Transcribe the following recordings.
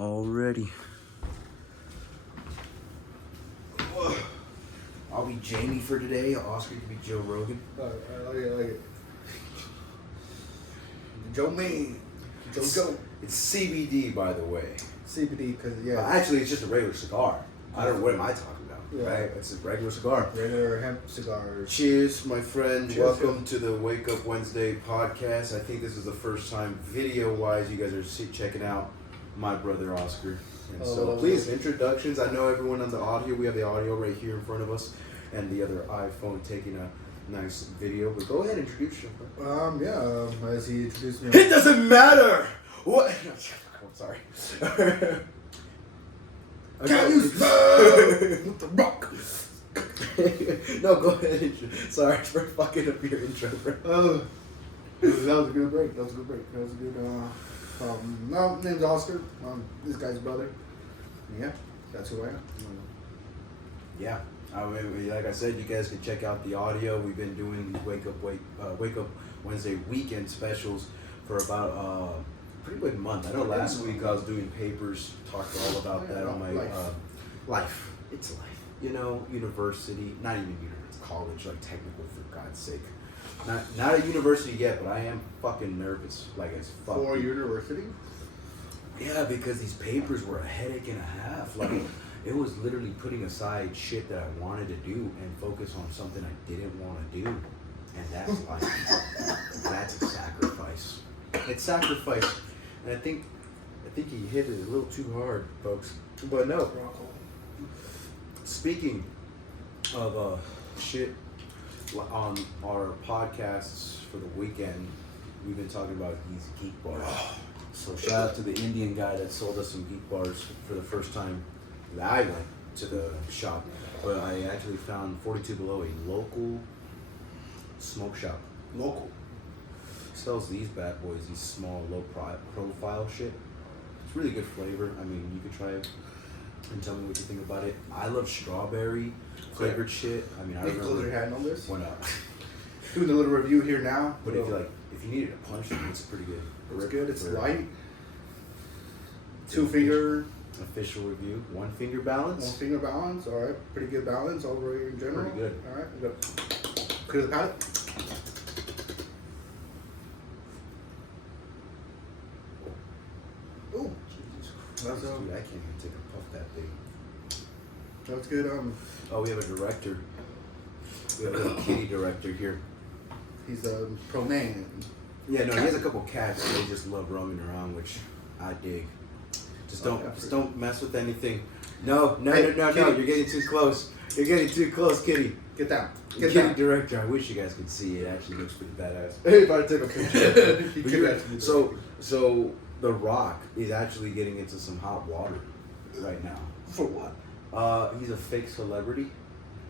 Already. I'll be Jamie for today. Oscar can be Joe Rogan. I like it. Joe Maine. Joe. It's CBD, by the way. CBD, because, Actually, it's just a regular cigar. I don't know, what am I talking about? Yeah. Right? It's a regular cigar. Regular hemp cigars. Cheers, my friend. Cheers. Welcome to the Wake Up Wednesday podcast. I think this is the first time video-wise you guys are checking out my brother Oscar. And so please, introductions. I know everyone on the audio. We have the audio right here in front of us and the other iPhone taking a nice video. But go ahead, introduce yourself. As he introduced me. It doesn't matter! What? I'm sorry. Can you with the rock? No, go ahead. Sorry for fucking up your intro, bro. That was a good break. My name's Oscar. This guy's brother. Yeah, that's who I am. Yeah. I mean, like I said, you guys can check out the audio. We've been doing these Wake Up Wednesday weekend specials for about pretty good month. I know last week I was doing papers, talked all about that on my life. It's life. You know, university, not even university, college, like technical, for God's sake. Not a university yet, but I am fucking nervous, like as fuck. For university? Yeah, because these papers were a headache and a half. Like, it was literally putting aside shit that I wanted to do and focus on something I didn't want to do. And that's life. That's a sacrifice. It's sacrifice. And I think he hit it a little too hard, folks. But no. Speaking of shit on our podcasts for the weekend, we've been talking about these geek bars. So shout out to the Indian guy that sold us some geek bars for the first time that I went to the shop. But I actually found 42 Below, a local smoke shop. Local. Sells these bad boys, these small, low profile shit. It's really good flavor. I mean, you could try it and tell me what you think about it. I love strawberry flavored shit. I mean, I remember. Close your hand on this. When doing a little review here now. But if you needed a punch, it's pretty good. It's good. It's light. 2-finger. Official review. 1-finger balance. 1-finger balance. All right. Pretty good balance over in general. Pretty good. All right. We got clear the palate. Ooh. Jesus Christ, dude, I can't even take a puff that big. That's good. Oh, we have a director. We have a little kitty director here. He's a pro man. Yeah, no, he has a couple cats. They just love roaming around, which I dig. Just don't mess with anything. No. You're getting too close. You're getting too close, kitty. Get down. Kitty director. I wish you guys could see it. Actually looks pretty badass. Hey, if I take a picture. So The Rock is actually getting into some hot water right now. For what? He's a fake celebrity.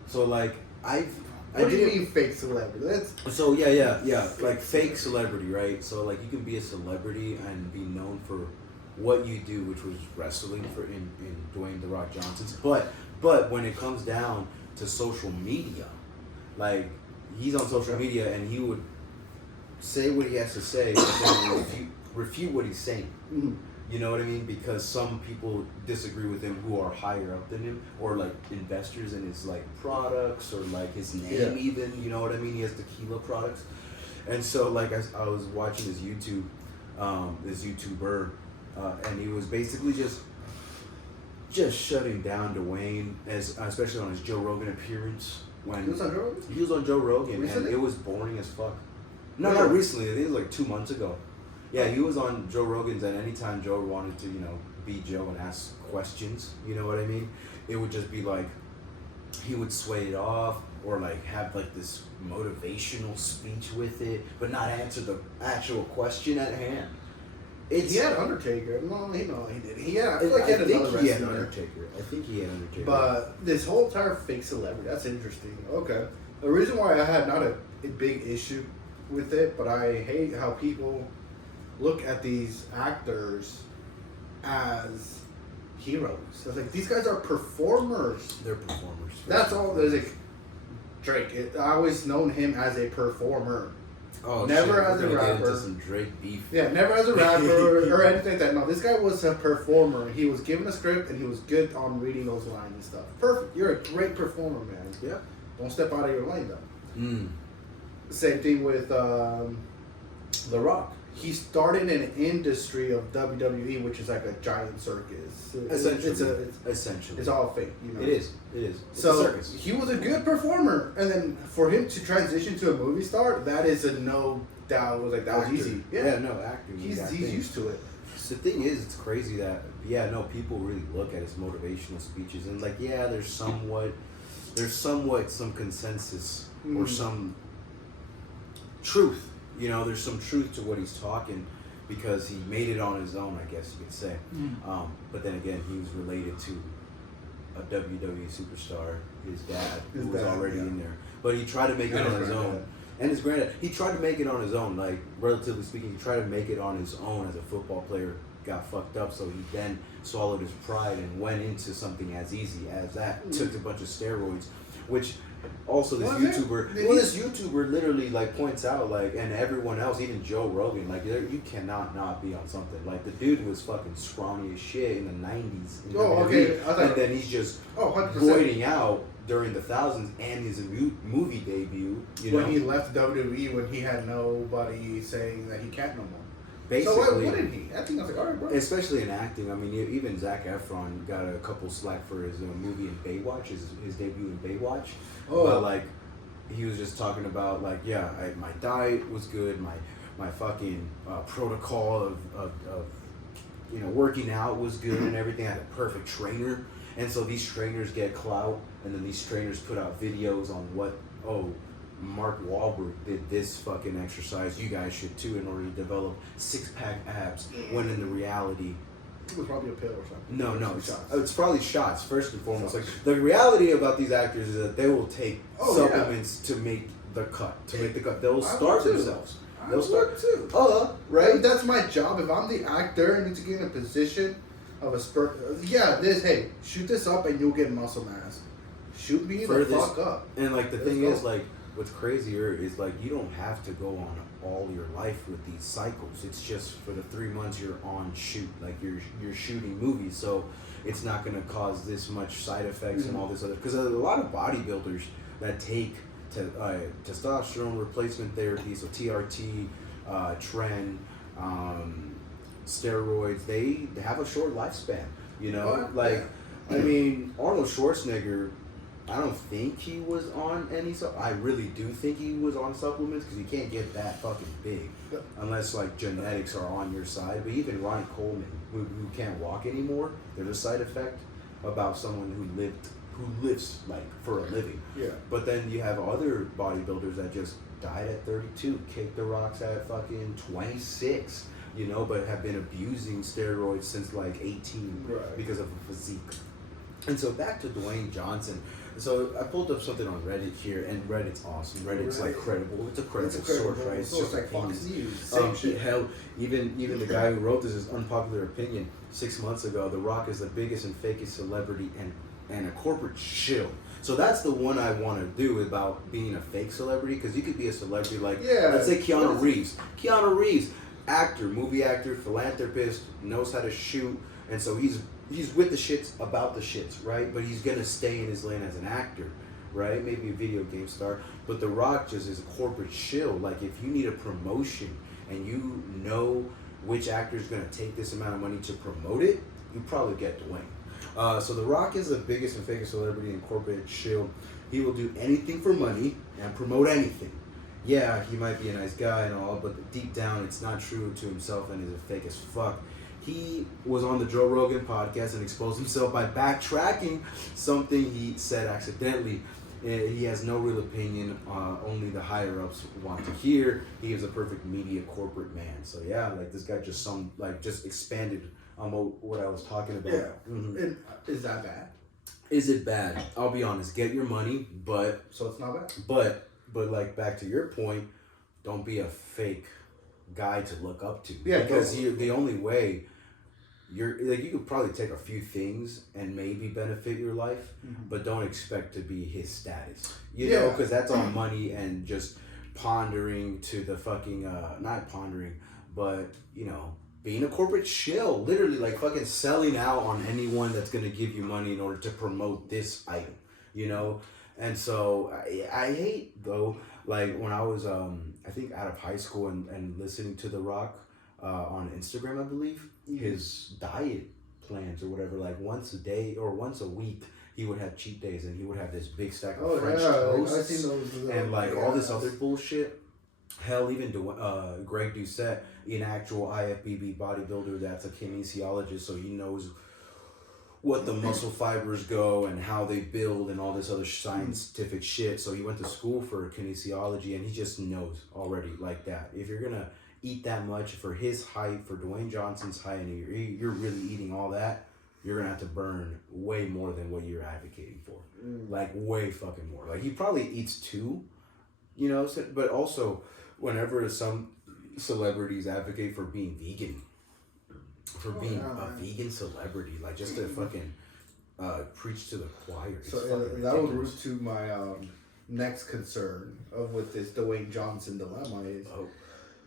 So like What do you mean fake celebrity? So yeah, like fake celebrity, right? So like you can be a celebrity and be known for what you do, which was wrestling in Dwayne The Rock Johnson's. But when it comes down to social media, like he's on social media and he would say what he has to say, but then refute what he's saying. Mm-hmm. You know what I mean? Because some people disagree with him who are higher up than him, or like investors in his like products, or like his name even. You know what I mean? He has tequila products, and so like I was watching this YouTuber, and he was basically just shutting down Dwayne, especially on his Joe Rogan appearance when he was on Joe Rogan. He was on Joe Rogan, recently? and it was boring as fuck. No, not recently. I think it was like 2 months ago. Yeah, he was on Joe Rogan's, and anytime Joe wanted to, be Joe and ask questions, you know what I mean? It would just be like, he would sway it off, or like have like this motivational speech with it, but not answer the actual question at hand. He had Undertaker. No, he did. He had. I feel like I he had think another he had wrestler. Undertaker. I think he had Undertaker. But this whole entire fake celebrity, that's interesting. Okay. The reason why I had not a big issue with it, but I hate how people look at these actors as heroes. So it's like, these guys are performers. They're performers. That's all. There's like Drake. I always known him as a performer. Oh, never shit. as a We're gonna get rapper. into some Drake beef. Yeah, never as a rapper or anything like that. No, this guy was a performer. He was given a script and he was good on reading those lines and stuff. Perfect. You're a great performer, man. Yeah. Don't step out of your lane, though. Mm. Same thing with The Rock. He started an industry of WWE, which is like a giant circus. Essentially. It's all fake, you know. It is. It's so a circus. he was a good performer, and then for him to transition to a movie star, that is a no doubt. It was like that was Actor. easy. Yeah, no, acting. He's used to it. So the thing is, it's crazy that people really look at his motivational speeches and like, yeah, there's somewhat some consensus or some truth. You know, there's some truth to what he's talking because he made it on his own, I guess you could say. But then again, he was related to a WWE superstar, his dad, who was already in there. But he tried to make it on his own. And his granddad, he tried to make it on his own. Like, relatively speaking, he tried to make it on his own as a football player. Got fucked up, so he then swallowed his pride and went into something as easy as that. Took a bunch of steroids, which also this YouTuber literally like points out, like, and everyone else, even Joe Rogan, like, you cannot not be on something. Like, the dude was fucking scrawny as shit in the 90s. And then he's just 100%. voiding out during the thousands and his movie debut. When he left WWE, when he had nobody saying that he can't no more. Basically, so why wouldn't he? I think I was like, all right, bro. Especially in acting. I mean, even Zac Efron got a couple slack for his movie in Baywatch, his debut in Baywatch. But like, he was just talking about like, my diet was good, my fucking protocol of working out was good and everything. I had a perfect trainer, and so these trainers get clout, and then these trainers put out videos on Mark Wahlberg did this fucking exercise. You guys should too, in order to develop 6-pack abs. When in the reality, it was probably a pill or something. No, it's probably shots first and foremost. Like, the reality about these actors is that they will take supplements to make the cut. They'll starve themselves. They'll start too. Right. That's my job. If I'm the actor, I need to get in a position of a spurt. Shoot this up and you'll get muscle mass. Shoot me the fuck up. And like the thing is, like, what's crazier is like you don't have to go on all your life with these cycles. It's just for the 3 months you're on shoot, like you're shooting movies, so it's not going to cause this much side effects and all this other. Because a lot of bodybuilders that take testosterone replacement therapy, so TRT, tren, steroids, they have a short lifespan. You know, I mean, Arnold Schwarzenegger. I don't think he was on any. I really do think he was on supplements because you can't get that fucking big unless like genetics are on your side. But even Ronnie Coleman, who can't walk anymore, there's a side effect about someone who lives like for a living. Yeah. But then you have other bodybuilders that just died at 32, kicked the rocks at fucking 26. You know, but have been abusing steroids since like 18 because of a physique. And so back to Dwayne Johnson. So I pulled up something on Reddit here, and Reddit's awesome. Reddit's like credible. It's a credible source, right? It's just like Fox News. Same shit. Hell, even the guy who wrote this is unpopular opinion. 6 months ago, The Rock is the biggest and fakest celebrity and a corporate shill. So that's the one I want to do about being a fake celebrity, because you could be a celebrity like, let's say Keanu Reeves. Keanu Reeves, actor, movie actor, philanthropist, knows how to shoot, and so he's with the shits about the shits, right? But he's gonna stay in his lane as an actor, right? Maybe a video game star. But The Rock just is a corporate shill. Like, if you need a promotion and you know which actor is gonna take this amount of money to promote it, you probably get Dwayne. So The Rock is the biggest and fakest celebrity and corporate shill. He will do anything for money and promote anything. Yeah, he might be a nice guy and all, but deep down, it's not true to himself, and he's a fake as fuck. He was on the Joe Rogan podcast and exposed himself by backtracking something he said accidentally. He has no real opinion. Only the higher ups want to hear. He is a perfect media corporate man. So yeah, like this guy just expanded on what I was talking about. Yeah. And is that bad? Is it bad? I'll be honest. Get your money, but so it's not bad. But like back to your point, don't be a fake guy to look up to. Yeah, because the only way. You could probably take a few things and maybe benefit your life, but don't expect to be his status. You know, because that's all money and just pondering to the fucking not pondering, but being a corporate shill, literally like fucking selling out on anyone that's gonna give you money in order to promote this item, And so I hate though, like when I was I think out of high school and listening to The Rock on Instagram, I believe his diet plans or whatever, like once a day or once a week he would have cheat days and he would have this big stack of French toast I've seen those and like all this other bullshit. Hell, even Greg Doucette, an actual IFBB bodybuilder that's a kinesiologist, so he knows what the muscle fibers go and how they build and all this other scientific shit. So he went to school for kinesiology and he just knows already like that. If you're gonna eat that much for his height, for Dwayne Johnson's height, and you're really eating all that, you're gonna have to burn way more than what you're advocating for. Like way fucking more. Like he probably eats two, but also whenever some celebrities advocate for being vegan, for being a vegan celebrity, like just to fucking preach to the choir. So that would root to my next concern of with this Dwayne Johnson dilemma is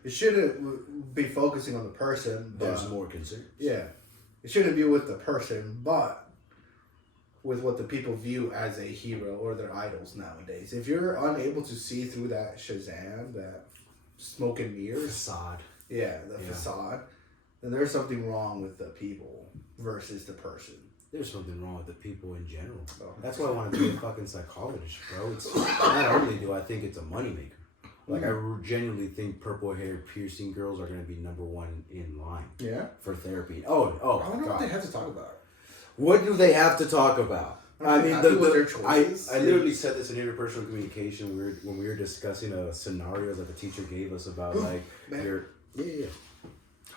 it shouldn't be focusing on the person. There's more concern. Yeah, it shouldn't be with the person, but with what the people view as a hero or their idols nowadays. If you're unable to see through that Shazam, that smoke and mirrors facade, facade, then there's something wrong with the people versus the person. There's something wrong with the people in general. That's why I want to be a fucking psychologist, bro. It's not only do I think it's a moneymaker. Like I genuinely think purple hair piercing girls are gonna be number one in line. Yeah. For therapy. I wonder what they have to talk about. What do they have to talk about? I mean, I literally said this in interpersonal communication when we were discussing a scenario that the teacher gave us about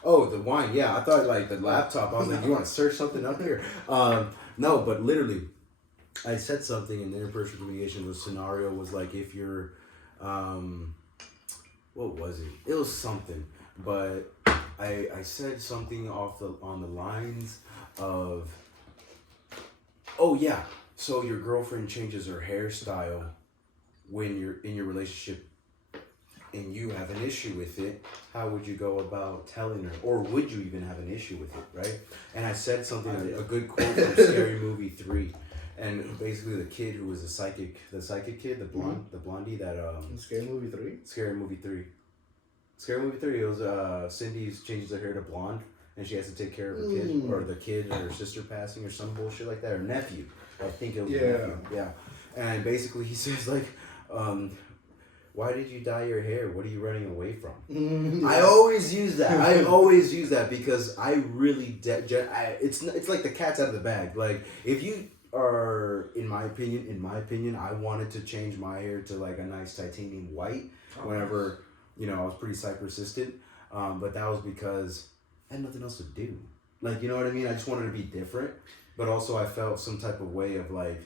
Oh, the wine. Yeah, I thought like the laptop. I was like, you want to search something up here? No, but literally, I said something in interpersonal communication. The scenario was like if you're, what was it? It was something, but I said something on the lines of, oh yeah, so your girlfriend changes her hairstyle when you're in your relationship and you have an issue with it. How would you go about telling her, or would you even have an issue with it, right? And I said something, a good quote from Scary Movie 3, and basically the kid who was the psychic kid, the blondie that Scary Movie 3. Scary Movie 3. It was Cindy changes her hair to blonde, and she has to take care of her kid, or the kid, or her sister passing, or some bullshit like that, or nephew. I think it was nephew. Yeah. And basically he says like, why did you dye your hair? What are you running away from? I always use that. Because I really, it's like the cat's out of the bag. Like if you are, in my opinion, I wanted to change my hair to like a nice titanium white whenever, I was pretty psych resistant. But that was because I had nothing else to do. Like, you know what I mean? I just wanted to be different. But also I felt some type of way of like,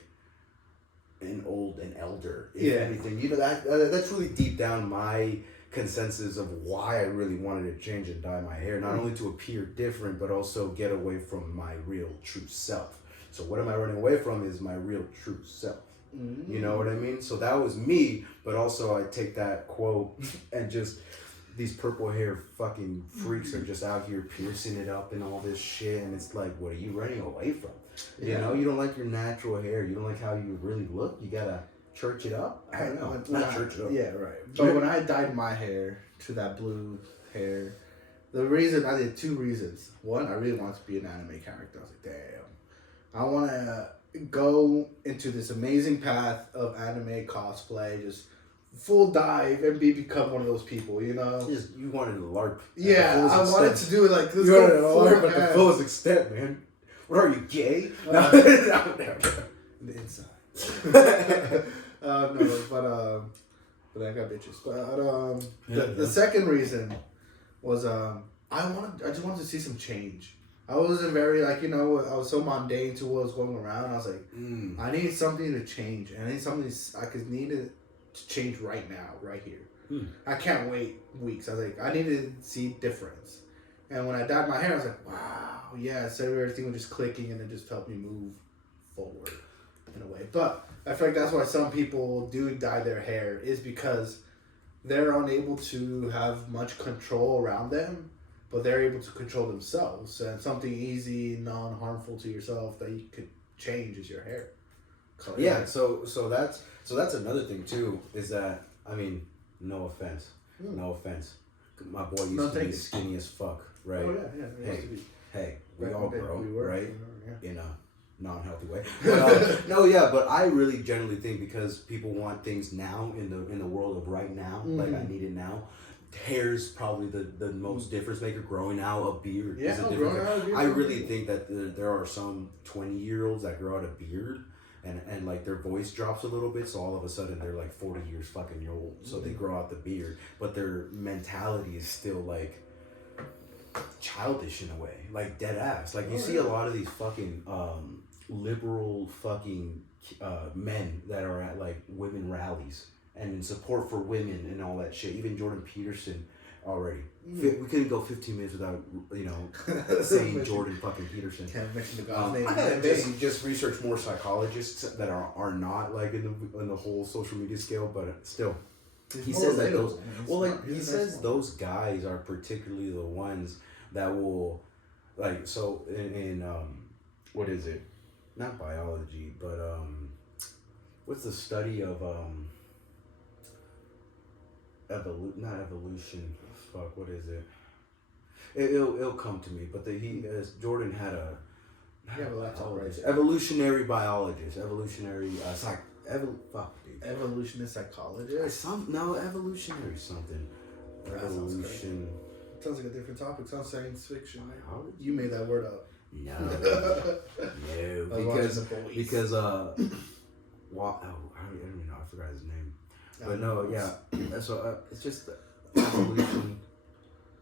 an elder, if anything. That's really deep down my consensus of why I really wanted to change and dye my hair. Not only to appear different, but also get away from my real true self. So what am I running away from is my real true self. You know what I mean? So that was me, but also I take that quote and just these purple hair fucking freaks are just out here piercing it up and all this shit, and it's like, what are you running away from? You don't like your natural hair. You don't like how you really look. You gotta church it up. I don't know. Not church it up. Yeah, right. But when I dyed my hair to that blue hair, the reason I did 2 reasons. One, I really wanted to be an anime character. I was like, damn, I want to go into this amazing path of anime cosplay, just full dive and become one of those people, you wanted to LARP. Yeah, I wanted to do it like this. You wanted to LARP at the fullest extent, man. What are you, gay? No. The inside. No, but I got bitches. But the second reason was I just wanted to see some change. I wasn't very I was so mundane to what was going around. I was like, I need something to change, and I need something need it to change right now, right here. I can't wait weeks. I was like, I need to see difference. And when I dyed my hair, I was like, wow, yeah, so everything was just clicking, and it just helped me move forward in a way. But I feel like that's why some people do dye their hair, is because they're unable to have much control around them, but they're able to control themselves. And something easy, non-harmful to yourself that you could change is your hair color. Yeah, so that's another thing too, is that, I mean, no offense. My boy used to be skinny as fuck, right? Oh yeah. Hey, we all grow, right? Yeah. In a non-healthy way. But, no, yeah, but I really generally think because people want things now in the world of right now, like I need it now. Hair's probably the most difference maker. Growing out a beard is a difference. I really think that there are some 20-year-olds that grow out a beard and like their voice drops a little bit, so all of a sudden they're like 40 years fucking old. So they grow out the beard, but their mentality is still like childish in a way, like dead ass. Like you see a lot of these fucking liberal fucking men that are at like women rallies and in support for women and all that shit. Even Jordan Peterson already. We couldn't go 15 minutes without, saying Jordan fucking Peterson. Can't mention the guy's name. I gotta just research more psychologists that are not like in the whole social media scale, but still. He says that those guys are particularly the ones that will, like, so in what is it? Not biology, but what's the study of not evolution? Fuck, what is it? It'll come to me. But Jordan had a evolutionary biologist, evolutionist psychologist. Evolutionary something. Evolution. Sounds like a different topic. Sounds science fiction. You made that word up. No, because I don't even know. I forgot his name. But no, yeah. So it's just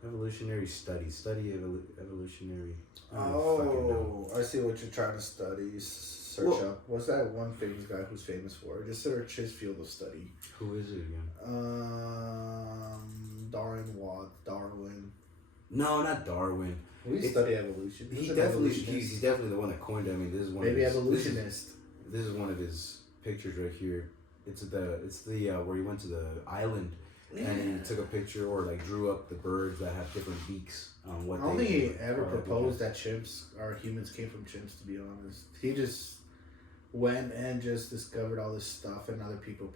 evolutionary study evolutionary. I see what you're trying to study. Search up. What's that one famous guy who's famous for? Just search his field of study. Who is it again? Darwin. No, not Darwin. We study evolution. He's definitely the one that coined it. I mean, this is one. Maybe evolutionist. This is one of his pictures right here. It's the where he went to the island and he took a picture or like drew up the birds that have different beaks on what. I don't think he ever proposed that chimps or humans came from chimps. To be honest, he just went and just discovered all this stuff, and other people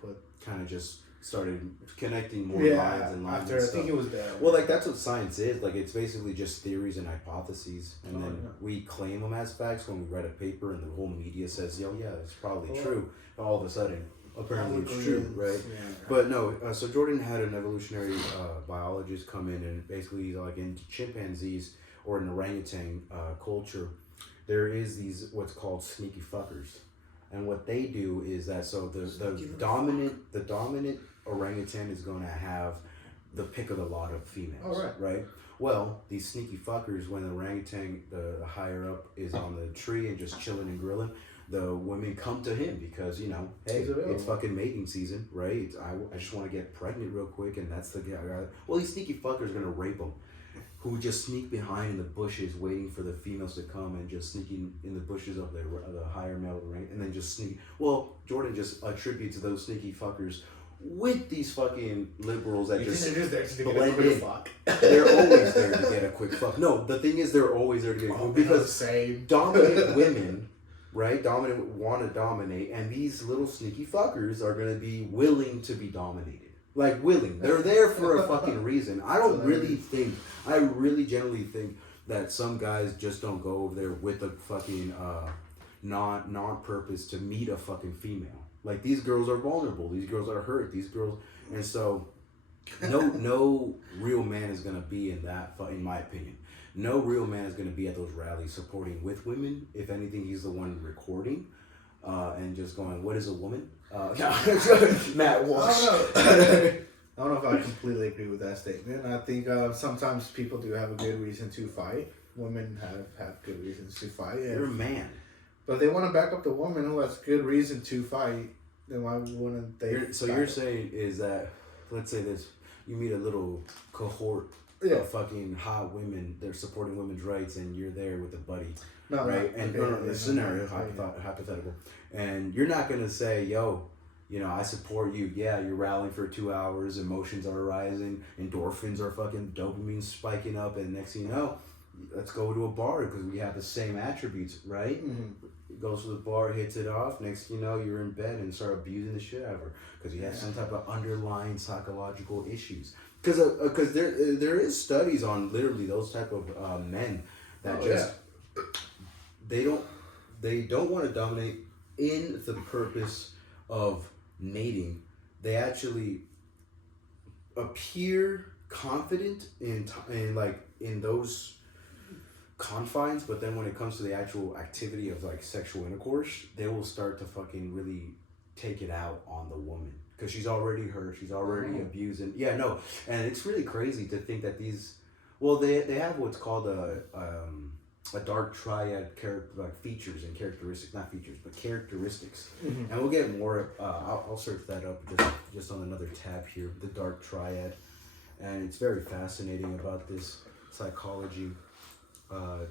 just started connecting more lines and lines. After I think it was dead. Well, like that's what science is. Like it's basically just theories and hypotheses, and then we claim them as facts when we write a paper, and the whole media says, "Yo, yeah, it's probably true." But all of a sudden, apparently it's true, right? Yeah. But no. So Jordan had an evolutionary biologist come in, and basically, like in chimpanzees or in orangutan culture, there is these what's called sneaky fuckers. And what they do is that the dominant orangutan is going to have the pick of the lot of females, right? Well, these sneaky fuckers, when the orangutan, the higher up, is on the tree and just chilling and grilling, the women come to him because, hey, it's fucking mating season, right? I just want to get pregnant real quick, and that's the guy. Well, these sneaky fuckers are going to rape them. Who just sneak behind in the bushes waiting for the females to come and just sneaking in the bushes of the higher male rank and then just sneak. Well, Jordan just attributes those sneaky fuckers with these fucking liberals that just blend in. They're always there to get a quick fuck. No, the thing is they're always there to get a quick because dominant women, right? Want to dominate, and these little sneaky fuckers are going to be willing to be dominated. Like willing. They're there for a fucking reason. I really generally think that some guys just don't go over there with a fucking non-purpose to meet a fucking female. Like these girls are vulnerable. These girls are hurt. And so no real man is gonna be in that. In my opinion, no real man is gonna be at those rallies supporting with women. If anything, he's the one recording. And just going, what is a woman? Matt Walsh. I don't know if I completely agree with that statement. I think sometimes people do have a good reason to fight. Women have good reasons to fight. You're a man. But if they want to back up the woman who has good reason to fight, then why wouldn't they? So you're saying is that, let's say this, you meet a little cohort of fucking hot women, they're supporting women's rights, and you're there with a buddy. No, right? And this scenario, hypothetical. And you're not going to say, yo, You know, I support you. Yeah, you're rallying for 2 hours. Emotions are rising. Endorphins are fucking dopamine spiking up. And next thing you know, let's go to a bar because we have the same attributes, right? Goes to the bar, hits it off. Next thing you know, you're in bed and start abusing the shit out of her because you have some type of underlying psychological issues. Because there is studies on literally those type of men that they don't want to dominate in the purpose of mating. They actually appear confident in those confines, but then when it comes to the actual activity of like sexual intercourse, they will start to fucking really take it out on the woman because she's already hurt, she's already abusing. Yeah, no, and it's really crazy to think that these, well, they have what's called a dark triad features and characteristics, not features, but characteristics. And we'll get more. I'll search that up just on another tab here. The dark triad, and it's very fascinating about this psychology.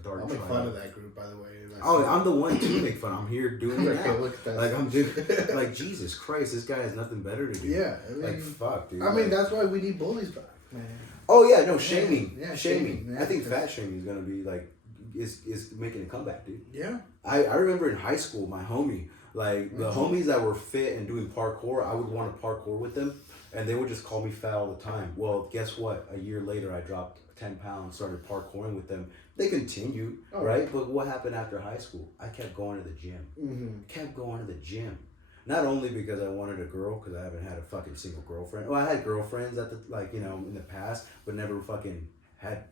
Dark I'll make fun of that group, by the way. Oh, I'm the one to make fun. I'm here doing it now. Look at that. Like I'm doing, like Jesus Christ, this guy has nothing better to do. Yeah, I mean, like fuck, dude. I mean, that's why we need bullies back, man. Oh yeah, no shaming. Yeah, shaming. yeah, I think fat shaming is gonna be like is making a comeback, dude. Yeah. I remember in high school, my homie, like the homies that were fit and doing parkour, I would want to parkour with them, and they would just call me fat all the time. Well, guess what? A year later, I dropped 10 pounds, started parkouring with them. They continued, right? But what happened after high school? I kept going to the gym. Kept going to the gym. Not only because I wanted a girl, because I haven't had a fucking single girlfriend. Well, I had girlfriends at the in the past, but never fucking had,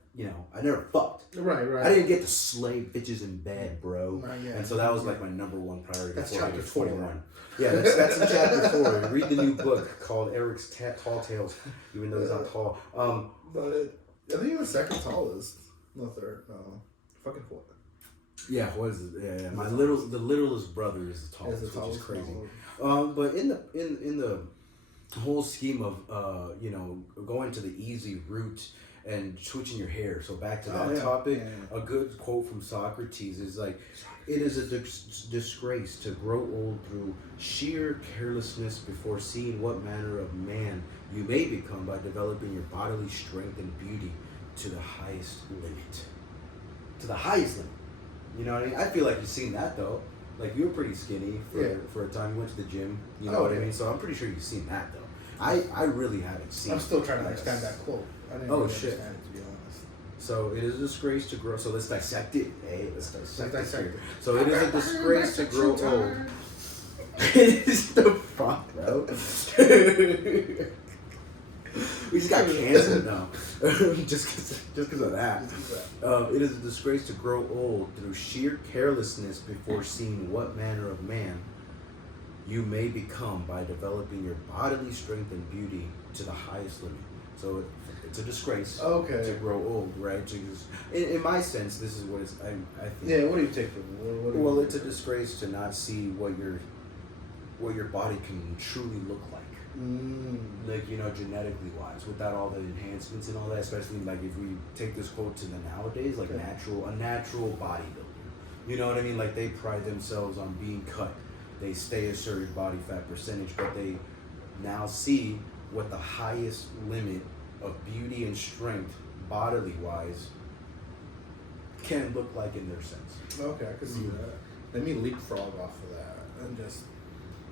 I never fucked. Right. I didn't get to slay bitches in bed, bro. And so that was like my number one priority. That's before I chapter was 21. Yeah, that's in chapter 4. Read the new book called Eric's Tall Tales, even though he's not tall. But I think the second tallest. No, third. No. Fucking fourth. Yeah, what is it? Yeah. The littlest brother is the tallest, which is crazy. But in the whole scheme of going to the easy route and switching your hair. So back to that topic, a good quote from Socrates is like, "It is a disgrace to grow old through sheer carelessness before seeing what manner of man you may become by developing your bodily strength and beauty to the highest limit." To the highest limit. You know what I mean? I feel like you've seen that though. Like you were pretty skinny for a time. You went to the gym. You know what I mean? So I'm pretty sure you've seen that though. I really haven't seen. I'm still trying to understand that quote. I didn't really understand it, to be honest. So it is a disgrace to grow. So let's dissect it. Hey, let's dissect it. So it is a disgrace to grow old. It is the fuck, bro. We just got canceled now. just because of that. It is a disgrace to grow old through sheer carelessness before seeing what manner of man you may become by developing your bodily strength and beauty to the highest limit. So it's a disgrace to grow old, right? In my sense, this is what I think. Yeah, what do you take from it? Well, it's a disgrace to not see what your body can truly look like. Like, genetically wise, without all the enhancements and all that, especially like if we take this quote to the nowadays, like a natural bodybuilder. You know what I mean? Like they pride themselves on being cut. They stay a certain body fat percentage, but they now see what the highest limit of beauty and strength, bodily wise, can look like in their sense. Okay, I can see that. Let me leapfrog off of that. And just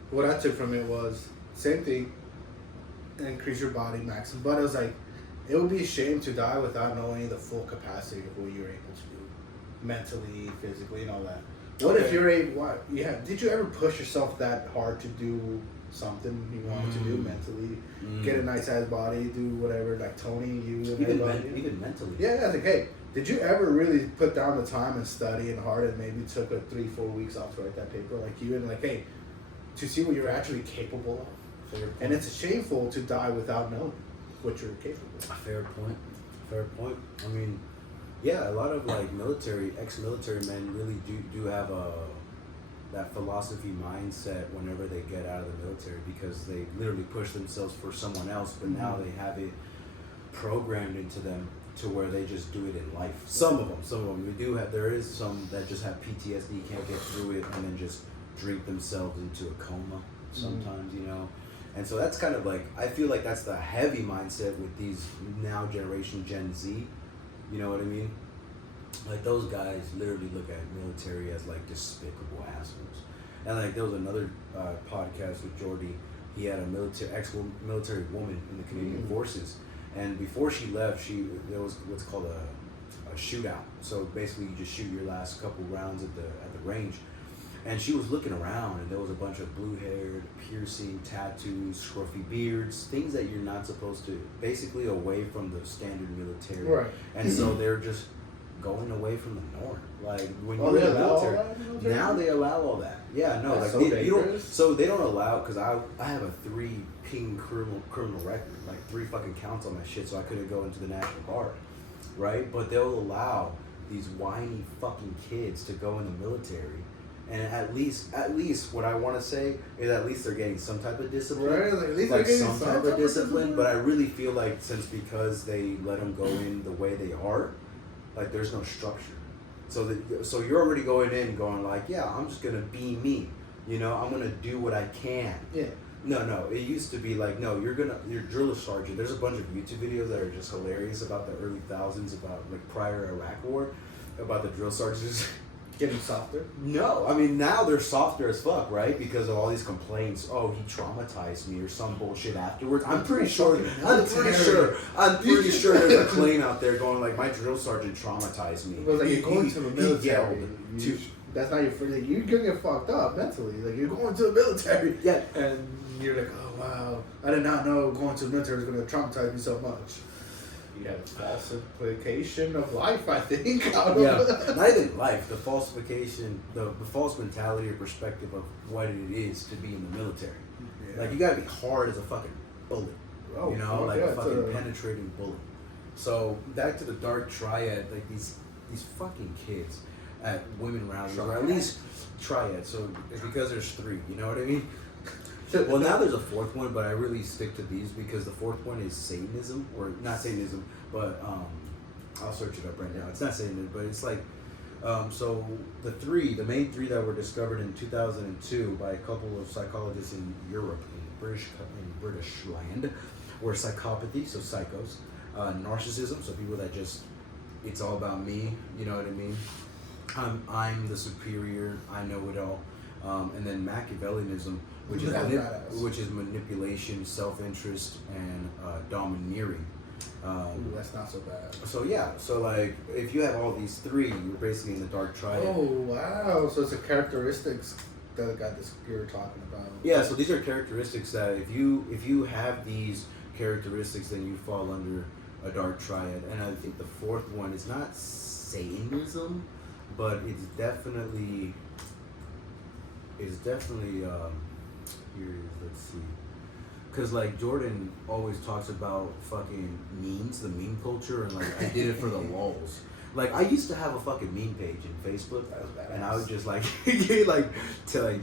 what I took from it was same thing, increase your body maximum. But it was like, it would be a shame to die without knowing the full capacity of what you're able to do, mentally, physically, and all that. What if you're did you ever push yourself that hard to do something you wanted to do mentally? Get a nice ass body, do whatever, like Tony, you and everybody. Even mentally. Yeah, like, hey, did you ever really put down the time and study and hard and maybe took 3-4 weeks off to write that paper like you, and like, hey, to see what you're actually capable of? And it's shameful to die without knowing what you're capable of. Fair point. I mean, yeah, a lot of like ex-military men really do have that philosophy mindset whenever they get out of the military, because they literally push themselves for someone else, but now they have it programmed into them to where they just do it in life. Some of them. There is some that just have PTSD, can't get through it, and then just drink themselves into a coma. sometimes, you know. And so that's kind of like, I feel like that's the heavy mindset with these now generation Gen Z. You know what I mean? Like those guys literally look at military as like despicable assholes. And like there was another podcast with Jordy. He had a ex-military woman in the Canadian Forces, and before she left, there was what's called a shootout. So basically, you just shoot your last couple rounds at the range. And she was looking around, and there was a bunch of blue-haired, piercing, tattoos, scruffy beards, things that you're not supposed to, basically away from the standard military. Right. And so they're just going away from the norm. Like when you're they in the allow military, all that in the military? now they allow all that. Yeah, no, That's like so you don't. dangerous. So they don't allow, because I have a 3-ping criminal record, like 3 fucking counts on my shit, so I couldn't go into the National Guard, right? But they'll allow these whiny fucking kids to go in the military. And at least what I want to say is at least they're getting some type of discipline. Right, like, at least like they're getting some type of discipline. But I really feel like because they let them go in the way they are, like there's no structure. So you're already going in going like, yeah, I'm just going to be me. You know, I'm going to do what I can. Yeah. No. It used to be like, no, you're drill sergeant. There's a bunch of YouTube videos that are just hilarious about the early thousands, about like prior Iraq war, about the drill sergeants. Getting softer? No, I mean now they're softer as fuck, right? Because of all these complaints. Oh, he traumatized me or some bullshit afterwards. I'm pretty sure there's a claim out there going like my drill sergeant traumatized me. But like you're going to the military. To, that's not your first. Like, you're gonna get fucked up mentally. Like you're going to the military. Yeah. And you're like, oh wow, I did not know going to the military was gonna traumatize me so much. You have a falsification of life, I think. Yeah, not even life. The falsification, the false mentality or perspective of what it is to be in the military. Yeah. Like you gotta be hard as a fucking bullet. Oh, you know, like a fucking a penetrating bullet. So back to the dark triad, like these fucking kids at women rallies, or at least triad. So it's because there's 3. You know what I mean? Well, now there's a 4th one, but I really stick to these because the 4th one is Satanism, or not Satanism, but I'll search it up right now. It's not Satanism, but it's like, so the main 3 that were discovered in 2002 by a couple of psychologists in Europe, in British land, were psychopathy, so psychos, narcissism, so people that just, it's all about me, you know what I mean? I'm the superior, I know it all, and then Machiavellianism, which is manipulation, self-interest, and domineering. Ooh, that's not so bad. So yeah, so like if you have all these 3, you're basically in the dark triad. Oh wow! So it's the characteristics that got this you're talking about. Yeah, so these are characteristics that if you have these characteristics, then you fall under a dark triad. And I think the 4th one is not Satanism, but it's definitely here, let's see. Because, like, Jordan always talks about fucking memes, the meme culture, and, like, I did it for the lulz. Like, I used to have a fucking meme page in Facebook, and I would just, like,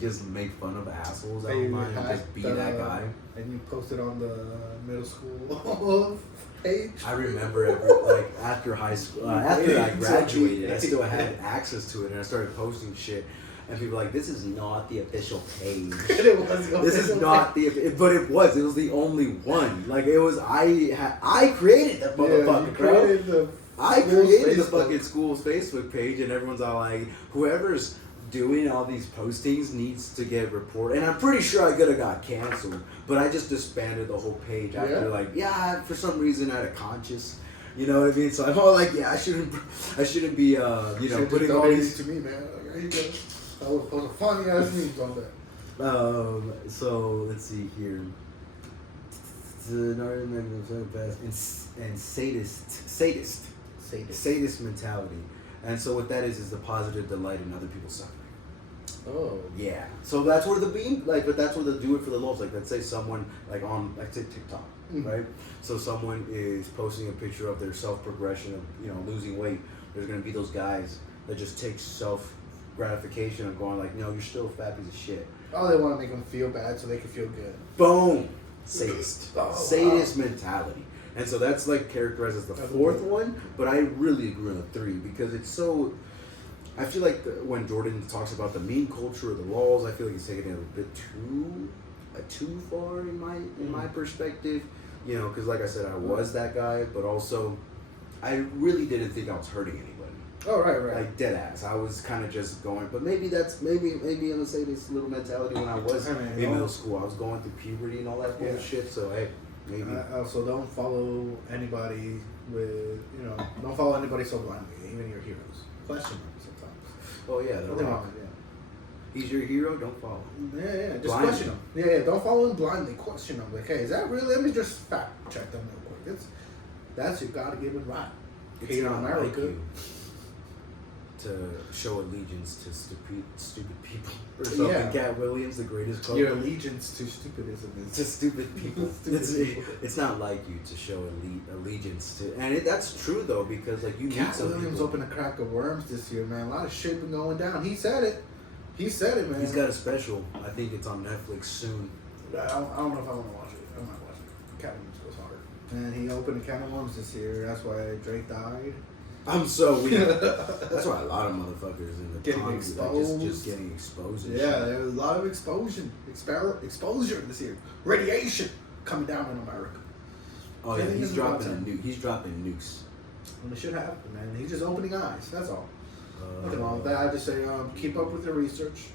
just make fun of assholes out of mine and just be that guy. And you posted on the middle school page? I remember, after high school, after I graduated, I still had access to it, and I started posting shit. And people were like, this is not the official page. This is not but it was the only one. Like it was, I created the motherfucker, bro. I created the fucking school's Facebook page, and everyone's all like, whoever's doing all these postings needs to get reported. And I'm pretty sure I could have got canceled, but I just disbanded the whole page after for some reason I had a conscience. You know what I mean? So I'm all like, yeah, I shouldn't be, putting all these to me, man. Like, there you go. I was supposed to funny ass memes on that. So let's see here. And sadist mentality. And so what that is the positive delight in other people's suffering. Oh. Yeah. So that's where but that's where they do it for the lulz. Like let's say someone let's say TikTok, right? So someone is posting a picture of their self-progression of, losing weight. There's gonna be those guys that just take self-gratification of going like, no, you're still a fat piece of shit. Oh, they want to make them feel bad so they can feel good. Boom. Sadist. Sadist mentality. And so that's like characterized as the 4th one, but I really agree on the 3 because it's so. I feel like when Jordan talks about the meme culture or the lulz, I feel like he's taking it a bit too too far in my perspective, you know, because like I said, I was that guy, but also I really didn't think I was hurting anybody. Oh, right. Like dead ass. I was kind of just going, but maybe I'm gonna say this little mentality when I was in middle school. I was going through puberty and all that bullshit. So hey, maybe. Also, don't follow anybody don't follow anybody so blindly, even your heroes. Question them sometimes. Oh yeah, Nothing wrong. He's your hero. Don't follow him. Yeah. Just Blindly. question them. Yeah. Don't follow him blindly. Question them. Like, hey, is that really? Let me just fact check them real quick. That's your God-given right. It's Here in not America. like you to show allegiance to stupid people or something. Yeah. Cat Williams, the greatest quote. Your allegiance to stupidism is To stupid people. It's not like you to show allegiance to, and that's true though, because like you meet Cat some Williams people. opened a crack of worms this year, man. A lot of shit been going down. He said it, man. He's got a special. I think it's on Netflix soon. I don't know if I want to watch it. I might watch it. Cat Williams goes hard. And he opened a can of worms this year. That's why Drake died. I'm so weird. That's why a lot of motherfuckers in the Getting Congress, exposed. just getting exposed. And Yeah, shit. there was a lot of exposure this year. Radiation coming down in America. Oh yeah, Getting he's into dropping water. He's dropping nukes. And it should happen, man. He's just opening eyes. That's all. Nothing wrong with that. I just say keep up with your research.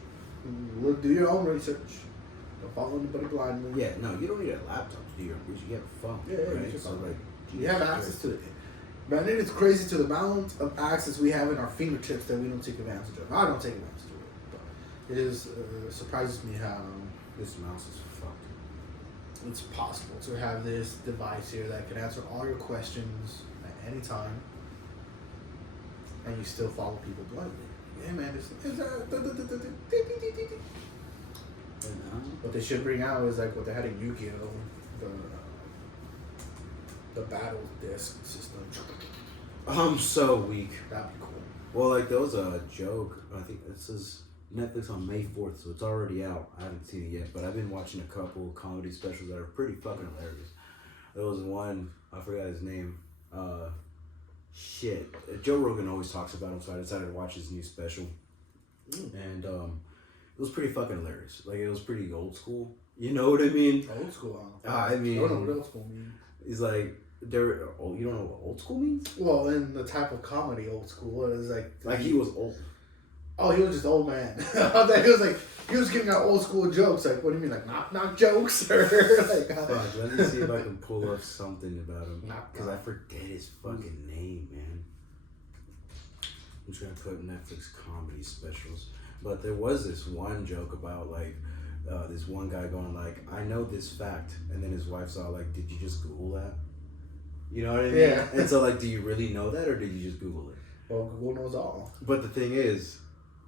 Do your own research. Don't follow anybody blindly. Yeah, no, you don't need a laptop to do your research. You have a phone. Yeah, right? you So like, You have access to it. Man, it's crazy to the amount of access we have in our fingertips that we don't take advantage of. I don't take advantage of it. But it is surprises me how this mouse is fucked. it's possible to have this device here that can answer all your questions at any time, and you still follow people blindly. Yeah, man. What they should bring out is like what they had in Yu-Gi-Oh, the battle disc system. I'm so weak. That'd be cool. Well, like there was a joke. I think it says Netflix on May 4th, so it's already out. I haven't seen it yet, but I've been watching a couple comedy specials that are pretty fucking hilarious. There was one, I forgot his name. Joe Rogan always talks about him, so I decided to watch his new special. And it was pretty fucking hilarious. Like it was pretty old school. You know what I mean? Old school. I mean, I don't know what old school means. He's like, you don't know what old school means? Well, in the type of comedy, old school is like he was old. Oh, he was just old man. I thought he was giving out old school jokes. Like, what do you mean, like knock jokes or like? Fuck, let me see if I can pull up something about him because I knock. forget his fucking name, man. I'm just gonna put Netflix comedy specials, but there was this one joke about like this one guy going like, I know this fact, and then his wife's all like, did you just Google that? You know what I mean? Yeah. And so like, do you really know that, or did you just Google it? Well, Google knows all. But the thing is,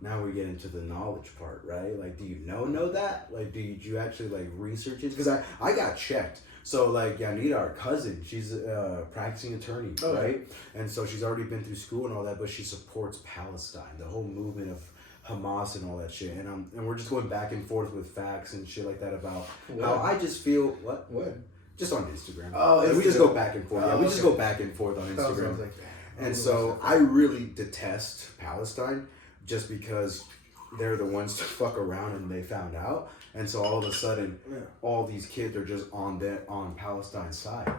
now we get into the knowledge part, right? Like, do you know that? Like, did you actually like research it? Because I got checked. So like Yanita, our cousin, she's a practicing attorney, right? And so she's already been through school and all that, but she supports Palestine, the whole movement of Hamas and all that shit. And we're just going back and forth with facts and shit like that about how I just feel what. Just on Instagram. Oh, we just go back and forth. Oh, we just go back and forth on Instagram. Like and so I really detest Palestine just because they're the ones to fuck around and they found out. And so all of a sudden, all these kids are just on Palestine's side.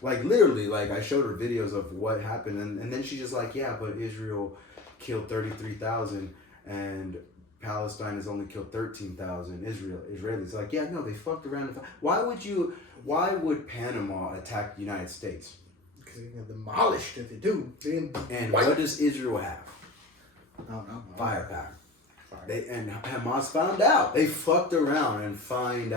Like literally, like I showed her videos of what happened, and then she's just like, yeah, but Israel killed 33,000 and Palestine has only killed 13,000 Israelis. Like, yeah, no, they fucked around. Why would Panama attack the United States? Because they demolished it. They do. And what does Israel have? I don't know. Firepower. And Hamas found out. They fucked around and found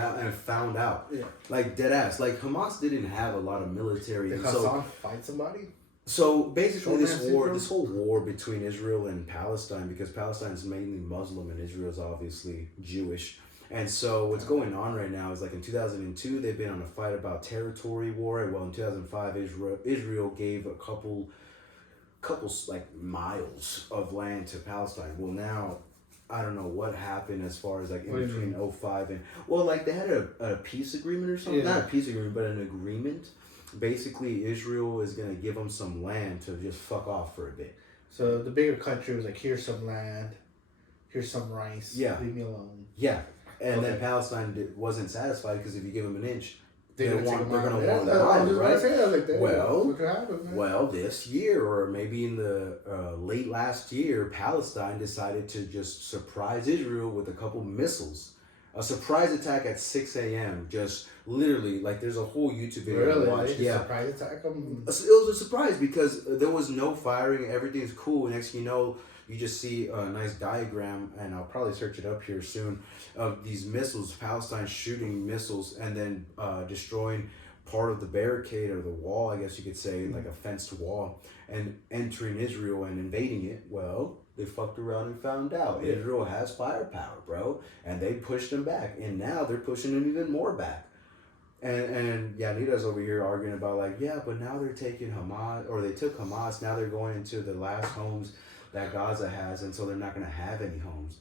out. Yeah. Like dead ass. Like Hamas didn't have a lot of military. Did Hassan fight somebody? So basically, Short this whole war between Israel and Palestine, because Palestine is mainly Muslim and Israel is obviously Jewish. And so what's going on right now is like in 2002, they've been on a fight about territory war. Well, in 2005, Israel gave a couple like miles of land to Palestine. Well, now I don't know what happened as far as like in between 05 and like they had a peace agreement or something. Not a peace agreement, but an agreement. Basically, Israel is gonna give them some land to just fuck off for a bit. So the bigger country was like, here's some land, here's some rice. Yeah. Leave me alone. Yeah. And then Palestine wasn't satisfied because if you give them an inch, they're gonna want the mile, right? Well, this year or maybe in the late last year, Palestine decided to just surprise Israel with a couple missiles. A surprise attack at 6 a.m. Just literally, like, there's a whole YouTube video to watch. Surprise attack them? It was a surprise because there was no firing. Everything's cool. Next thing you know, you just see a nice diagram, and I'll probably search it up here soon, of these missiles, Palestine shooting missiles and then destroying part of the barricade or the wall, I guess you could say, like a fenced wall, and entering Israel and invading it. Well, they fucked around and found out. Yeah. Israel has firepower, bro, and they pushed them back, and now they're pushing them even more back. And Yanita's over here arguing about, like, yeah, but now they're taking Hamas, or they took Hamas, now they're going into the last homes that Gaza has, and so they're not going to have any homes.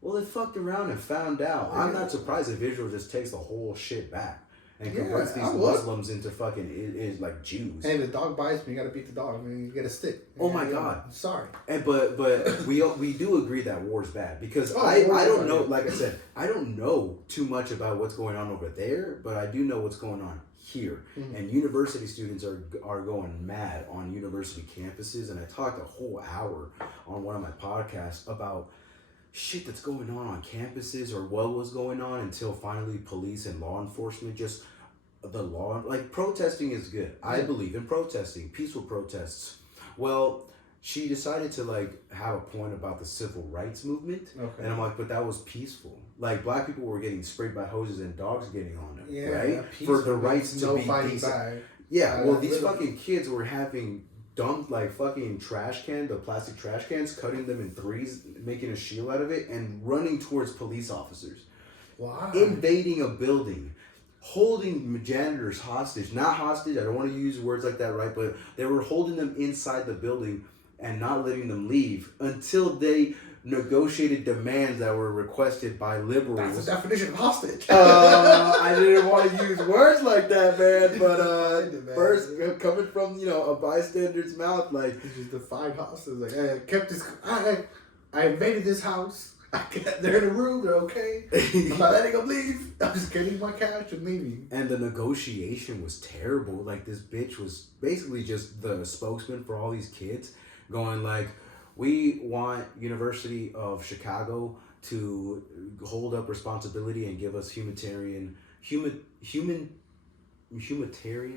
Well, they fucked around and found out. I'm not surprised if Israel just takes the whole shit back and converts these Muslims into fucking like Jews. Hey, the dog bites me, you gotta beat the dog. I mean, you get a stick. Oh my God! Sorry. And but we do agree that war's bad because I don't know. Like I said, I don't know too much about what's going on over there, but I do know what's going on here. Mm-hmm. And university students are going mad on university campuses. And I talked a whole hour on one of my podcasts about shit that's going on campuses, or what was going on, until finally police and law enforcement just protesting is good. I believe in protesting, peaceful protests. Well, she decided to have a point about the civil rights movement, and I'm like, but that was peaceful. Like, black people were getting sprayed by hoses and dogs getting on them, right? For the rights to be decent. Yeah, well, these fucking kids were having dumped fucking trash can, the plastic trash cans, cutting them in threes, making a shield out of it, and running towards police officers. Wow. Invading a building, holding janitors hostage. Not hostage, I don't want to use words like that, right? But they were holding them inside the building and not letting them leave until they negotiated demands that were requested by liberals. That's the definition of hostage. I didn't want to use words like that, man. But first, coming from a bystander's mouth, it's just defined hostage. I kept this. I invaded this house. They're in a room. They're okay. I'm not letting them leave. I'm just getting my cash and leaving. And the negotiation was terrible. This bitch was basically just the spokesman for all these kids, going we want University of Chicago to hold up responsibility and give us humanitarian,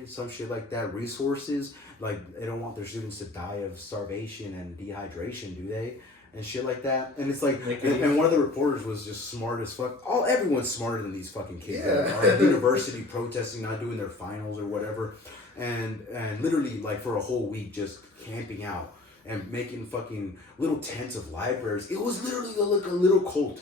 some shit like that, resources. They don't want their students to die of starvation and dehydration, do they? And shit like that. And it's and one of the reporters was just smart as fuck. Everyone's smarter than these fucking kids that are at university protesting, not doing their finals or whatever. And literally for a whole week just camping out and making fucking little tents of libraries. It was literally like a little cult.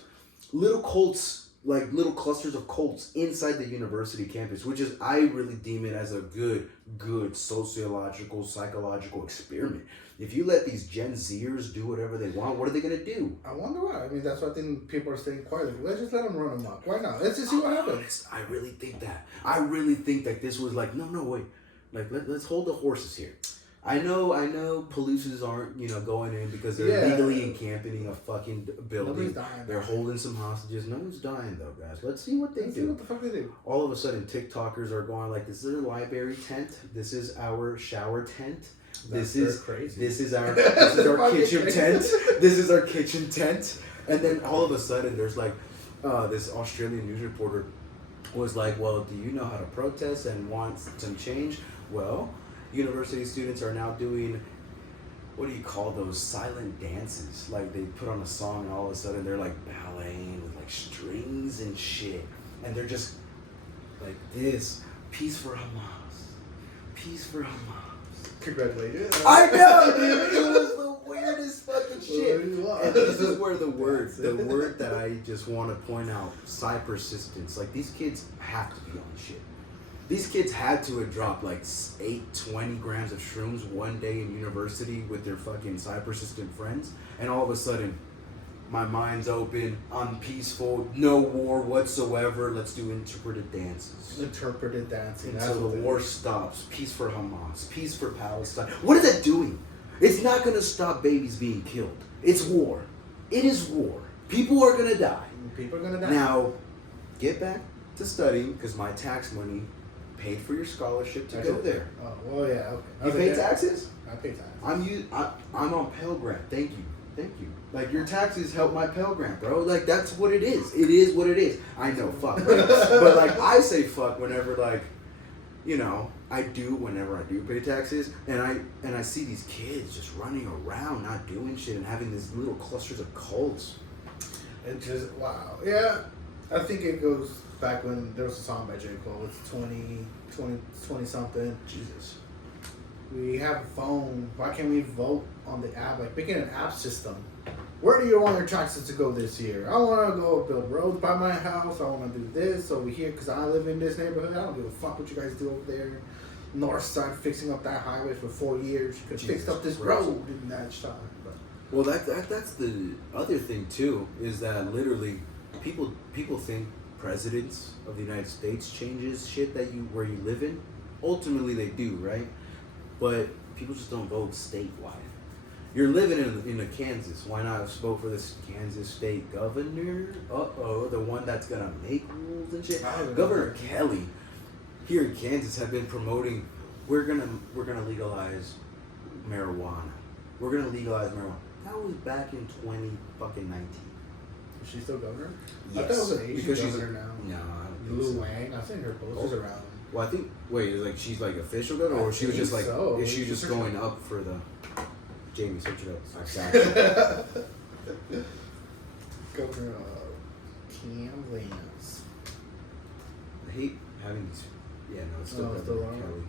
Little cults, little clusters of cults inside the university campus, which is, I really deem it as a good sociological, psychological experiment. If you let these Gen Zers do whatever they want, what are they going to do? I wonder why. I mean, that's why I think people are staying quiet. Let's just let them run amok. Why not? Let's just see what happens. I really think that. I really think that this was no, wait. Let's hold the horses here. I know policers aren't, going in because they're legally encamping a fucking building. Nobody's dying. They're holding some hostages. No one's dying though, guys. Let's see what they do. See what the fuck they do. All of a sudden, TikTokers are going this is our library tent. This is our shower tent. This is crazy. This is our kitchen tent. This is our kitchen tent. And then all of a sudden, there's this Australian news reporter was well, do you know how to protest and want some change? Well, university students are now doing, what do you call those, silent dances? They put on a song and all of a sudden they're balleting with strings and shit. And they're just this, peace for Hamas. Peace for Hamas. Congratulations. I know, dude. It was the weirdest fucking shit. And this is where the word that I just want to point out, persistence. These kids have to be on shit. These kids had to have dropped 20 grams of shrooms one day in university with their fucking persistent friends, and all of a sudden, my mind's open, I'm peaceful, no war whatsoever, let's do interpreted dances. Interpreted dancing. Until the war stops. Peace for Hamas. Peace for Palestine. What is that doing? It's not going to stop babies being killed. It's war. It is war. People are going to die. People are going to die. Now, get back to studying because my tax money paid for your scholarship to go there. Oh, well, yeah, okay. You pay taxes? I pay taxes. I'm on Pell Grant. Thank you. Like, your taxes help my Pell Grant, bro. Like, that's what it is. It is what it is. I know, fuck. Right? But, like, I say fuck whenever, like, you know, whenever I do pay taxes, and I see these kids just running around, not doing shit, and having these little clusters of cults. It just, wow. Yeah, I think it goes back when there was a song by J. Cole. It's 20 something. Jesus. We have a phone. Why can't we vote on the app? Like, making an app system. Where do you want your taxes to go this year? I want to go build roads by my house. I want to do this over here because I live in this neighborhood. I don't give a fuck what you guys do over there. North side, fixing up that highway for 4 years. You could fix up this road in that time. But. Well, that's the other thing too, is that literally people think presidents of the United States changes shit where you live in. Ultimately, they do, right? But people just don't vote statewide. You're living in a Kansas. Why not vote for this Kansas state governor? The one that's gonna make rules and shit. Governor Kelly here in Kansas have been promoting. We're gonna legalize marijuana. We're gonna legalize marijuana. That was back in 2019. Is she still governor? Yes. I thought it was an Asian Because governor now. No, I don't think Lil so. Wang. I've seen her posters around. Well, I think. Wait, is like she's like official governor, or she was just like? So. Is she just going up for the? Jamie, search it up. Governor Kansas. I hate having these. Yeah, no, it's still Governor Kelly.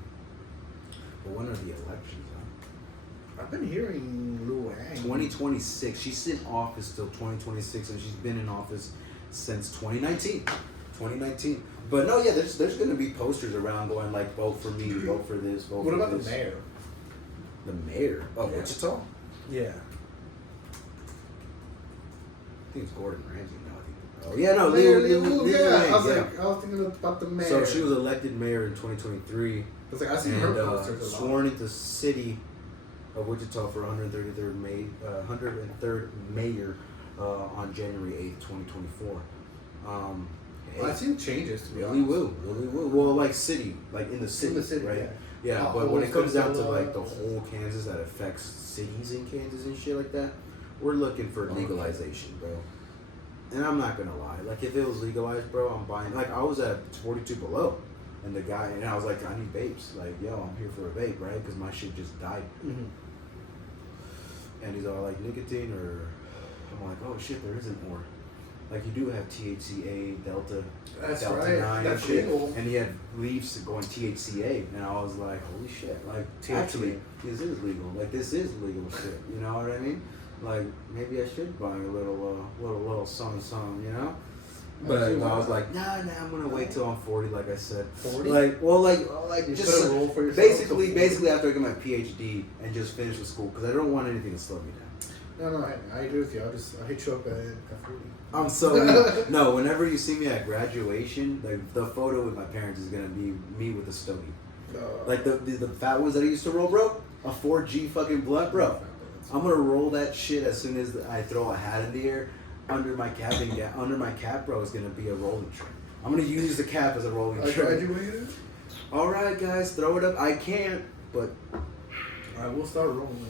But when are the elections? Huh? I've been hearing Lil Wang. 2026. She's in office till 2026, and she's been in office since 2019. 2019. But no, yeah, there's gonna be posters around going like, vote for me, vote for this, vote what for about this. the mayor? The mayor of Yeah. Wichita? Yeah. I think it's Gordon Ramsay now. I think. Oh yeah, no, I was thinking about the mayor. So she was elected mayor in 2023. It's like I seen her posters a lot. Sworn into city of Wichita for 103rd mayor on January 8th, 2024. I've seen changes to be Really will. Well, like city, like in the city, right? Yeah. Yeah, but when it comes down to like the whole Kansas that affects cities in Kansas and shit like that, we're looking for legalization, bro. And I'm not gonna lie, like if it was legalized, bro, I'm buying. Like I was at 42 Below, and the guy, and I was like, I need vapes. Like, yo, I'm here for a vape, right? Because my shit just died. Mm-hmm. And he's all like, nicotine, or I'm like, oh shit, there isn't more. Like you do have THCA, Delta, That's Delta right. 9 That's and shit. legal. And he had leaves going THCA, and I was like, holy shit! Like actually, this is legal. Like this is legal shit. You know what I mean? Like maybe I should buy a little something, you know? But I was like, nah, I'm gonna wait till I'm 40, like I said. 40? Like, well, like You just put a rule for yourself basically after I get my PhD and just finish with school, because I don't want anything to slow me down. No, I agree with you. I hit you up at 40. I'm so no. Whenever you see me at graduation, like the photo with my parents is gonna be me with a stogie, like the fat ones that I used to roll, bro. A 4G fucking blunt, bro. I'm gonna roll that shit as soon as I throw a hat in the air. Under my cap, bro, is gonna be a rolling tray. I'm gonna use the cap as a rolling tray. I graduated. All right, guys, throw it up. I can't, but All right, we'll start rolling.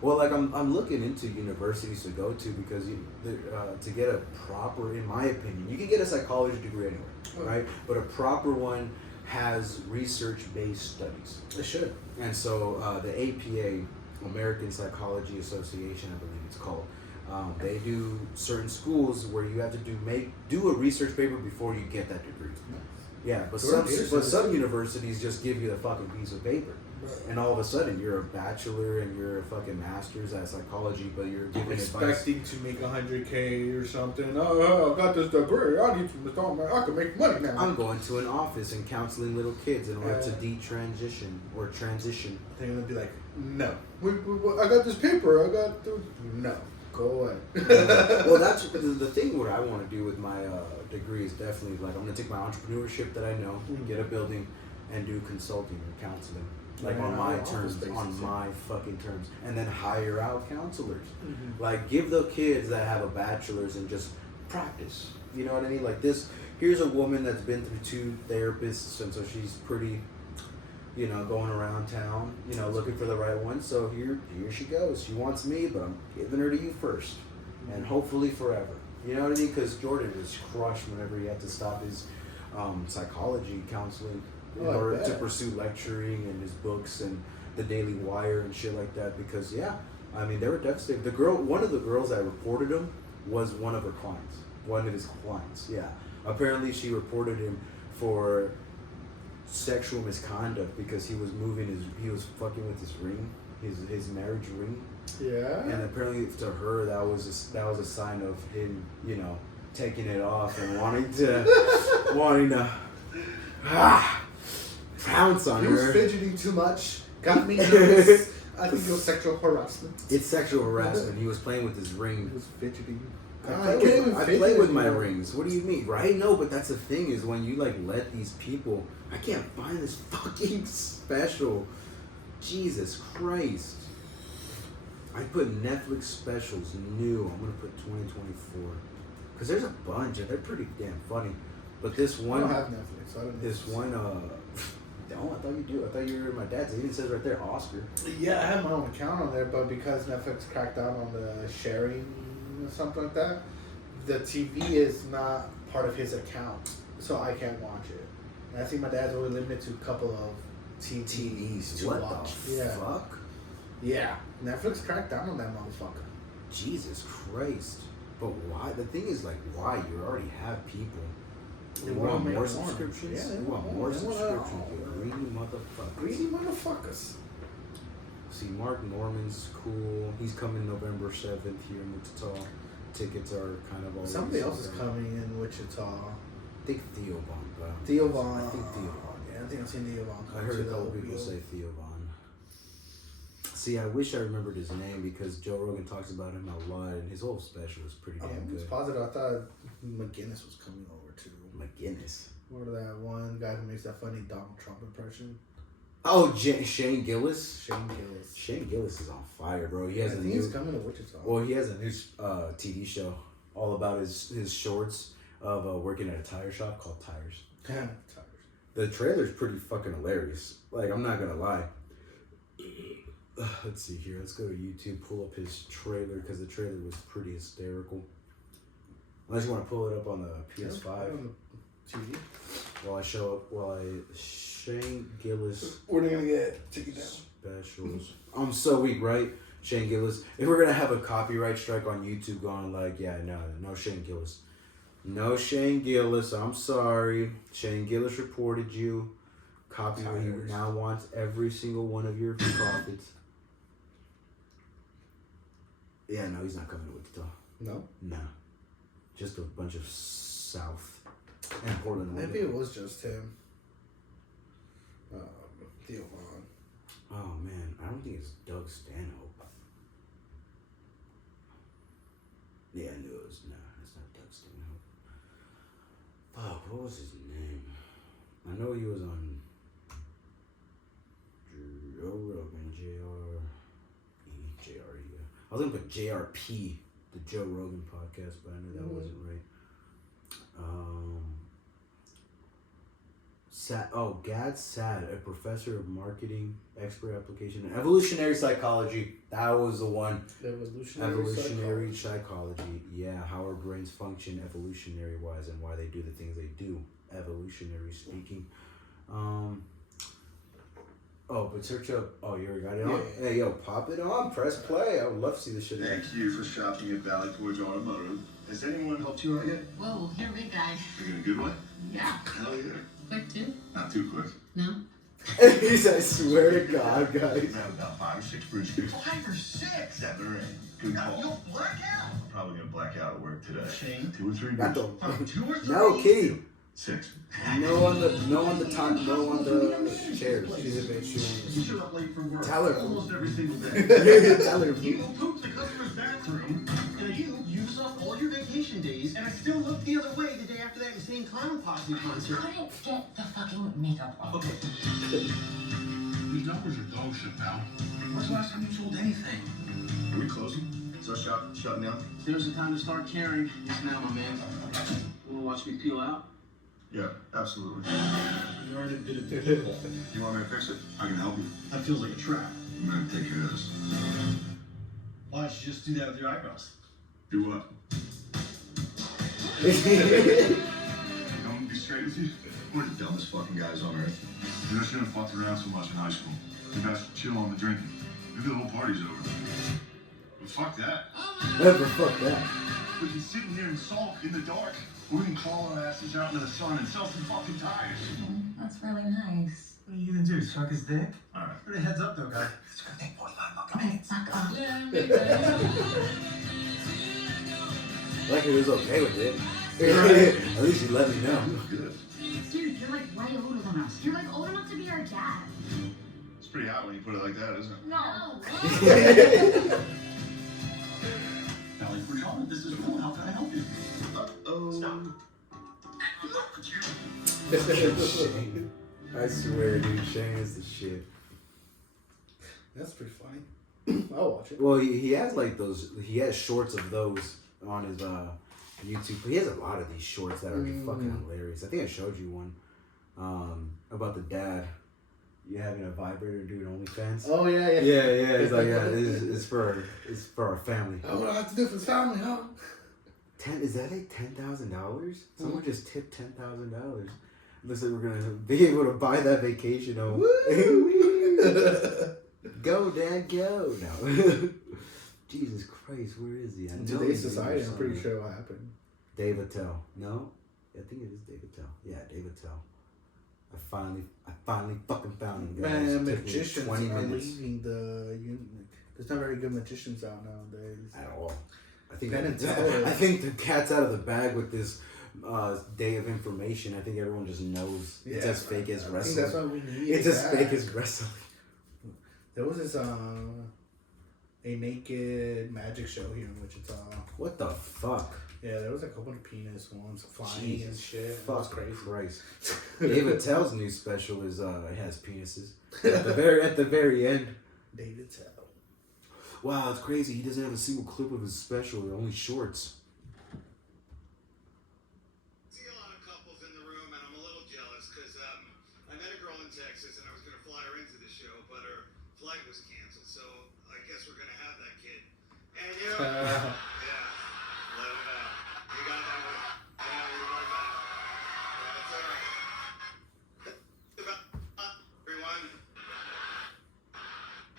well, like I'm looking into universities to go to because to get a proper, in my opinion, you can get a psychology degree anywhere, right? But a proper one has research-based studies. It should. And so the APA, American Psychology Association, I believe it's called. They do certain schools where you have to do a research paper before you get that degree. Yeah, but some universities just give you the fucking piece of paper. And all of a sudden, you're a bachelor and you're a fucking master's at psychology, but you're giving expecting to make $100K or something. Oh, I got this degree. I need to start. I can make money now. I'm going to an office and counseling little kids in order to detransition or transition. They're gonna be like, no. I got this paper. No. Go away. Well, that's the thing. What I want to do with my degree is definitely like I'm gonna take my entrepreneurship that I know, get a building, and do consulting or counseling. Like on my terms, on my fucking terms, and then hire out counselors. Like give the kids that have a bachelor's and just practice. You know what I mean? Like this, here's a woman that's been through 2 therapists, and so she's pretty, you know, going around town, you know, looking for the right one. So here she goes. She wants me, but I'm giving her to you first, and hopefully forever. You know what I mean? Because Jordan was crushed whenever he had to stop his psychology counseling in order to pursue lecturing and his books and the Daily Wire and shit like that. Because I mean, they were devastated. One of the girls that reported him was one of her clients. One of his clients, yeah. Apparently, she reported him for sexual misconduct because he was fucking with his ring, his marriage ring. Yeah. And apparently, to her, that was a sign of him, you know, taking it off and wanting to pounce on her. He was fidgeting too much. Got me nervous. I think it was sexual harassment. It's sexual harassment. He was playing with his ring. He was fidgeting. I play with my rings. What do you mean? Right? No, but that's the thing is when you like let these people. I can't find this fucking special. Jesus Christ. I put Netflix specials new. I'm gonna put 2024 because there's a bunch and they're pretty damn funny. But this one. I don't have Netflix. I don't. This one. No, I thought you do. I thought you were my dad's. It even says right there, Oscar. Yeah, I have my own account on there, but because Netflix cracked down on the sharing or something like that, the TV is not part of his account, so I can't watch it. And I think my dad's only limited to a couple of TVs to what watch. The fuck? Yeah, Netflix cracked down on that motherfucker. Jesus Christ! But why? The thing is, like, why? You already have people. They You want want more more. subscriptions? Yeah, they you want want more more. They want subscriptions? all. You greedy motherfuckers. Greedy motherfuckers. See, Mark Norman's cool. He's coming November 7th here in Wichita. Tickets are kind of all. Somebody else is coming in Wichita. I think Theo Von. Theo Von. I think Theo Von. Yeah, I think I've seen Theo Von. I heard a couple people say Theo Von. See, I wish I remembered his name because Joe Rogan talks about him a lot, and his whole special is pretty damn I was good. positive. I thought McGinnis was coming over too. McGinnis. Or that one guy who makes that funny Donald Trump impression. Oh, Shane Gillis. Shane Gillis. Shane Gillis is on fire, bro. He has I think he's coming to Wichita. Well, he has a new TV show all about his shorts of working at a tire shop called Tires. Tires. The trailer's pretty fucking hilarious. Like, I'm not gonna lie. Let's see here. Let's go to YouTube. Pull up his trailer because the trailer was pretty hysterical. Unless you want to pull it up on the PS5. On the TV. While Shane Gillis. We're not gonna get taken down. Specials. I'm so weak, right? Shane Gillis. If we're gonna have a copyright strike on YouTube going like, yeah, no Shane Gillis. No Shane Gillis. I'm sorry. Shane Gillis reported you. Copyright. He now wants every single one of your profits. Yeah, no, he's not coming to Wichita. No? No. Just a bunch of South and Portland. Maybe it was just him. Theo Von. Oh, man. I don't think it's Doug Stanhope. Yeah, I knew it was. No, it's not Doug Stanhope. Fuck, what was his name? I know he was on Joe Rogan, JRE. I was gonna put JRP, the Joe Rogan podcast, but I knew that wasn't right. Gad Sad, a professor of marketing, expert application, and evolutionary psychology. That was the one. Evolutionary psychology. Yeah, how our brains function evolutionary wise and why they do the things they do, evolutionary speaking. But search up. Oh, you already got it on? Yeah. Hey, yo, pop it on. Press play. I would love to see this shit. Thank you for shopping at Valley Forge Automotive. Has anyone helped you out yet? Whoa, you're a big guy. You're in a good way? Yeah. Hell yeah. Quick too? Not too quick. No? He said, I swear to God, guys. We have about 5 or 6 bridges. 5 or 6? 7 or 8. Good call. You'll black out. I'm probably going to black out at work today. Shane? 2 or 3 Got bridges. 2 or 3? No, Kitty. 6. No on the chairs. She's a bitch. You show up late for work. Tell her. Almost every single day. Tell her. You poop the customer's bathroom, and you use up all your vacation days, and I still look the other way the day after that insane clown posse concert. Couldn't get the fucking makeup off. Okay. These numbers are dog shit, pal. When's the last time you sold anything? Are we closing? So shutting down? There's the time to start caring. Yes, now, my man. You wanna watch me peel out? Yeah, absolutely. You already did it there. You want me to fix it? I can help you. That feels like a trap. I'm gonna take care of this. Why don't you just do that with your eyebrows? Do what? I'm gonna be straight with you. We're the dumbest fucking guys on earth. You know, shouldn't have fucked around so much in high school. You guys should chill on the drinking. Maybe the whole party's over. But fuck that. Never fuck that. We can sit in here and sulk in the dark. Or we can crawl our asses out into the sun and sell some fucking tires. That's really nice. What are you gonna do? Suck his dick? Alright. Pretty heads up, though, guy. It's gonna take 45 fucking Okay, minutes. suck off. Like he was okay with it. At least he let me know. Good. Dude, you're like way older than us. You're like old enough to be our dad. It's pretty hot when you put it like that, isn't it? No. Valley, we're John. This is cool. How can I help you? Uh-oh. Stop. Shane. I swear, dude, Shane is the shit. That's pretty funny. I'll watch it. Well, he has like those. He has shorts of those on his YouTube. He has a lot of these shorts that are fucking hilarious. I think I showed you one about the dad. You having a vibrator doing OnlyFans? Oh yeah, yeah. Yeah. It's like it's for our family. Oh, what do I have to do for the family, huh? Is that like $10,000? Someone just tipped $10,000. Looks like we're gonna be able to buy that vacation home. Go, Dad, go! No. Jesus Christ, where is he? In today's society, I'm pretty sure what happened. Dave Attell. No, I think it is Dave Attell. Yeah, Dave Attell. I finally fucking found him, guys. Man, It took me magicians 20 are minutes. leaving the union. There's not very good magicians out nowadays. At all. I think Penn and Teller. I think the cat's out of the bag with this day of information. I think everyone just knows it's as fake as I think wrestling. that's what we need. It's as fake as wrestling. There was this a naked magic show here in Wichita. What the fuck? Yeah, there was a couple of penis ones flying and Jesus shit. It fuck was crazy. Christ. David Tell's new special is it has penises at the very end. David Tell. Wow, it's crazy. He doesn't have a single clip of his special. Only shorts. See a lot of couples in the room, and I'm a little jealous because I met a girl in Texas, and I was going to fly her into the show, but her flight was canceled, so I guess we're going to have that kid. And you know, yeah, let it out. You got that one. Yeah, you're right about it. That's all right.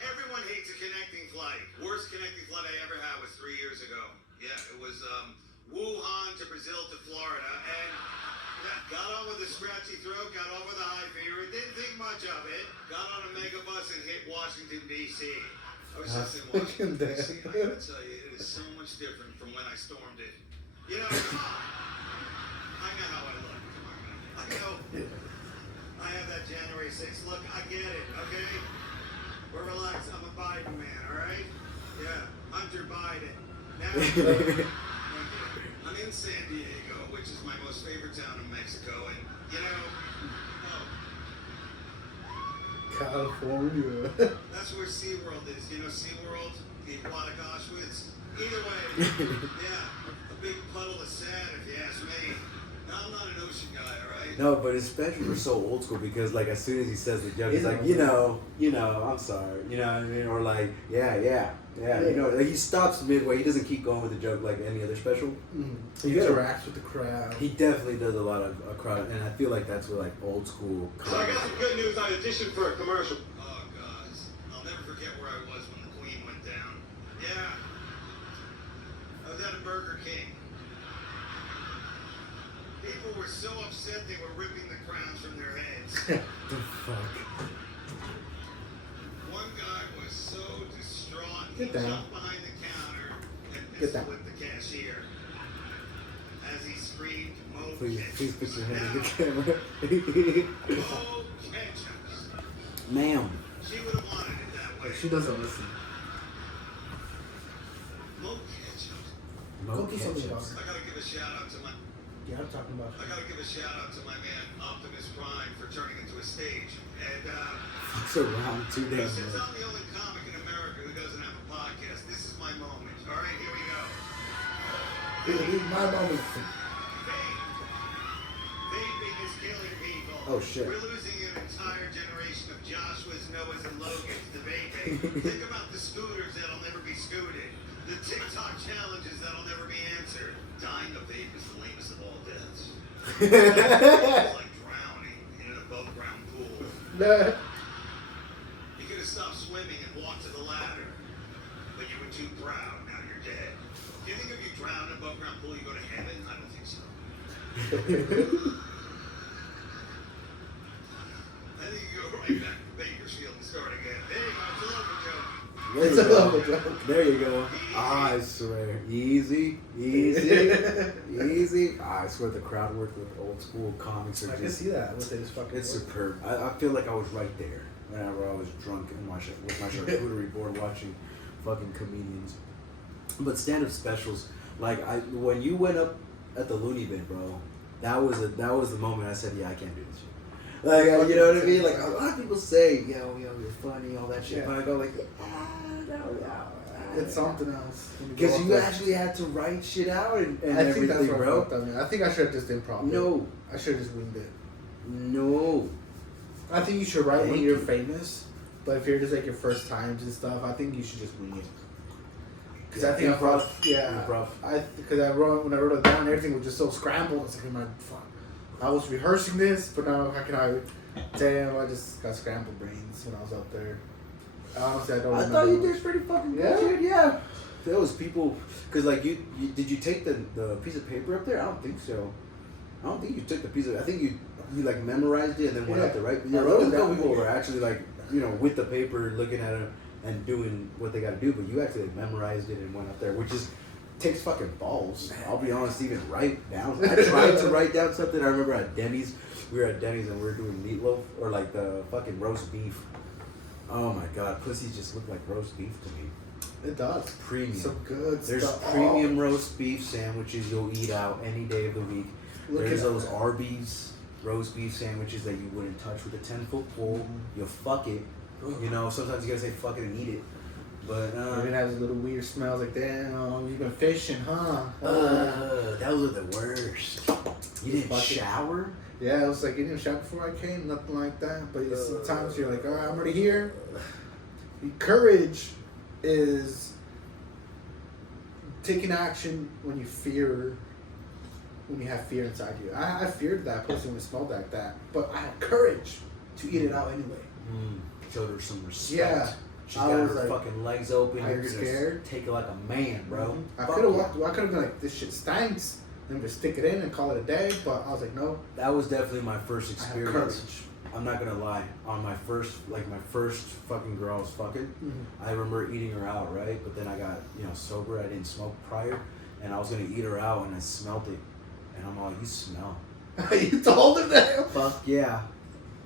Everyone hates a connecting flight. Worst connecting flight I ever had was 3 years ago. Yeah, it was Wuhan to Brazil to Florida, and got on with a scratchy throat, got over the high fever, didn't think much of it, got on a mega bus and hit Washington, D.C. I was just in Washington, D.C. I gotta tell you, it is so much different from when I stormed it. You know, I know how I look. Come on, man. I know. I have that January 6th look. I get it, okay? We're relaxed. I'm a Biden man, all right? Yeah, Hunter Biden. Now, I'm in San Diego, which is my most favorite town in Mexico, and, you know, California. that's where SeaWorld is. You know SeaWorld? The aquatic Auschwitz? Either way, yeah, a big puddle of sand, if you ask me. Now, I'm not an ocean guy, all right? No, but his specials are so old school because like as soon as he says the joke, he's like, you know, I'm sorry, you know what I mean, or like, yeah, you know, like he stops midway. He doesn't keep going with the joke like any other special. He interacts with the crowd. He definitely does a lot of crowd, and I feel like that's where like old school. So I got some good news. I auditioned for a commercial. Oh, God. I'll never forget where I was when the Queen went down. Yeah. I was at a Burger King. People were so upset they were ripping the crowns from their heads. The fuck. One guy was so distraught, he Get down. jumped behind the counter and Get pistol down. whipped the cashier. As he screamed, Mo Please Ketchup. put your head in the Now, camera. Mo Ketchup. Ma'am. She would have wanted it that way. She doesn't listen. Mo Ketchup. Mo Go do something Ketchup. about it. I gotta give a shout out to my Yeah, I'm talking about. I gotta give a shout out to my man Optimus Prime for turning into a stage. And Fucks around too damn since much. I'm the only comic in America who doesn't have a podcast, this is my moment. All right, here we go. This is my moment. Vaping is killing people. Oh, shit. We're losing an entire generation of Joshuas, Noahs, and Logans to vaping. Think about the scooters that'll never be scooted. The TikTok challenges that'll never be answered. Dying of vape is the lamest of all deaths. It's like drowning in an above ground pool. Nah. You could have stopped swimming and walked to the ladder, but you were too proud. Now you're dead. Do you think if you drown in an above ground pool, you go to heaven? I don't think so. I think you go right back to Bakersfield and start again. There you go. It's a local joke. There It's you a go. local joke. There you go. I swear. Easy. Easy. I swear the crowd work with old school comics are I can just... see that with his fucking. It's work. superb. I feel like I was right there whenever I was drunk and with my charcuterie board watching fucking comedians. But stand-up specials, like when you went up at the Looney Bin, bro, that was the moment I said, yeah, I can't do this shit. Like, you know what I mean? Like, a lot of people say, yo, you're funny, all that shit. Yeah. But I go like, It's something else. Because you actually had to write shit out and I think that's everything, what bro. I fucked up, man. I think I should have just improv. No. I should have just winged it. No. I think you should write when Thank you're you. famous, but if you're just like your first times and stuff, I think you should just wing it. Because I think improv. I because when I wrote it down, everything was just so scrambled. It's like, man, fuck. I was rehearsing this, but now how can I? Damn, I just got scrambled brains when I was up there. Honestly, I don't. I remember. thought you did pretty fucking good Yeah? shit, yeah. There was people, because like you did you take the piece of paper up there? I don't think so. I don't think you took the piece of, I think you like memorized it and then went Yeah. up there, right? I Yeah, wrote those it down. people were actually like, with the paper, looking at it and doing what they got to do, but you actually memorized it and went up there, which is, takes fucking balls. I'll be honest, even write down. I tried to write down something. I remember at Denny's, we were at Denny's and we were doing meatloaf, or like the fucking roast beef. Oh my god, pussy just looked like roast beef to me. It does. Premium. Some good There's stuff. premium roast beef sandwiches you'll eat out any day of the week. Look There's at those that. Arby's roast beef sandwiches that you wouldn't touch with a 10-foot pole. Mm-hmm. You'll fuck it. Sometimes you gotta say fuck it and eat it. But You're gonna have these little weird smells like, damn, you've been fishing, huh? those are the worst. You didn't Fuck it. shower? Yeah, it was like, you didn't shower before I came, nothing like that. But sometimes you're like, all right, I'm already here. Courage is taking action when you have fear inside you. I feared that pussy when it smelled like that, but I had courage to eat it out anyway. Showed her some respect. Yeah. She's I got her was like, fucking legs open. I'm You're gonna scared. take it like a man, bro. I Fuck could have yeah. walked. I could have been like, this shit stinks, and just stick it in and call it a day. But I was like, no. That was definitely my first I have experience. courage. I'm not gonna lie. On my first fucking girl I was fucking, I remember eating her out, right? But then I got, sober. I didn't smoke prior, and I was gonna eat her out, and I smelled it, and I'm like, you smell. You told him that. Fuck yeah.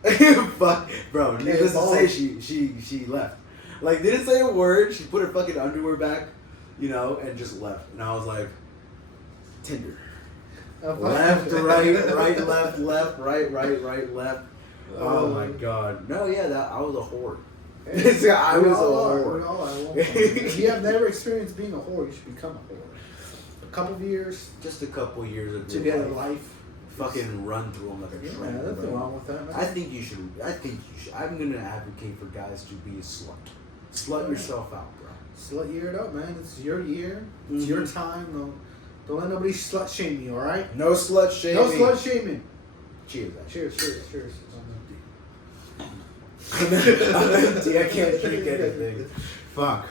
Fuck, bro. Needless to say, she left. Like, didn't say a word. She put her fucking underwear back, and just left. And I was like, Tinder. Left, right, left, right, left. Oh my god. No, yeah, I was a whore. I was a whore. If you have never experienced being a whore, you should become a whore. A couple of years Just a couple years of your together, life. life. Fucking run through them like a Yeah, train. man, nothing bro. wrong with that. Man. I think you should. I'm gonna advocate for guys to be a slut. Slut yourself out, bro. Slut year it up, man. It's your year. It's your time. No, don't let nobody slut shame you. All right. No slut shaming. No slut shaming. Cheers. Cheers. I'm empty. I can't drink anything. Fuck.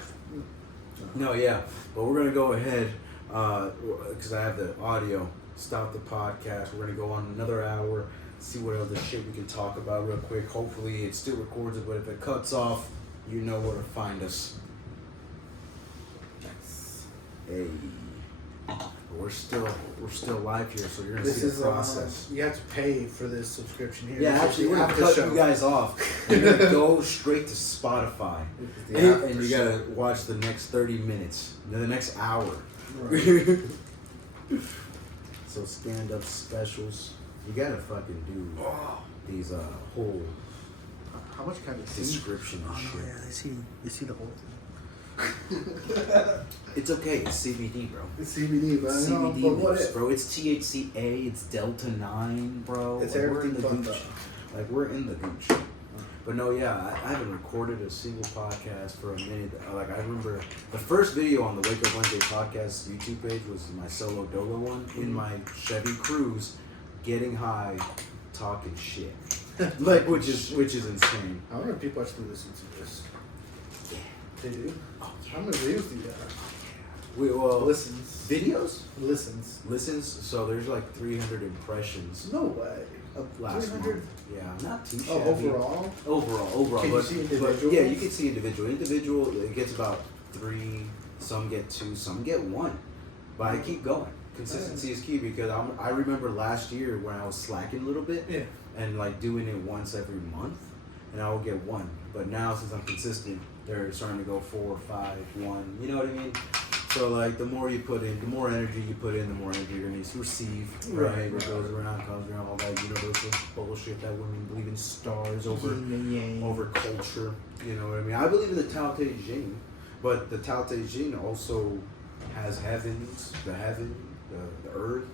No, yeah. But we're gonna go ahead because I have the audio. Stop the podcast. We're gonna go on another hour. See what other shit we can talk about real quick. Hopefully it still records it, but if it cuts off, you know where to find us. Nice. Hey. We're still live here, so you're gonna This see is the process. you have to pay for this subscription here. Yeah, This is actually, the we're gonna after cut show. you guys off. You're gonna go straight to Spotify, This is the after and you show. gotta watch the next 30 minutes, the next hour. Right. So stand-up specials. You gotta fucking do these whole How much can they see? description and shit. Yeah, they see the whole thing. It's okay. It's CBD, bro. It's CBD, but CBD but what mix, if? bro. It's THCA. It's Delta 9, bro. It's Like, we're everything in the but gooch. Like we're in the gooch. But no, yeah, I haven't recorded a single podcast for a minute. Like I remember the first video on the Wake Up Wednesday podcast YouTube page was my solo dolo one in my Chevy Cruise, getting high, talking shit. Like which is insane. I wonder if people actually listen to this. Yeah. They do. Oh, yeah. How many views do you have? Well, Listens. videos. Listens. So there's like 300 impressions No way. last 300? month. Yeah, not too shabby. Oh, overall? Overall. Can you but, see but individuals? yeah, you can see individual. Individual, it gets about 3. Some get 2. Some get 1. But I keep going. Consistency is key because I remember last year when I was slacking a little bit. Yeah. And like doing it once every month, and I will get 1. But now since I'm consistent, they're starting to go 4, 5, 1. You know what I mean? So like the more you put in, the more energy you put in, the more energy you're gonna receive. Right? What goes around comes around. All that universal bullshit that women believe in stars over culture. You know what I mean? I believe in the Tao Te Ching, but the Tao Te Ching also has heavens, the heaven, the earth,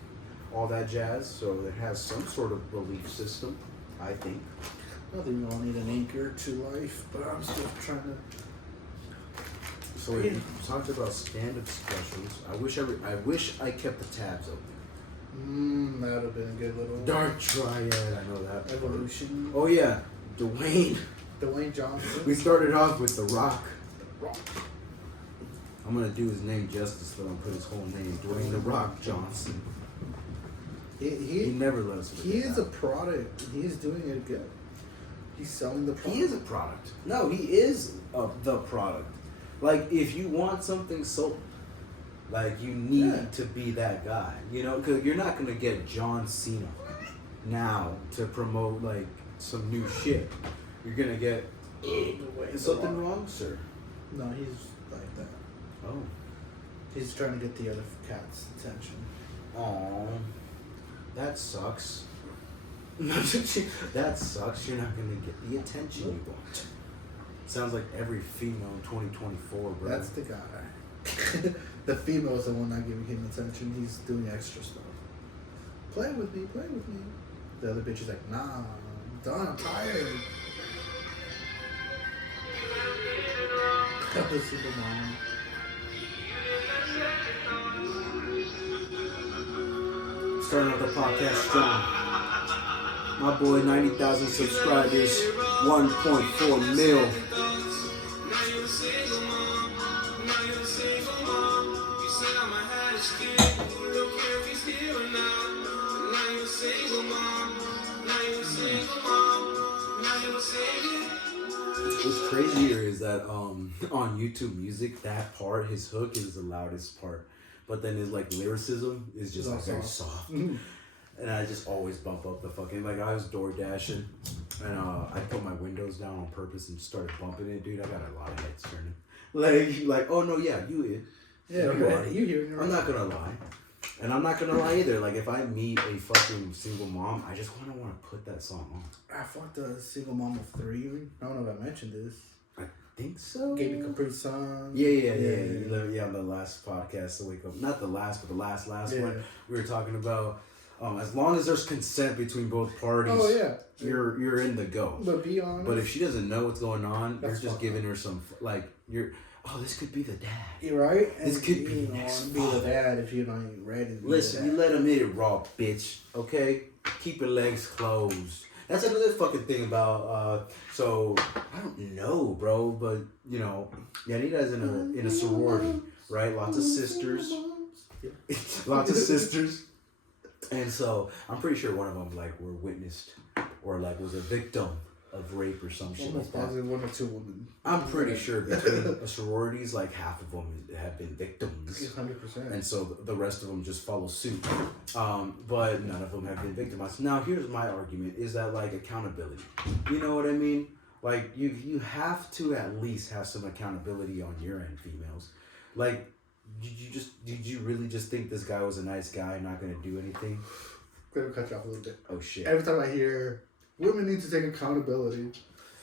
all that jazz. So it has some sort of belief system, I think. I think we all need an anchor to life, but I'm still trying to. So we talked about stand-up specials. I wish I kept the tabs open. That would have been a good little. Dark Triad, I know that. Evolution. Oh yeah, Dwayne. Dwayne Johnson. We started off with The Rock. I'm gonna do his name justice, but I'm gonna put his whole name, Dwayne The Rock Johnson. He never let us forget He is that. a product. He is doing it good. He's selling the product. He is a product. No, he is the product. Like, if you want something sold, like, you need to be that guy. You know, because you're not going to get John Cena now to promote, like, some new shit. You're going to get... Is something wrong, sir? No, he's like that. Oh. He's trying to get the other cat's attention. Aw. That sucks. That sucks. You're not going to get the attention you want. Sounds like every female in 2024, bro. That's the guy. The female is the one not giving him attention. He's doing extra stuff. Play with me. The other bitch is like, nah, I'm done. I'm tired. The single mom. Starting off the podcast strong. My boy, 90,000 subscribers, 1.4 mil. What's crazier is that on YouTube Music, that part, his hook is the loudest part, but then his like lyricism is just like very soft. And I just always bump up the fucking, like I was door dashing and I put my windows down on purpose and started bumping it, dude. I got a lot of heads turning. Like, oh no, yeah, you it. Yeah, you hearing it. I'm not gonna lie. And I'm not gonna lie either. Like, if I meet a fucking single mom, I just wanna put that song on. I fucked a single mom of 3. I don't know if I mentioned this. I think so. Gave me Capri Sun. Yeah. On the last podcast, the wake up, not the last, but the last one, we were talking about as long as there's consent between both parties. Oh yeah. You're in the go. But be honest. But if she doesn't know what's going on, That's you're just giving her some this could be the dad. You're right. This And could be you next be the dad if you're not even ready to be Listen, the you dad. let him hit it raw, bitch. Okay, keep your legs closed. That's another fucking thing about. So I don't know, bro, but you know, Yanita's in a sorority, right? Lots of sisters, lots of sisters, and so I'm pretty sure one of them like were witnessed or like was a victim of rape or some shit like Almost that. positive 1 or 2 women. I'm pretty sure between the sororities, like half of them have been victims. 100%. And so the rest of them just follow suit. But none of them have been victimized. Now, here's my argument, is that, like, accountability. You know what I mean? Like, you have to at least have some accountability on your end, females. Like, Did you really just think this guy was a nice guy, not gonna do anything? Let me cut you off a little bit. Oh shit! Every time I hear women need to take accountability,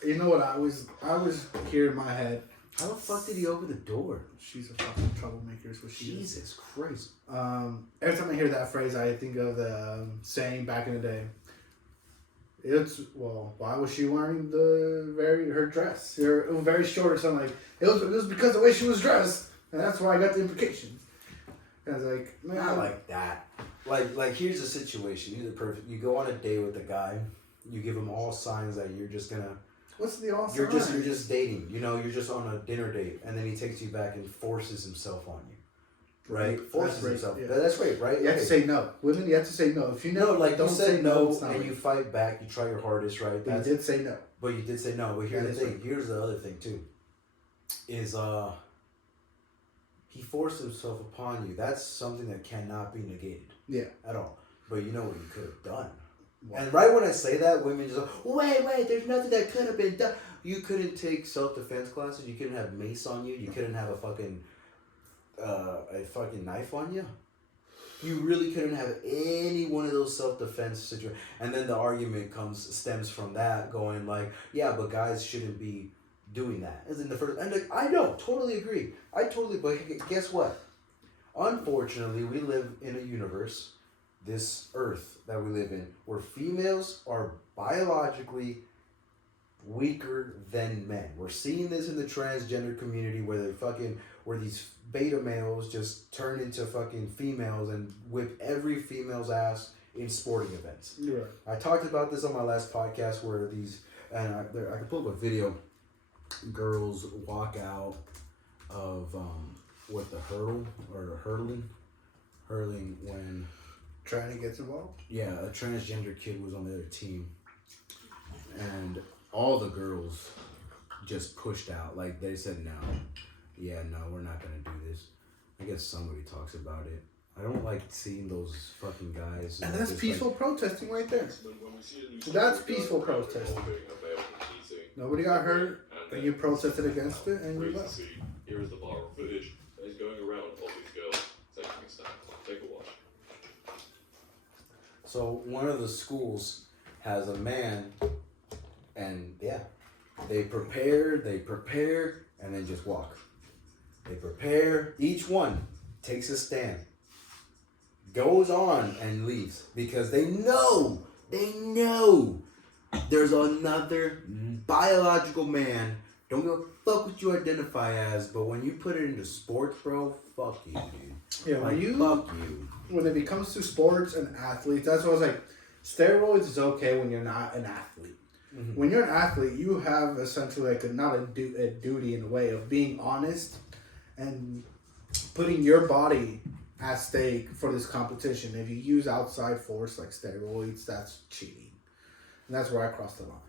you know what I was here in my head. How the fuck did he open the door? She's a fucking troublemaker. Is what she is. Jesus Christ! Every time I hear that phrase, I think of the saying back in the day. It's why was she wearing her dress? It was very short or something like. It was because of the way she was dressed, and that's why I got the implications. And I was like, man, not like that. Like here's the situation. You're the perfect. You go on a date with a guy. You give him all signs that you're just gonna. What's the all You're just dating. You know, you're just on a dinner date, and then he takes you back and forces himself on you. Right? Forces himself. Yeah. That's rape, right? You have to say no. Women, you have to say no. If you know, like don't you said say no, it's not and rape. you fight back. You try your hardest, right? But you did say no. But you did say no. But here's That the is thing. Here's the other thing too. Is he forced himself upon you. That's something that cannot be negated. Yeah. At all. But you know what you could have done. Wow. And right when I say that, women just go, wait, there's nothing that could have been done. You couldn't take self-defense classes. You couldn't have mace on you. You couldn't have a fucking knife on you. You really couldn't have any one of those self-defense situations. And then the argument stems from that, going like, yeah, but guys shouldn't be doing that. As in the first, and I know, totally agree. But guess what? Unfortunately, we live in a universe, this earth that we live in, where females are biologically weaker than men. We're seeing this in the transgender community where these beta males just turn into fucking females and whip every female's ass in sporting events. You're right. I talked about this on my last podcast where I can pull up a video. Girls walk out of the hurling when Trying to get involved. yeah, a transgender kid was on the other team, and all the girls just pushed out. Like they said, no, we're not gonna do this. I guess somebody talks about it. I don't like seeing those fucking guys. And that's peaceful protesting right there. That's peaceful protesting. Nobody got hurt, and you protested against it, and you left. Here is the viral footage that is going around of these girls taking a stand. Take a watch. So one of the schools has a man, and yeah, they prepare, and then just walk. They prepare, each one takes a stand, goes on and leaves because they know there's another biological man. Don't give a fuck what you identify as, but when you put it into sports, bro, fuck you, dude. Yeah, fuck you. When it comes to sports and athletes, that's what I was like. Steroids is okay when you're not an athlete. Mm-hmm. When you're an athlete, you have essentially like a duty in a way of being honest and putting your body at stake for this competition. If you use outside force like steroids, that's cheating. And that's where I cross the line.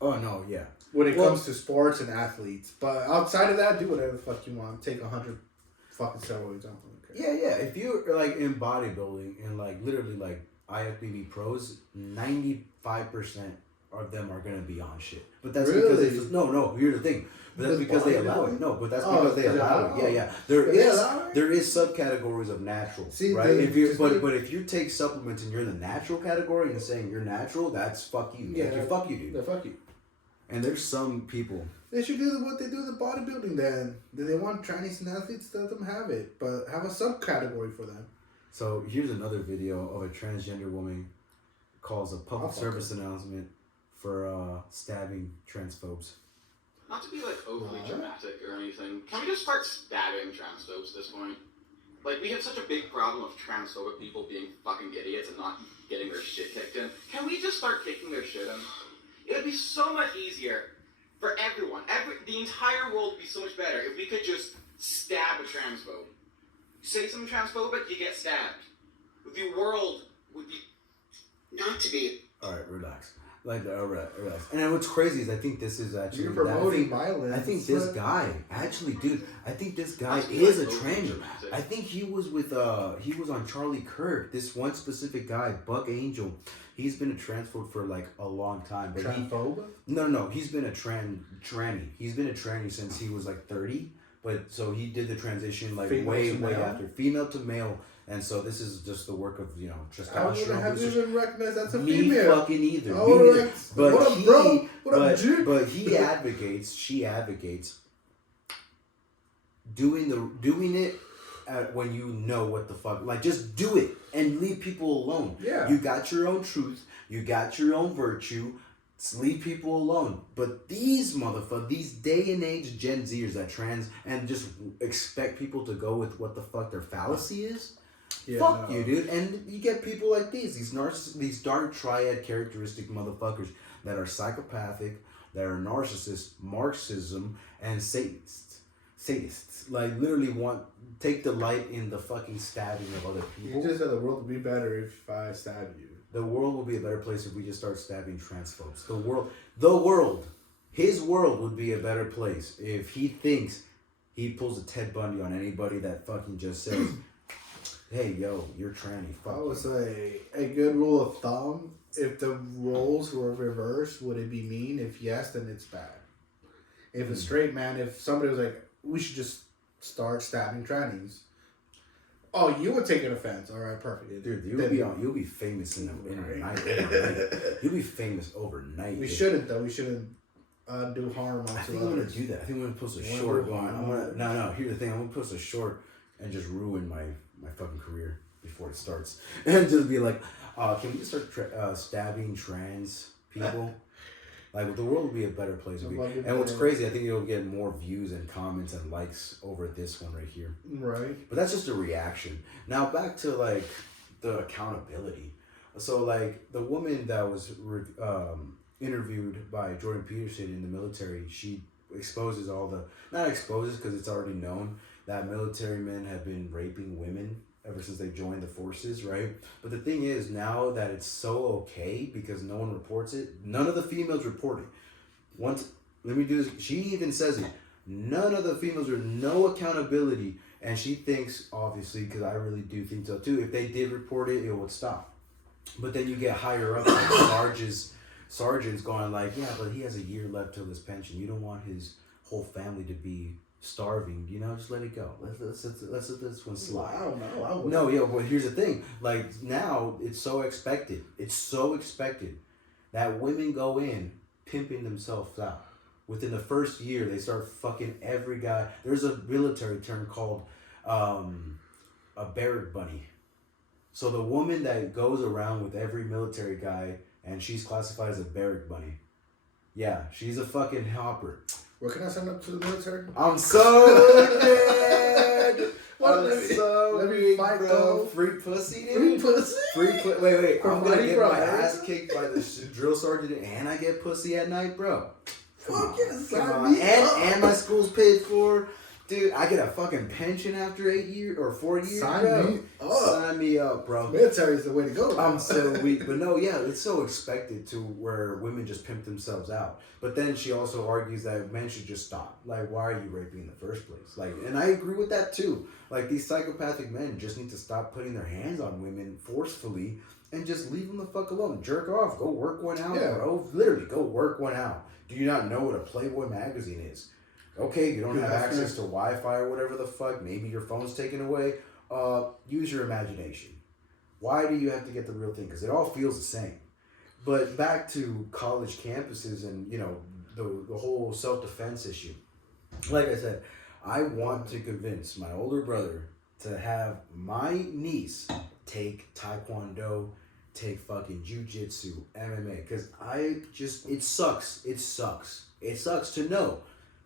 Oh, no, yeah. When it comes to sports and athletes. But outside of that, do whatever the fuck you want. Take 100 fucking steroids. I don't care. Yeah. If you're like in bodybuilding and like literally like IFBB pros, 95% of them are gonna be on shit. But that's because they just no. Here's the thing. But that's because they allow it. No, but that's because they allow it. Yeah. There is subcategories of natural, right? If you take supplements and you're in the natural category and saying you're natural, that's fuck you. Yeah, like, fuck you, dude. They fuck you. And there's some people. They should do what they do in the bodybuilding then. Do they want Chinese athletes? Let them have it. But have a subcategory for them. So here's another video of a transgender woman calls a public service announcement for stabbing transphobes. Not to be like overly dramatic or anything, can we just start stabbing transphobes at this point? Like, we have such a big problem of transphobic people being fucking idiots and not getting their shit kicked in. Can we just start kicking their shit in? It would be so much easier for everyone. The entire world would be so much better if we could just stab a transphobe. Say something transphobic, you get stabbed. The world would be not to be. Alright, relax. Relax. And what's crazy is I think this is actually... You're promoting violence. I think this guy, actually, dude, I think this guy is a trans. I think he was on Charlie Kirk. This one specific guy, Buck Angel, he's been a transphobe for like a long time. But Transphobe? No. He's been a tranny. He's been a tranny since he was like 30. But so he did the transition like Female way to male? after female to male, and so this is just the work of just I wouldn't have even recognized that's a me female. fucking either. Oh, Me neither. like, But what up, he, bro? What up, G? but he advocates. She advocates doing it when you know what the fuck. Like, just do it and leave people alone. Yeah. You got your own truth. You got your own virtue. Leave people alone. But these motherfuckers, these day and age Gen Zers that trans and just expect people to go with what the fuck their fallacy is. Yeah, Fuck no. you, dude. And you get people like these dark triad characteristic motherfuckers that are psychopathic, that are narcissists, Marxism, and sadists. Like, literally take delight in the fucking stabbing of other people. You just said the world would be better if I stabbed you. The world will be a better place if we just start stabbing transphobes. The world, his world would be a better place if he thinks he pulls a Ted Bundy on anybody that fucking just says, hey, yo, you're tranny. Fuck I would you. say a good rule of thumb, if the roles were reversed, would it be mean? If yes, then it's bad. If a straight man, if somebody was like, we should just start stabbing trannies. Oh, you would take an offense. All right, perfect. Dude, you'll be famous in a night. Overnight. You'll be famous overnight. We shouldn't though. We shouldn't do harm I onto think I'm gonna others. do that. I think I'm gonna post a You wanna short do going. harm? No. Here's the thing. I'm gonna post a short and just ruin my fucking career before it starts, and just be like, can we just start stabbing trans people? Like, the world would be a better place. And what's crazy, I think it'll get more views and comments and likes over this one right here. Right. But that's just a reaction. Now back to like the accountability. So like the woman that was interviewed by Jordan Peterson in the military, she exposes not exposes because it's already known that military men have been raping women ever since they joined the forces, right? But the thing is, now that it's so okay because no one reports it, none of the females report it. Let me do this. She even says it. None of the females are no accountability, and she thinks, obviously, because I really do think so too, if they did report it, it would stop. But then you get higher up, like sergeants going like, yeah, but he has a year left till his pension. You don't want his whole family to be starving, just let it go. Let's let this one slide. I don't know. I wouldn't. No, yeah, but here's the thing. Like, now it's so expected. It's so expected that women go in pimping themselves out. Within the first year, they start fucking every guy. There's a military term called a barrack bunny. So the woman that goes around with every military guy and she's classified as a barrack bunny. Yeah, she's a fucking hopper. Where can I sign up to the military? I'm so dead. Let me fight, bro. Free pussy, dude. Free pussy? Wait. For I'm gonna fighting get for my America? ass kicked by the drill sergeant and I get pussy at night, bro. Fuck yes, Come sign on. me up. And my school's paid for. Dude, I get a fucking pension after 8 years or 4 years. Sign bro. me up. Sign me up, bro. Military is the way to go. I'm so weak. But no, yeah, it's so expected to where women just pimp themselves out. But then she also argues that men should just stop. Like, why are you raping in the first place? Like, and I agree with that too. Like, these psychopathic men just need to stop putting their hands on women forcefully and just leave them the fuck alone. Jerk off. Go work one out, Yeah. bro. Literally, go work one out. Do you not know what a Playboy magazine is? Okay, you don't have access to Wi-Fi or whatever the fuck. Maybe your phone's taken away. Use your imagination. Why do you have to get the real thing? Because it all feels the same. But back to college campuses and, the whole self-defense issue. Like I said, I want to convince my older brother to have my niece take Taekwondo, take fucking Jiu-Jitsu, MMA. Because it sucks. It sucks. It sucks to know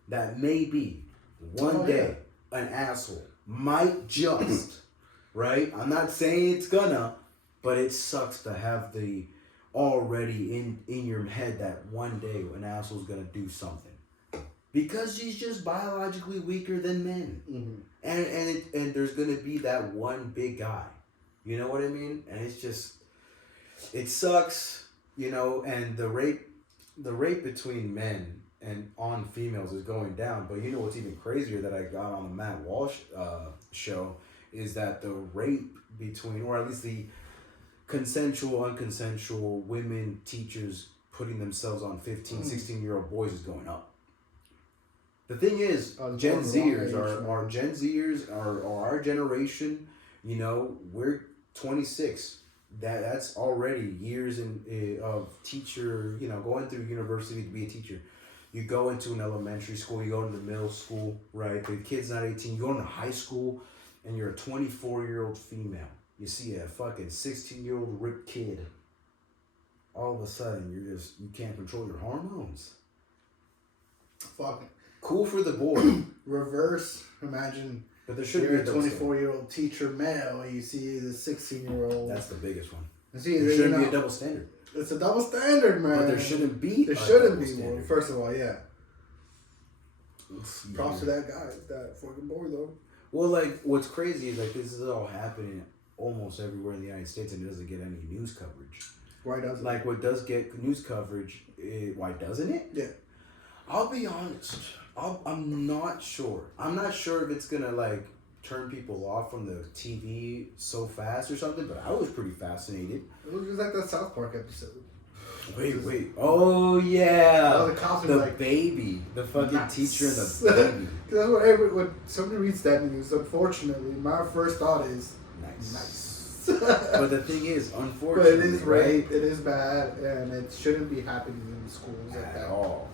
that maybe one day an asshole might just, right? I'm not saying it's gonna, but it sucks to have the already in your head that one day an asshole's gonna do something. Because she's just biologically weaker than men. Mm-hmm. And there's gonna be that one big guy. You know what I mean? And it's just, it sucks, and the rape between men and on females is going down. But you know what's even crazier that I got on the Matt Walsh show is that the rape between, or at least the consensual, unconsensual women teachers putting themselves on 15, 16-year-old boys is going up. The thing is, Gen Zers man. are Gen Zers are our generation. You know, we're 26. That's already years of teacher. You know, going through university to be a teacher. You go into an elementary school. You go into middle school, right? The kid's not 18. You go into high school, and you're a 24-year-old female. You see a fucking 16-year-old ripped kid. All of a sudden, you can't control your hormones. Fucking Cool for the boy. reverse. Imagine But there should you're be a 24-year-old teacher male, and you see the 16-year-old. That's the biggest one. See, There shouldn't you be know, a double standard. It's a double standard, man. But there shouldn't be. There a shouldn't double be more. standard. First of all, yeah. It's Props to weird. that guy, that fucking boy though. Well, like, what's crazy is like this is all happening almost everywhere in the United States, and it doesn't get any news coverage. Why doesn't? Like, what does get news coverage? Why doesn't it? Yeah. I'll be honest. I'm not sure. I'm not sure if it's gonna like turn people off from the TV so fast or something. But I was pretty fascinated. It was just like that South Park episode. Wait. Oh yeah. Oh, the cops were the like, baby, the fucking nice. teacher and the baby. Because that's what when somebody reads that news, unfortunately, my first thought is nice. But the thing is, But unfortunately, it is rape, it is bad, and it shouldn't be happening in schools like at that. all.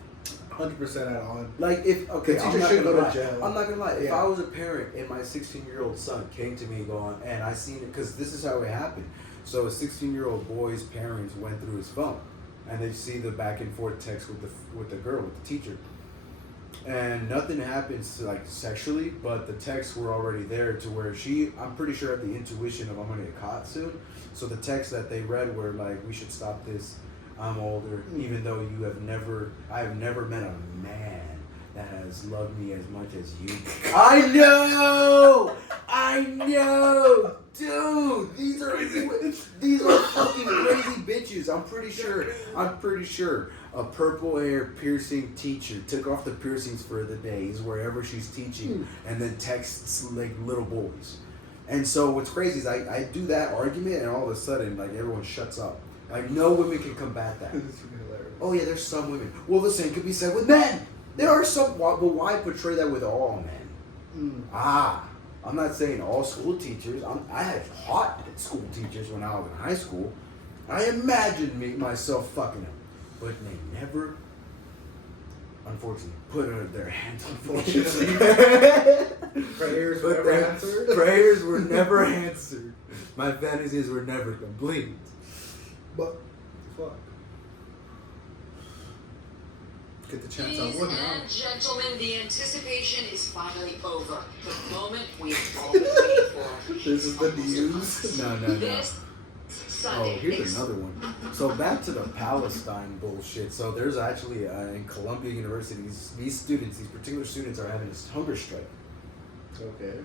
100% at all. Like if The teacher I'm not should gonna go to lie. jail. I'm not gonna lie. If Yeah. I was a parent and my 16-year-old son came to me going, and I seen it because this is how it happened. So a 16-year-old boy's parents went through his phone, and they see the back and forth text with the girl, with the teacher, and nothing happens to, like, sexually, but the texts were already there to where I'm pretty sure, had the intuition of I'm gonna get caught soon. So the texts that they read were like, we should stop this. I'm older, even though I have never met a man that has loved me as much as you. I know, dude. These are fucking crazy bitches. I'm pretty sure a purple hair piercing teacher took off the piercings for the days wherever she's teaching, and then texts like little boys. And so what's crazy is I do that argument, and all of a sudden, like, everyone shuts up. Like, no women can combat that. This is hilarious. Oh yeah, there's some women. Well, the same could be said with men. There are some, but why portray that with all men? I'm not saying all school teachers. I had hot school teachers when I was in high school. I imagined myself fucking them, but they never, unfortunately, put their hands on me. Prayers were never answered. Prayers were never answered. My fantasies were never complete. But, fuck. Get the chance I Ladies would now. and gentlemen, the anticipation is finally over. The moment we've all been waiting for. This is the news. No. This Sunday. Here's another one. So back to the Palestine bullshit. So there's actually in Columbia University, these particular students are having this hunger strike. Okay.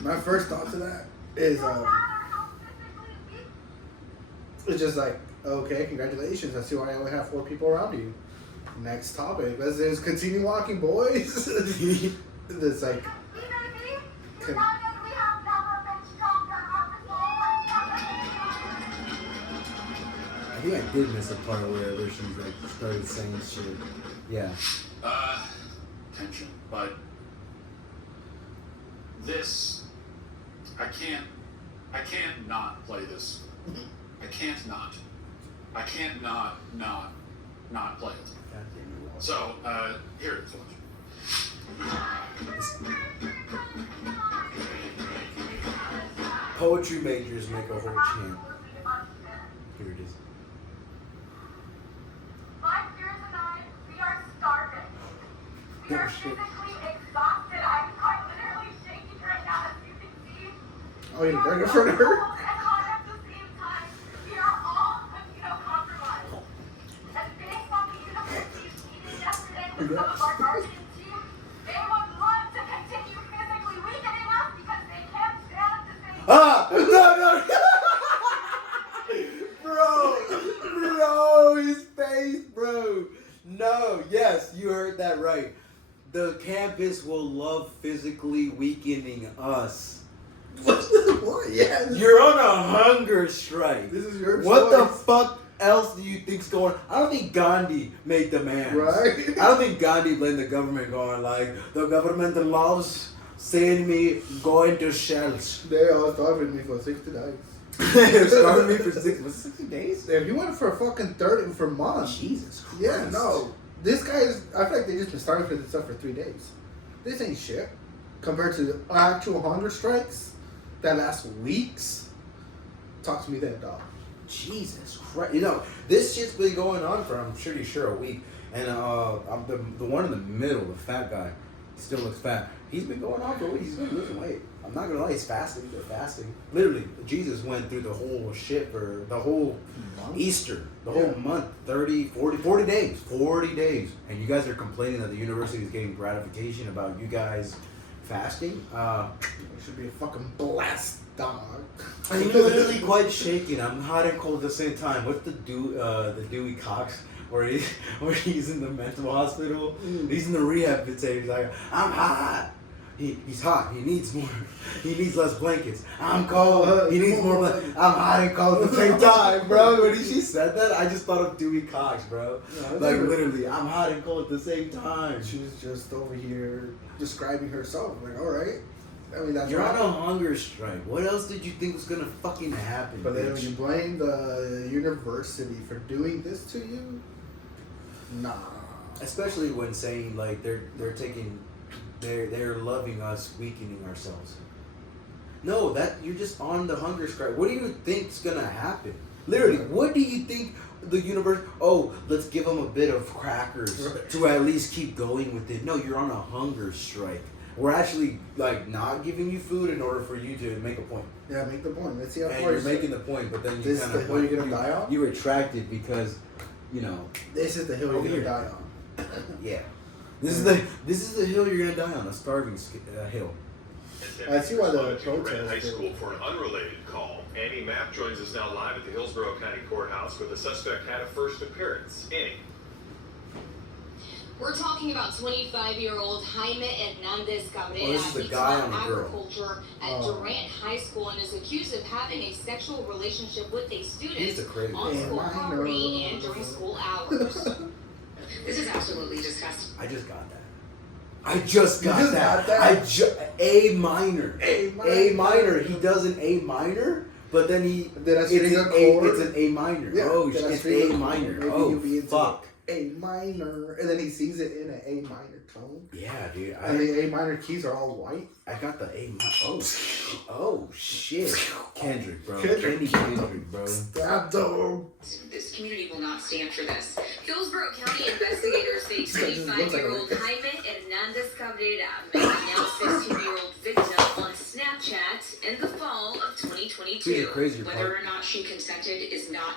My first thought to that is it's just like, okay, congratulations. I see why I only have 4 people around you. Next topic. Let's just continue walking, boys. It's like I think I did miss a part where she like started saying shit. Yeah. Tension, but this, I can't not play this. I can't not play it. So, here it is. Poetry majors make a whole chant. Here it is. My peers and I, we are starving. We are physically exhausted. I'm quite literally shaking right now, as you can see. oh, you're right in front of her. And hot at the same time. We are all immunocompromised. And based on the university's meeting yesterday with some of our guardian team, they would love to continue the campus will love physically weakening us. What? Yeah. You're on a hunger strike. This is your What the choice. fuck else do you think's going? I don't think Gandhi made demands. Right? I don't think Gandhi blamed the government going like the government loves seeing me go into shells. They all starving me for 60 days. They're starving me for 60 days. If you went for fucking 30 for months. Jesus Christ. Yeah, no. This guy is. I feel like they just been starving for this stuff for 3 days. This ain't shit compared to the actual hunger strikes that last weeks. Talk to me then, dog. Jesus Christ. You know, this shit's been going on for, I'm pretty sure, a week. And I'm the one in the middle, the fat guy, still looks fat. He's been going on for a week. He's been losing weight. I'm not going to lie, he's fasting. They're fasting. Literally, Jesus went through the whole shit for the whole Easter, the whole month, 30, 40 days. 40 days. And you guys are complaining that the university is getting gratification about you guys fasting? It should be a fucking blast, dog. I'm literally quite shaken. I'm hot and cold at the same time. What's the Dewey Cox where he's in the mental hospital? He's in the rehab facility. He's like, I'm hot. He's hot. He needs more. He needs less blankets. I'm cold. He needs more blankets. I'm hot and cold at the same time, bro. When she said that, I just thought of Dewey Cox, bro. Like literally, I'm hot and cold at the same time. She was just over here describing herself. Like, all right. I mean, that's You're right. on a hunger strike. What else did you think was gonna fucking happen? But then bitch? when you blame the university for doing this to you, nah. Especially when saying like they're loving us, weakening ourselves. No, that you're just on the hunger strike. What do you think's gonna happen? Literally, what do you think the universe? Oh, let's give them a bit of crackers to at least keep going with it. No, you're on a hunger strike. We're actually like not giving you food in order for you to make a point. Yeah, make the point. Let's see how And far you're making the point, but then you This is kind the of hill you're gonna die on? You retracted because, you know. This is the hill you're Over gonna here. die on. Yeah. This is the hill you're gonna die on, a starving hill. I see why the Responded to Red protest High did. School for an unrelated call. Annie Mapp joins us now live at the Hillsborough County Courthouse where the suspect had a first appearance. Annie. We're talking about 25-year-old Jaime Hernandez Cabrera. Oh, this is the He guy taught on the girl. agriculture at Durant High School and is accused of having a sexual relationship with a He's student the crazy on one. school property and during school hours. This is absolutely disgusting. I just got that. I just got just that. got that? A minor. A minor. A minor. He does an A minor, but then Did I it's string an a A. chord? It's an A minor. Yeah, Oh, did I it's string A a minor. chord? Maybe Oh, you'll be into fuck. A minor, and then he sings it in an A minor tone. Yeah, dude. And the A minor keys are all white. I got the A minor. Oh shit. Kendrick, bro. Kendrick. Kendrick, bro. Stab them. This community will not stand for this. Hillsborough County investigators say 25-year-old Jaime Hernandez Cabrera met the now 16-year-old victim on Snapchat in the fall of Here's the 2022. crazy Whether part. or not she consented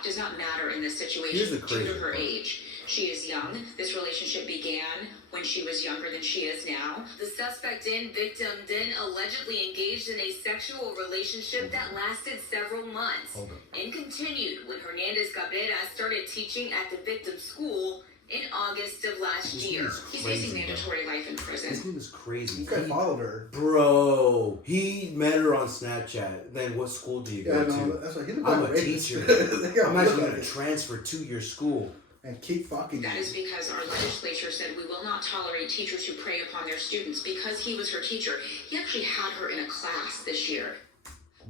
does not matter in this Here's situation the due crazy to her part. age. She is young. This relationship began when she was younger than she is now. The suspect and victim then allegedly engaged in a sexual relationship that lasted several months Hold up. and continued when Hernandez Cabrera started teaching at the victim's school in August of last This year. dude is He's crazy, facing bro. mandatory life in prison. This dude is crazy. This guy followed her. Bro, he met her on Snapchat. Then what school do you go Yeah, to? no, that's what he looked I'm like a rapist. teacher. They gotta I'm look actually at going to it. transfer to your school. And keep fucking That you. is because our legislature said we will not tolerate teachers who prey upon their students. Because he was her teacher, he actually had her in a class this year.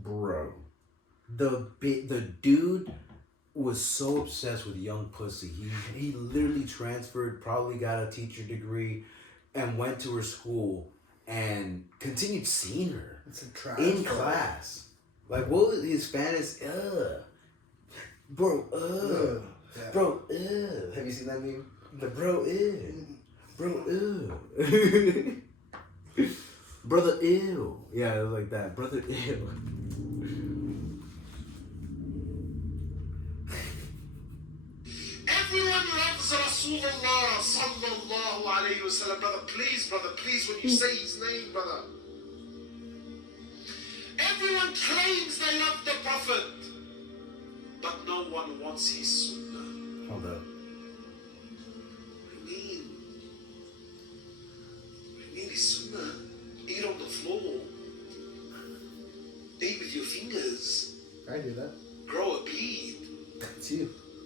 Bro, the dude was so obsessed with young pussy. He literally transferred, probably got a teacher degree, and went to her school and continued seeing her It's a trash. in class. Like, what was his fantasy? Bro, Ugh. Yeah. Bro, have you seen that meme? The bro, bro, brother, ew. Yeah, it was like that. Brother, ew. Everyone loves Rasulullah sallallahu alayhi wa sallam. Brother, please, when you say his name, brother. Everyone claims they love the Prophet, but no one wants his sunnah. Hold up. I mean,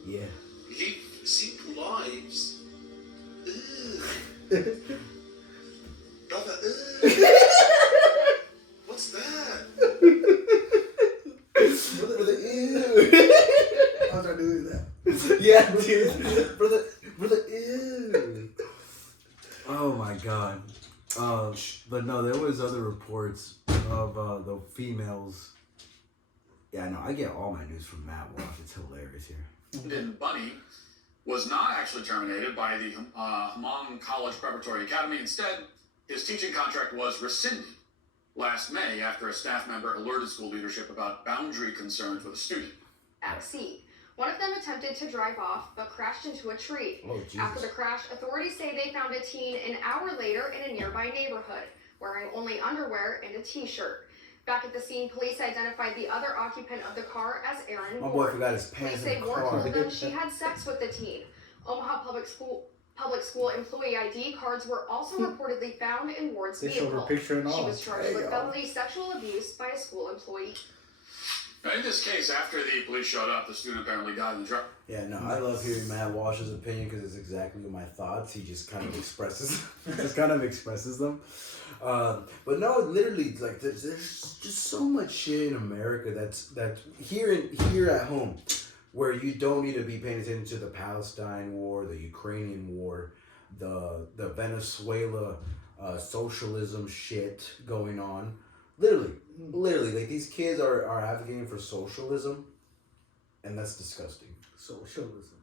Yeah. Live simple lives. Brother, what's that? Brother, ew. How's I doing that? Yeah, dude. Brother, ew. Oh my god. But no, there was other reports of the females. Yeah, no, I get all my news from Matt Walsh. It's hilarious here. And Bunny was not actually terminated by the Hamas College Preparatory Academy. Instead, his teaching contract was rescinded last May after a staff member alerted school leadership about boundary concerns with a student. Backseat. One of them attempted to drive off, but crashed into a tree. Oh, Jesus. After the crash, authorities say they found a teen an hour later in a nearby neighborhood, wearing only underwear and a t-shirt. Back at the scene, police identified the other occupant of the car as Aaron My boy Ward. forgot his Police pants say in the Ward car. told them she had sex with the teen. Omaha Public School employee ID cards were also reportedly found in Ward's They showed her vehicle. picture and all. She was charged Hey, with y'all. felony sexual abuse by a school employee. Now, in this case, after the police showed up, the student apparently died in the truck. Yeah, no, I love hearing Matt Walsh's opinion because it's exactly my thoughts. He just kind of expresses them. But no, literally, like there's just so much shit in America that's here at home, where you don't need to be paying attention to the Palestine war, the Ukrainian war, the Venezuela socialism shit going on. Literally, like these kids are advocating for socialism, and that's disgusting. Socialism.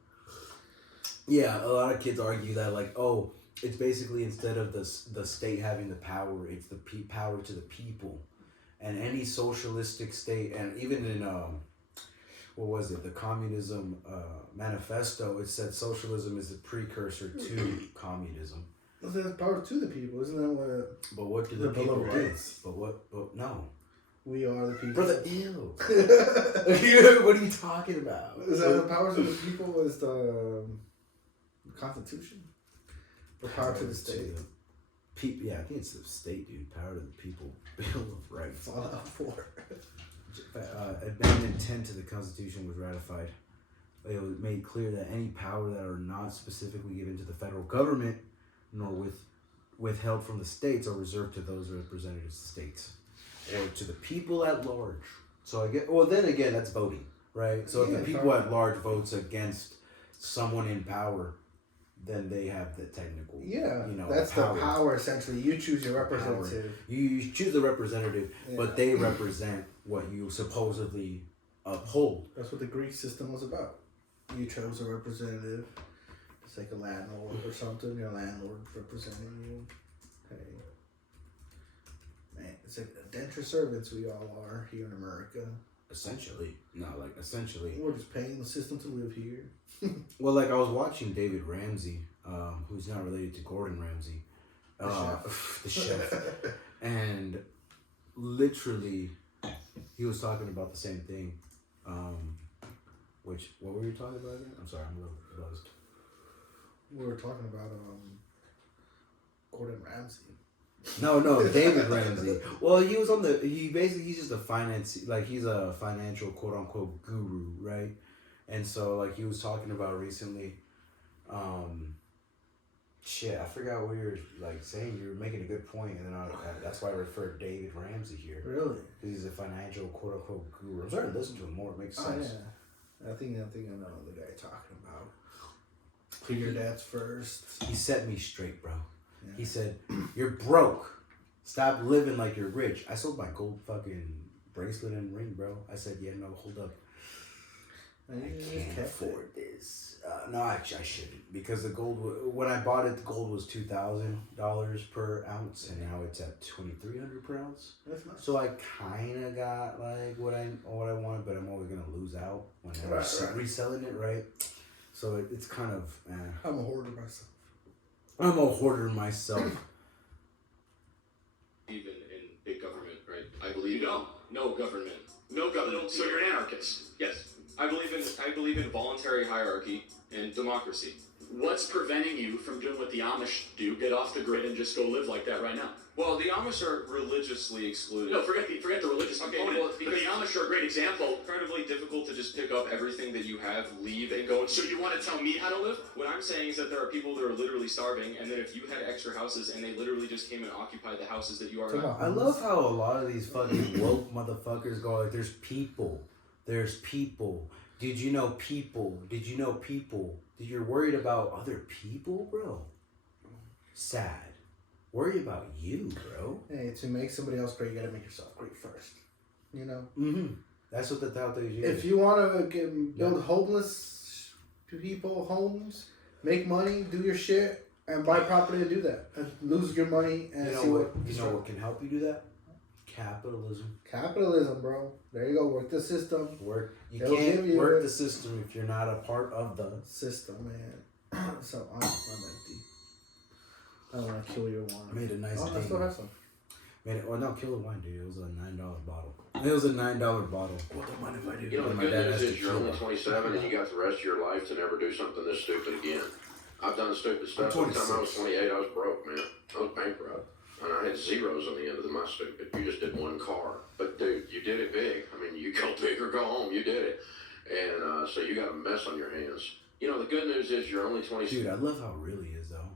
Yeah, a lot of kids argue that like, oh, it's basically instead of the state having the power, it's the power to the people, and any socialistic state, and even in what was it, the Communism Manifesto, it said socialism is the precursor to communism. Well, there's power to the people, isn't that what? But what do the The people Bill of do? Rights. But no. We are the people. Brother, ew. What are you talking about? Is that the powers of the people? Is the Constitution? The power to the state. Yeah, I think it's the state, dude. Power to the people. Bill of Rights. Fallout 4. Amendment 10 to the Constitution was ratified. It was made clear that any power that are not specifically given to the federal government, nor withheld from the states, are reserved to those representatives of the states, or to the people at large. So I get, well, then again, that's voting, right? So if the people at large votes against someone in power, then they have the technical, that's the power essentially. You choose your representative. You choose the representative, but they represent what you supposedly uphold. That's what the Greek system was about. You chose a representative. It's like a landlord or something. Your landlord representing you. Hey. Man, it's like indentured servants we all are here in America. Essentially. We're just paying the system to live here. Well, like I was watching David Ramsey, who's not related to Gordon Ramsay, the chef, and literally he was talking about the same thing. What were you talking about again? I'm sorry, I'm a little buzzed. We were talking about Gordon Ramsay. No, David Ramsey. Well, he's just he's a financial quote unquote guru, right? And so like he was talking about recently, I forgot what you were like saying. You were making a good point, and then that's why I referred to David Ramsey here. Really? Because he's a financial quote unquote guru. I'm starting to listen to him more. It makes sense. Yeah. I think I know the guy talking about. Put your dad's first. He set me straight, bro. Yeah. He said, "You're broke. Stop living like you're rich." I sold my gold fucking bracelet and ring, bro. I said, "Yeah, no, hold up. I can't afford this." No, I shouldn't, because the gold. When I bought it, the gold was $2,000 per ounce, and now it's at $2,300 per ounce. That's nice. So I kind of got like what I wanted, but I'm always gonna lose out when I'm reselling it, right? So it's kind of. I'm a hoarder myself. I'm a hoarder myself. Even in big government, right? I believe no government. No government. So you're an anarchist? Yes. I believe in voluntary hierarchy and democracy. What's preventing you from doing what the Amish do? Get off the grid and just go live like that right now. Well, the Amish are religiously excluded. No, forget the religious component. Well, but because the Amish are a great example. Incredibly difficult to just pick up everything that you have, leave, and go. So you want to tell me how to live? What I'm saying is that there are people that are literally starving, and that if you had extra houses and they literally just came and occupied the houses that you are not. I love how a lot of these fucking woke motherfuckers go like, there's people. Did you know people? Did you know people? You're worried about other people, bro? Sad. Worry about you, bro. Hey, to make somebody else great, you gotta make yourself great first. You know? Mm-hmm. That's what the Tao Te Ching If you want to build homeless people homes, make money, do your shit, and buy property and do that. And lose your money and see what... You know what can help you do that? Capitalism. Capitalism, bro. There you go. Work the system. You can't work the system if you're not a part of the system, man. So I'm empty. I don't want to kill your wine. I made a nice I still have some. Kill the wine, dude. It was a $9 bottle. It was a $9 bottle. Well, don't mind if I do. You know, the good news is you're only 27 and you got the rest of your life to never do something this stupid again. I've done stupid stuff. By the time I was 28, I was broke, man. I was bankrupt. And I had zeros on the end of my stupid. You just did one car. But, dude, you did it big. I mean, you go big or go home. You did it. And so you got a mess on your hands. You know, the good news is you're only 27. Dude, I love how real he is, though.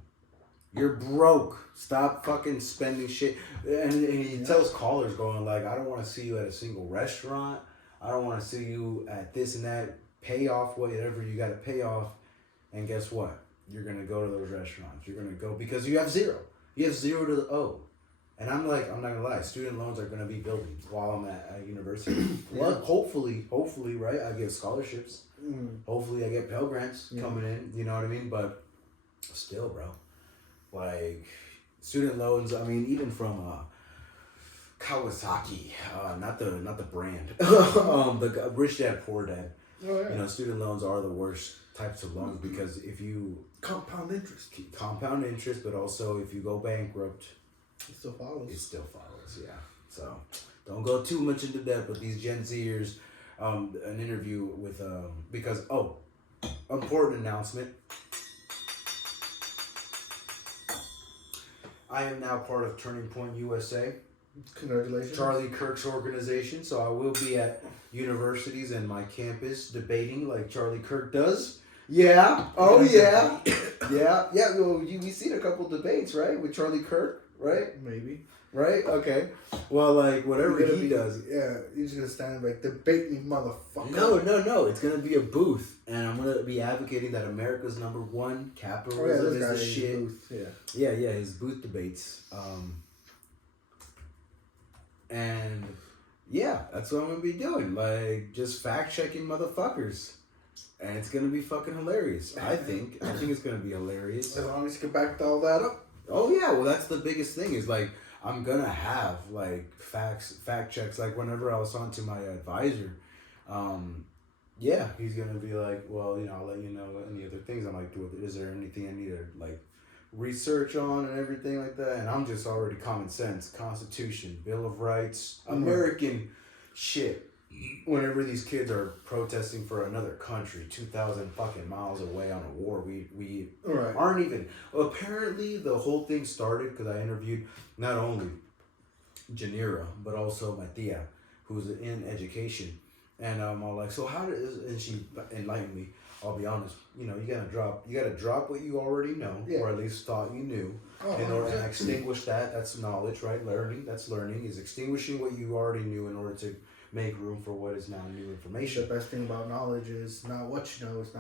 You're broke. Stop fucking spending shit. And he tells callers going like, I don't want to see you at a single restaurant. I don't want to see you at this and that. Pay off whatever you got to pay off. And guess what? You're going to go to those restaurants. You're going to go because you have zero. You have zero to the O. And I'm like, I'm not going to lie. Student loans are going to be building while I'm at university. Well, hopefully, right? I get scholarships. Hopefully I get Pell Grants coming in. You know what I mean? But still, bro. Like, student loans, I mean, even from Kawasaki, not the brand, the Rich Dad, Poor Dad. Oh, yeah. You know, student loans are the worst types of loans because if you... Compound interest, but also if you go bankrupt... It still follows. Yeah. So, don't go too much into debt, but these Gen Zers, an interview with, because, important announcement. I am now part of Turning Point USA. Congratulations. Charlie Kirk's organization. So I will be at universities and my campus debating like Charlie Kirk does. Yeah. Oh, yeah. Yeah. Well, we seen a couple debates, right? With Charlie Kirk, right? Maybe. Right? Okay. Well, like, whatever he does. Yeah, he's just going to stand like, debate me, motherfucker. No. It's going to be a booth. And I'm going to be advocating that America's #1 capitalism is the shit. Booth. Yeah, his booth debates. And, yeah, that's what I'm going to be doing. Like, just fact-checking motherfuckers. And it's going to be fucking hilarious. I think it's going to be hilarious. As long as you can back all that up. Oh, yeah. Well, that's the biggest thing is, like, I'm going to have, like, fact checks. Like, whenever I was on to my advisor, yeah, he's going to be like, well, you know, I'll let you know any other things. I'm like, is there anything I need to, like, research on and everything like that? And I'm just already common sense. Constitution, Bill of Rights, American shit. Whenever these kids are protesting for another country 2,000 fucking miles away on a war, we aren't even... Apparently, the whole thing started because I interviewed not only Janira, but also my tia, who's in education. And I'm all like, so how does... And she enlightened me. I'll be honest, you know, you gotta drop what you already know, or at least thought you knew, in order to extinguish that. That's knowledge, right? Learning is extinguishing what you already knew in order to make room for what is now new information. The best thing about knowledge is not what you know, it's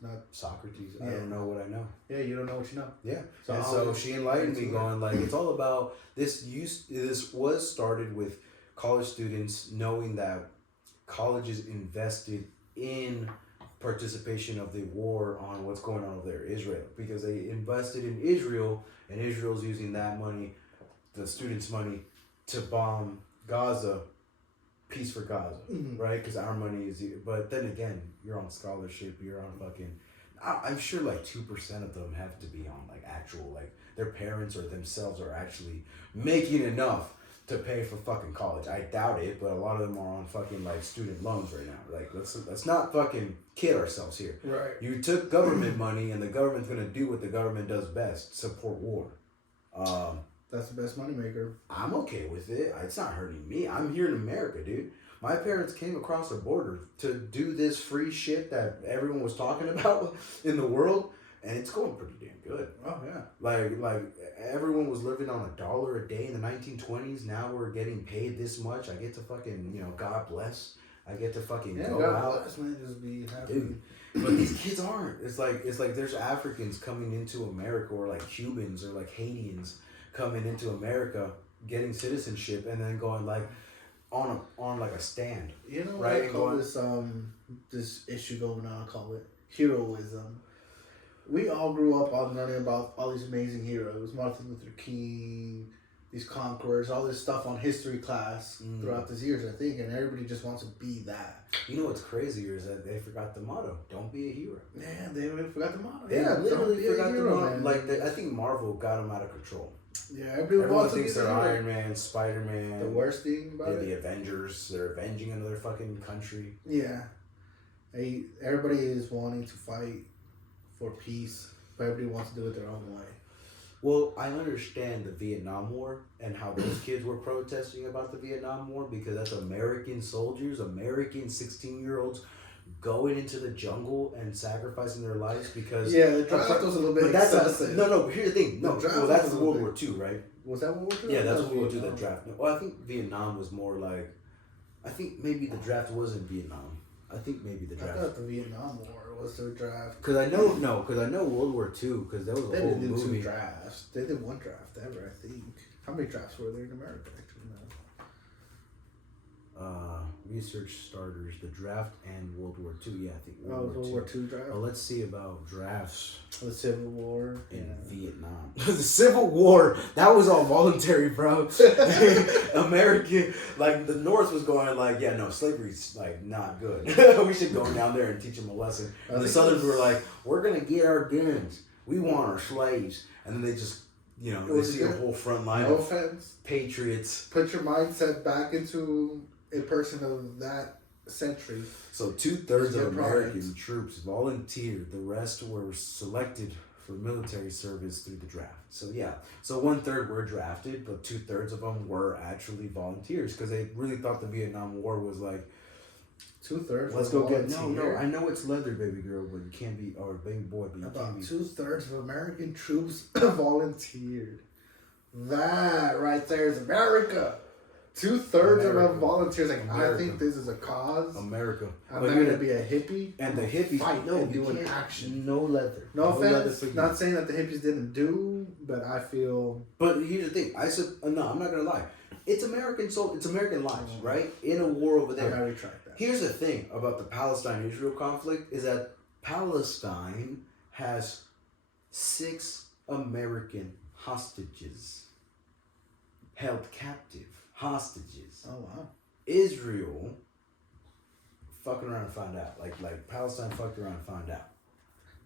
not Socrates. I don't know what I know. Yeah, you don't know what you know. Yeah. So she enlightened me going like, it's all about this was started with college students knowing that colleges invested in participation of the war on what's going on over there, Israel, because they invested in Israel, and Israel's using that money, the students' money, to bomb Gaza. Peace for Gaza, right? Because our money is... But then again, you're on scholarship, you're on fucking... I'm sure like 2% of them have to be on like actual, like their parents or themselves are actually making enough to pay for fucking college. I doubt it, but a lot of them are on fucking like student loans right now. Like let's not fucking kid ourselves here. Right. You took government money, and the government's gonna do what the government does best: support war. That's the best moneymaker. I'm okay with it. It's not hurting me. I'm here in America, dude. My parents came across the border to do this free shit that everyone was talking about in the world, and it's going pretty damn good. Oh yeah. Like everyone was living on $1 a day in the 1920s. Now we're getting paid this much. I get to fucking, God bless. I get to fucking go God out. bless, man. Just be happy. Dude. But these kids aren't. It's like there's Africans coming into America, or like Cubans or like Haitians coming into America, getting citizenship, and then going like on like a stand. You know what right? I call this issue going on? I call it heroism. We all grew up on learning about all these amazing heroes, Martin Luther King, these conquerors, all this stuff on history class throughout these years, I think, and everybody just wants to be that. You know what's crazier is that they forgot the motto: "Don't be a hero." Yeah, they forgot the motto. They literally forgot the motto. Like I think Marvel got them out of control. Yeah, everyone thinks they're Iron Man, Spider-Man. The worst thing about the Avengers. They're avenging another fucking country. Yeah, everybody is wanting to fight for peace, but everybody wants to do it their own way. Well, I understand the Vietnam War and how those kids were protesting about the Vietnam War, because that's American soldiers, American 16-year-olds going into the jungle and sacrificing their lives because... Yeah, the draft was a little bit excessive. No, but here's the thing. No, well, that's World War II, right? Was that World War II? Yeah, that's World War II, that draft. Well, I think Vietnam was more like... I think maybe the draft was in Vietnam. I think maybe the draft... I thought the Vietnam War was the draft. Because I know World War II, because there was a whole movie. They didn't do 2 drafts. They did 1 draft ever, I think. How many drafts were there in America, actually? Research starters, the draft and World War II. Yeah, I think World War II draft. Well, let's see about drafts. The Civil War in Vietnam. The Civil War, that was all voluntary, bro. American, like the North was going like, yeah, no, slavery's like not good. We should go down there and teach them a lesson. And the Southerners were like, we're gonna get our guns. We want our slaves. And then they just, they see a whole front line of patriots. Put your mindset back into a person of that century. So 2/3 of American troops volunteered. The rest were selected for military service through the draft. So yeah, so 1/3 were drafted, but 2/3 of them were actually volunteers because they really thought the Vietnam War was like 2/3. Let's go get no. I know it's leather, baby girl, but you can't be or baby boy, but you can't be. 2/3 of American troops volunteered. That right there is America. 2/3 of them volunteers. Like, I think this is a cause. America. I'm not gonna be a hippie. And the hippies fight and do an action. No leather. No offense. Not saying that the hippies didn't do, but I feel. But here's the thing. I said no. I'm not gonna lie. It's American soul. It's American lives, right? In a war over there. I gotta retract that. Here's the thing about the Palestine-Israel conflict is that Palestine has 6 American hostages held captive. Hostages. Oh wow. Israel fucking around and found out. Like Palestine fucked around and found out.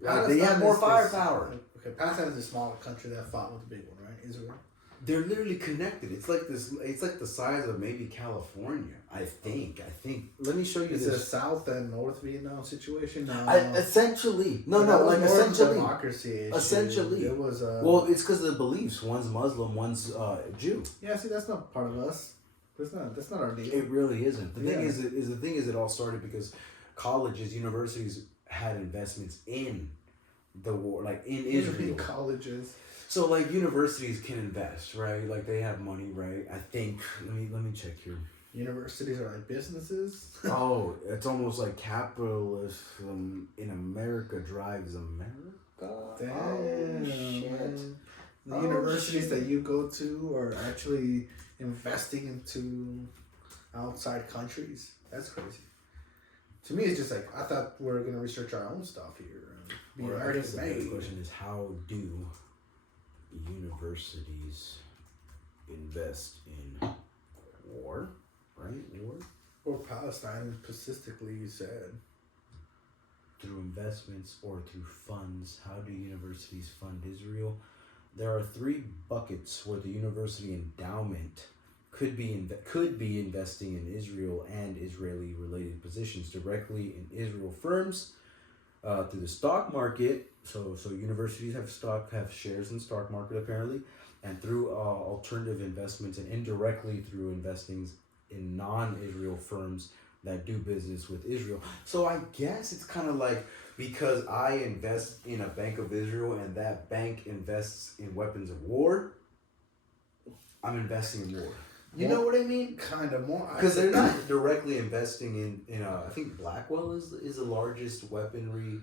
Like, they have more firepower. Okay, Palestine is a smaller country that fought with the big one, right? Israel. They're literally connected. It's like this. It's like the size of maybe California. I think. Let me show you this. Is it a South and North Vietnam situation? No. Essentially, like essentially. Democracy. Essentially, it was. Well, it's because of the beliefs. One's Muslim, one's Jew. Yeah, see, that's not part of us. That's not our deal. It really isn't. The thing is, it all started because colleges, universities had investments in the war, like in Israel. Colleges. So like universities can invest, right? Like they have money, right? I think. Let me check here. Universities are like businesses. Oh, it's almost like capitalism in America drives America. Damn, man. The universities that you go to are actually investing into outside countries. That's crazy. To me, it's just like I thought we were gonna research our own stuff here. I guess the big question is how do universities invest in war, right? War? Or Palestine, specifically, you said. Through investments or through funds. How do universities fund Israel? There are 3 buckets where the university endowment could be investing in Israel and Israeli related positions directly in Israel firms through the stock market. So universities have shares in the stock market apparently, and through alternative investments, and indirectly through investings in non-Israel firms that do business with Israel. So I guess it's kind of like, because I invest in a Bank of Israel and that bank invests in weapons of war, I'm investing in war. You know what I mean? Kind of more. Because they're not directly investing in I think Blackwell is the largest weaponry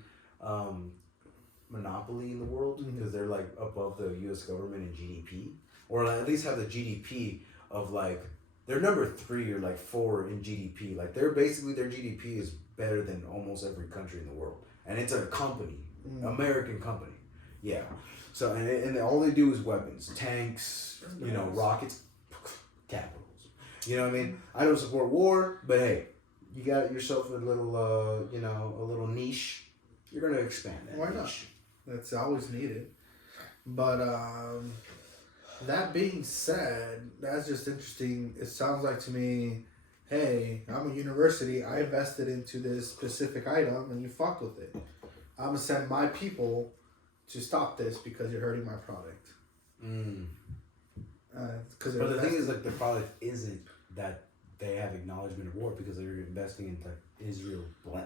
monopoly in the world, because they're like above the U.S. government in GDP, or at least have the GDP of like, they're number 3 or like 4 in GDP. Like they're basically, their GDP is better than almost every country in the world, and it's a company, American company. Yeah. So and all they do is weapons, tanks, rockets, capitals. You know what I mean? I don't support war, but hey, you got yourself a little a little niche. You're gonna expand that. Why not? That's always needed. But that being said, that's just interesting. It sounds like to me, hey, I'm a university. I invested into this specific item, and you fucked with it. I'm gonna send my people to stop this because you're hurting my product. But the thing is, like, the product isn't that they have acknowledgement of war, because they're investing in like Israel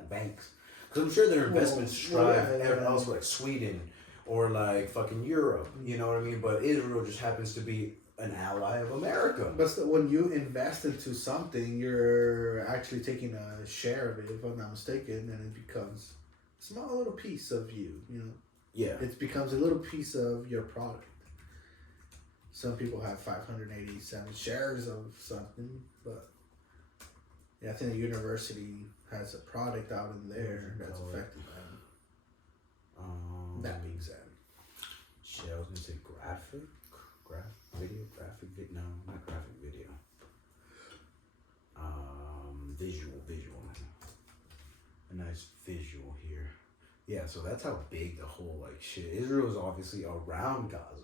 banks. Because I'm sure their investments strive elsewhere, like Sweden or like fucking Europe. You know what I mean? But Israel just happens to be an ally of America. But when you invest into something, you're actually taking a share of it, if I'm not mistaken, and it becomes a small little piece of you. Yeah. It becomes a little piece of your product. Some people have 587 shares of something, but yeah, I think the university has a product out in there that's affecting them. That being said, shit, I was gonna say graphic video. No, not graphic video. Visual. A nice visual here. Yeah, so that's how big the whole like shit. Israel is obviously around Gaza.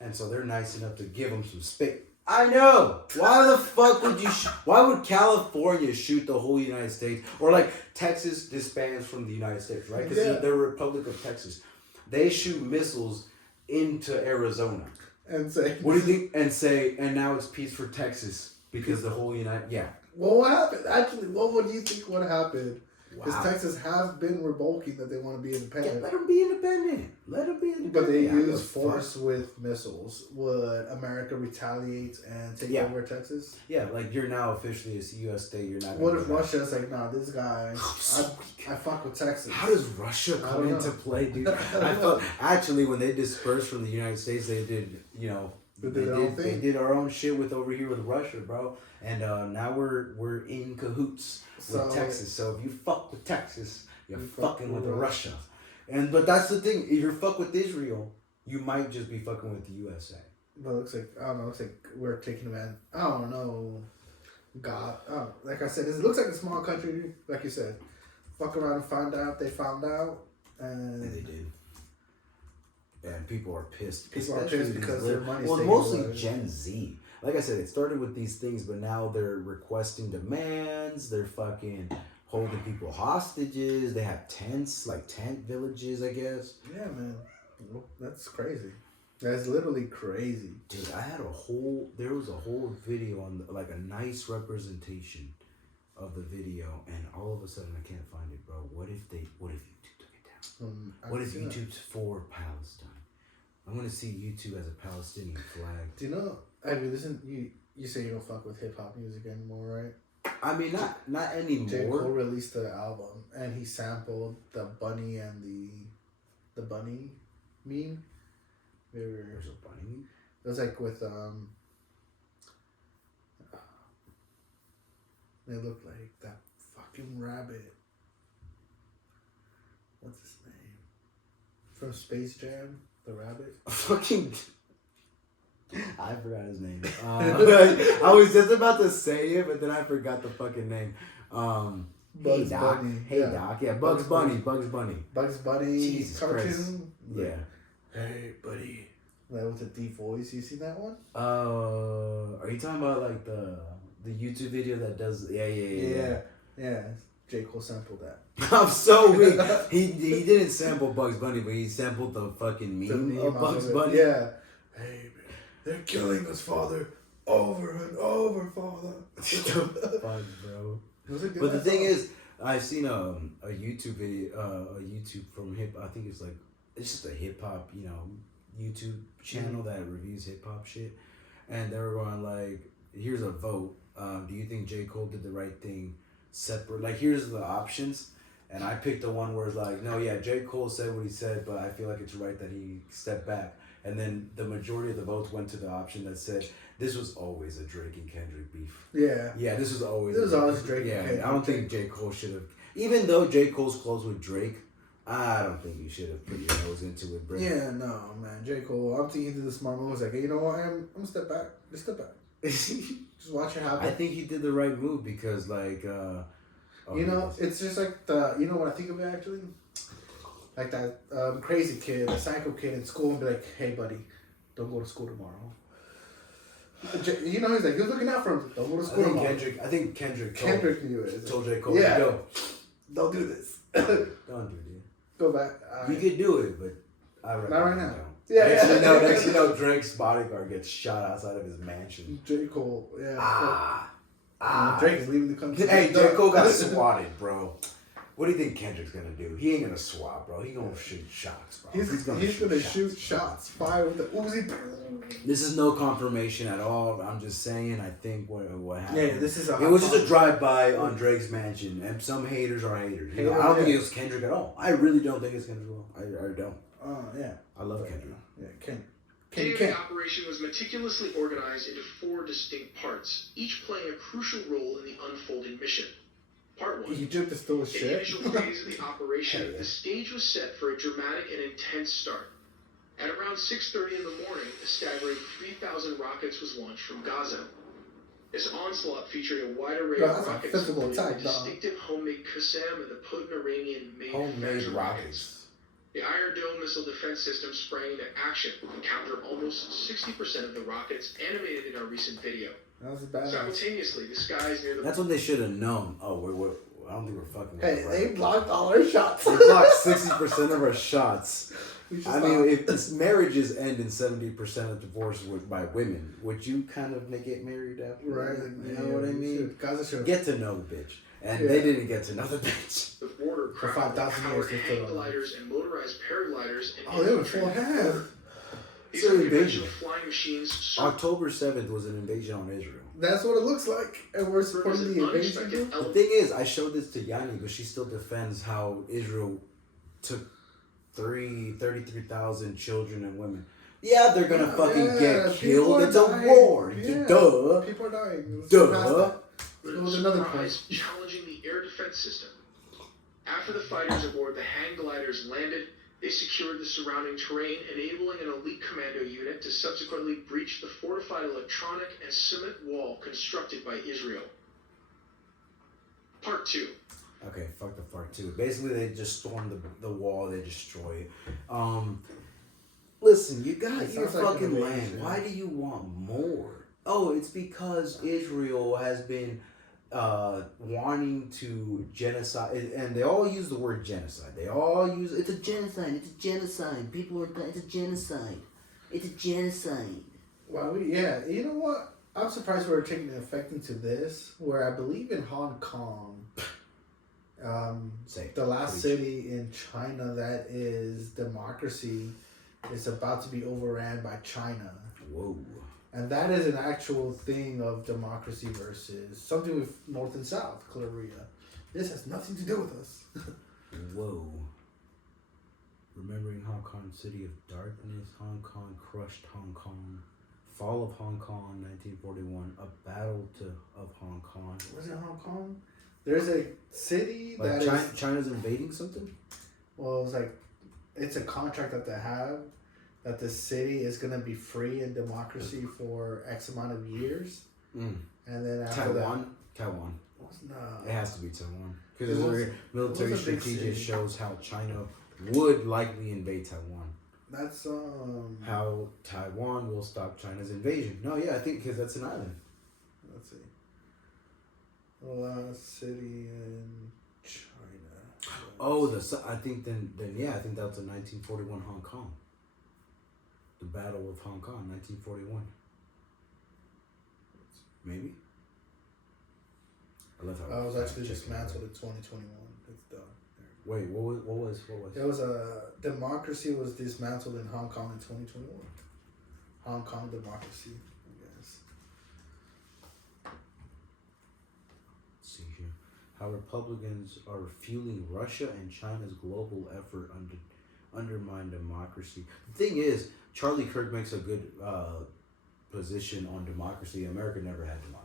And so they're nice enough to give them some space. I know. Why the fuck would you? Why would California shoot the whole United States? Or like Texas disbands from the United States, right? Because the Republic of Texas, they shoot missiles into Arizona. And say, what do you think? And now it's peace for Texas because the whole Well, what happened? Actually, what would you think would happen? Because Texas has been revoking that they want to be independent. Yeah, let them be independent. But they use force with missiles. Would America retaliate and take over Texas? Yeah, like you're now officially a U.S. state. You're not. What if Russia's like, nah, this guy, I fuck with Texas. How does Russia come into play, dude? I thought actually when they dispersed from the United States, they did, they did our own shit over here with Russia, bro. And now we're in cahoots with Texas. So if you fuck with Texas, you're fucking with Russia. But that's the thing. If you're fuck with Israel, you might just be fucking with the USA. But it looks like, I don't know, it looks like we're taking advantage. I don't know. God. Like I said, it looks like a small country, like you said. Fuck around and find out. They found out. And they did. And people are pissed. People are pissed because their money's taken mostly away. Gen Z. Like I said, it started with these things, but now they're requesting demands. They're fucking holding people hostages. They have tents, like tent villages, I guess. Yeah, man. Well, that's crazy. That's literally crazy. Dude, there was a whole video on, like, a nice representation of the video, and all of a sudden I can't find it, bro. What if YouTube took it down? What if YouTube's for Palestine? I'm gonna see YouTube as a Palestinian flag. Do you know? I mean, listen. You say you don't fuck with hip hop music anymore, right? I mean, not anymore. J. Cole released the album, and he sampled the bunny and the bunny meme. There's a bunny meme? It was like with they looked like that fucking rabbit. What's his name? From Space Jam, the rabbit. Fucking. I forgot his name. I was just about to say it, but then I forgot the fucking name. Bugs Bunny. Hey, Doc. Yeah, Bugs Bunny. Bugs Bunny. Jesus cartoon. Christ. Yeah. Hey, buddy. Like with a deep voice. You seen that one? Are you talking about like the YouTube video that does? Yeah. J. Cole sampled that. I'm so weak. He didn't sample Bugs Bunny, but he sampled the fucking meme of Bugs Bunny. Yeah. Hey, man, they're killing us, Father, over and over, Father. Fuck, bro. But the thing is, I've seen a YouTube video, a YouTube from I think it's just a hip hop, YouTube channel that reviews hip hop shit, and they were going like, here's a vote. Do you think J. Cole did the right thing? Separate, like, here's the options, and I picked the one where it's like, no, yeah, J. Cole said what he said, but I feel like it's right that he stepped back. And then the majority of the votes went to the option that said this was always a Drake and Kendrick beef. Yeah, this was always Drake. Yeah, and Kendrick. I don't think J. Cole should have, even though J. Cole's close with Drake, I don't think you should have put your nose into it, bro. Yeah, no, man, J. Cole. I'm thinking he did the smart move. I was like, hey, you know what? I'm gonna step back. Just step back. Just watch it happen. I think he did the right move because, like, it's just like what I think of it actually? Like that crazy kid, the psycho kid in school, and be like, hey, buddy, don't go to school tomorrow. He's like, you're looking out for him. Don't go to school tomorrow. I think Kendrick knew it. Told J. Cole, yeah, go. Don't do this. Don't do it. Go back. You could do it, but not right now. Don't. Yeah, Next you know, Drake's bodyguard gets shot outside of his mansion. J. Cole, Drake is leaving the country. Hey, J. Cole got swatted, bro. What do you think Kendrick's gonna do? He ain't gonna swat, bro. He gonna shoot shots, bro. He's gonna shoot shots. Fire with the Uzi. This is no confirmation at all. I'm just saying. I think what happened. Yeah, this is. It was just a drive-by on Drake's mansion, and some haters are haters. I don't think it was Kendrick at all. I really don't think it's Kendrick at all. I don't. Oh yeah. I love Kendrick. Yeah, Kendrick. The operation was meticulously organized into 4 distinct parts, each playing a crucial role in the unfolding mission. Part 1. Egypt is still a shit. In the initial phase of the operation, the stage was set for a dramatic and intense start. At around 6:30 in the morning, a staggering 3,000 rockets was launched from Gaza. This onslaught featured a wide array of rockets, including the distinctive homemade Qassam and the potent Iranian-made homemade rockets. The Iron Dome missile defense system sprang into action and countered almost 60% of the rockets animated in our recent video. That was bad. Simultaneously, the skies near the... That's what they should have known. Oh, I don't think we're fucking with Hey, they blocked all our shots. They blocked 60% of our shots. I mean, if marriages end in 70% of divorce by women, would you kind of get married after? Right. You know what I mean? Get to know the bitch. And they didn't get to know the bitch. The border crowd powered hang gliders and motorized paragliders and they were full half. These are conventional flying machines. October 7th was an invasion on Israel. That's what it looks like. And we're supporting the invasion. The thing is, I showed this to Yanni, but she still defends how Israel took 33,000 children and women. Yeah, they're gonna fucking get killed. It's a war. Yeah. Duh. People are dying. Duh. It was another point challenging the air defense system. After the fighters aboard the hang gliders landed, they secured the surrounding terrain, enabling an elite commando unit to subsequently breach the fortified electronic and cement wall constructed by Israel. Part 2. Okay, fuck the part 2. Basically, they just stormed the wall. They destroy it. Listen, you got your fucking land. Why do you want more? Oh, it's because Israel has been wanting to genocide, and they all use the word genocide. They all use it's a genocide. It's a genocide. People are it's a genocide. It's a genocide. Well, you know what? I'm surprised we're taking an effect into this. Where I believe in Hong Kong, the last city in China that is democracy is about to be overran by China. Whoa. And that is an actual thing of democracy versus something with North and South Korea. This has nothing to do with us. Whoa. Remembering Hong Kong, City of Darkness, Hong Kong crushed Hong Kong. Fall of Hong Kong, 1941. A battle of Hong Kong. Was it Hong Kong? There's a city China's invading something? Well, it's a contract that they have. That the city is going to be free and democracy for X amount of years. And then after Taiwan? No. It has to be Taiwan. Because military strategy shows how China would likely invade Taiwan. That's How Taiwan will stop China's invasion. No, yeah, I think because that's an island. Let's see. The last city in China. Oh, I think I think that's in 1941 Hong Kong. The Battle of Hong Kong, 1941. Maybe. I love how it was actually dismantled in 2021. It's done. Wait, what was? It was democracy was dismantled in Hong Kong in 2021. Hong Kong democracy, I guess. Let's see here. How Republicans are fueling Russia and China's global effort undermine democracy. The thing is, Charlie Kirk makes a good position on democracy. America never had democracy.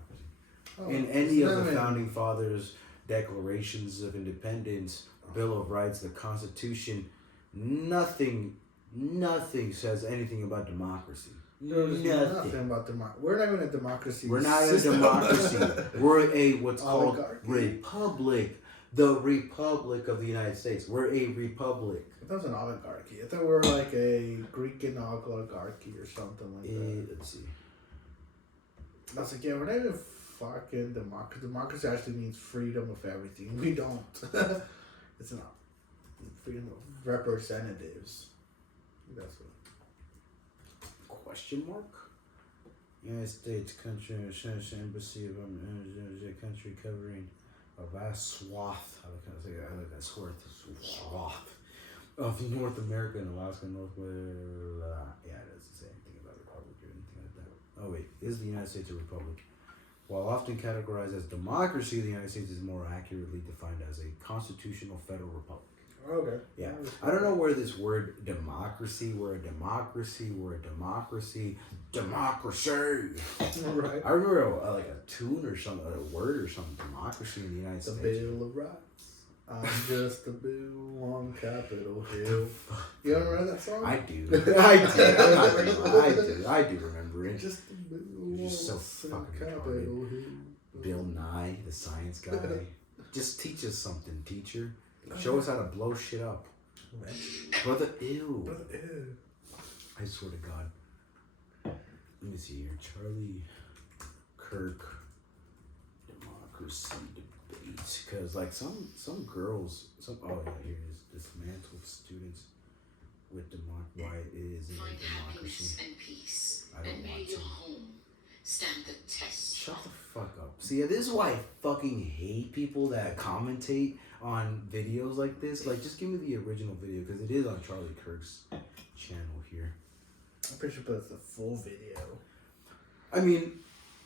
In any of the founding fathers' declarations of independence, Bill of Rights, the Constitution, nothing says anything about democracy. There's nothing about democracy. We're not even a democracy. We're not a democracy. We're a what's called republic. The Republic of the United States. We're a republic. That was an oligarchy. I thought we were like a Greek oligarchy or something like that. Let's see. I was like, yeah, we're not even fucking democracy. Democracy actually means freedom of everything. We don't. It's not freedom of representatives. That's what. Question mark? United States country embassy of a country covering a vast swath. I like that swath of North America and Alaska, Northwest. Yeah, it doesn't say anything about republic or anything like that. Oh wait, is the United States a republic? While often categorized as democracy, the United States is more accurately defined as a constitutional federal republic. Okay. Yeah. I don't know where this word democracy. Right. I remember like a tune or something, a word or something, democracy in the United States. The Bill of Rights. I'm just a bill on Capitol Hill. You don't remember that song? I do. I do remember it. Just a bill. You're just so fucking retarded. Bill Nye, the science guy. Just teach us something, teacher. Show us how to blow shit up. Brother, ew. I swear to God. Let me see here. Charlie Kirk democracy debate. Because like some girls, here it is. Dismantled students with why it is in democracy. And peace. I don't and may want your to. home stand the test. Shut the fuck up. See, this is why I fucking hate people that commentate on videos like this. Like, just give me the original video because it is on Charlie Kirk's channel here. I'm pretty sure it's the full video. I mean,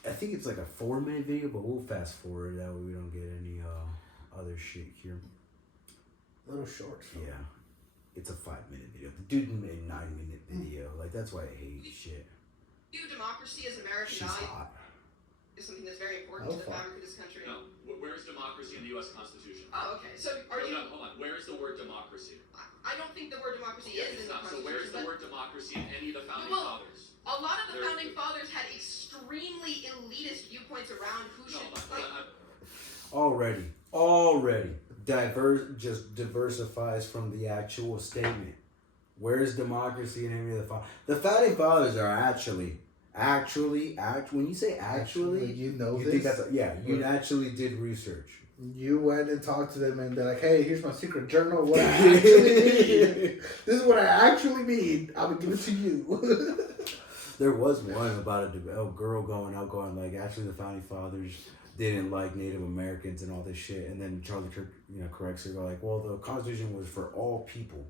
I think it's like a 4-minute video, but we'll fast forward that way we don't get any other shit here. Little short. Yeah. It's a 5-minute video. The dude made a 9-minute video. Like, that's why I hate shit. View democracy as American She's hot. is something that's very important to the fabric of this country. No, where is democracy in the U.S. Constitution? Oh, okay. So are you? No, hold on. Where is the word democracy? I don't think the word democracy is in the Constitution. So where is the word democracy in any of the founding fathers? A lot of the founding fathers had extremely elitist viewpoints around who should. Already, diversifies from the actual statement. Where's democracy in any of the founding fathers are actually, when you say actually, you know you this? think that's you actually did research. You went and talked to them and they're like, hey, here's my secret journal. What I actually mean. This is what I actually mean. I'm gonna give it to you. There was one about a girl going like, actually the founding fathers didn't like Native Americans and all this shit, and then Charlie Kirk, corrects her, like, well, the Constitution was for all people.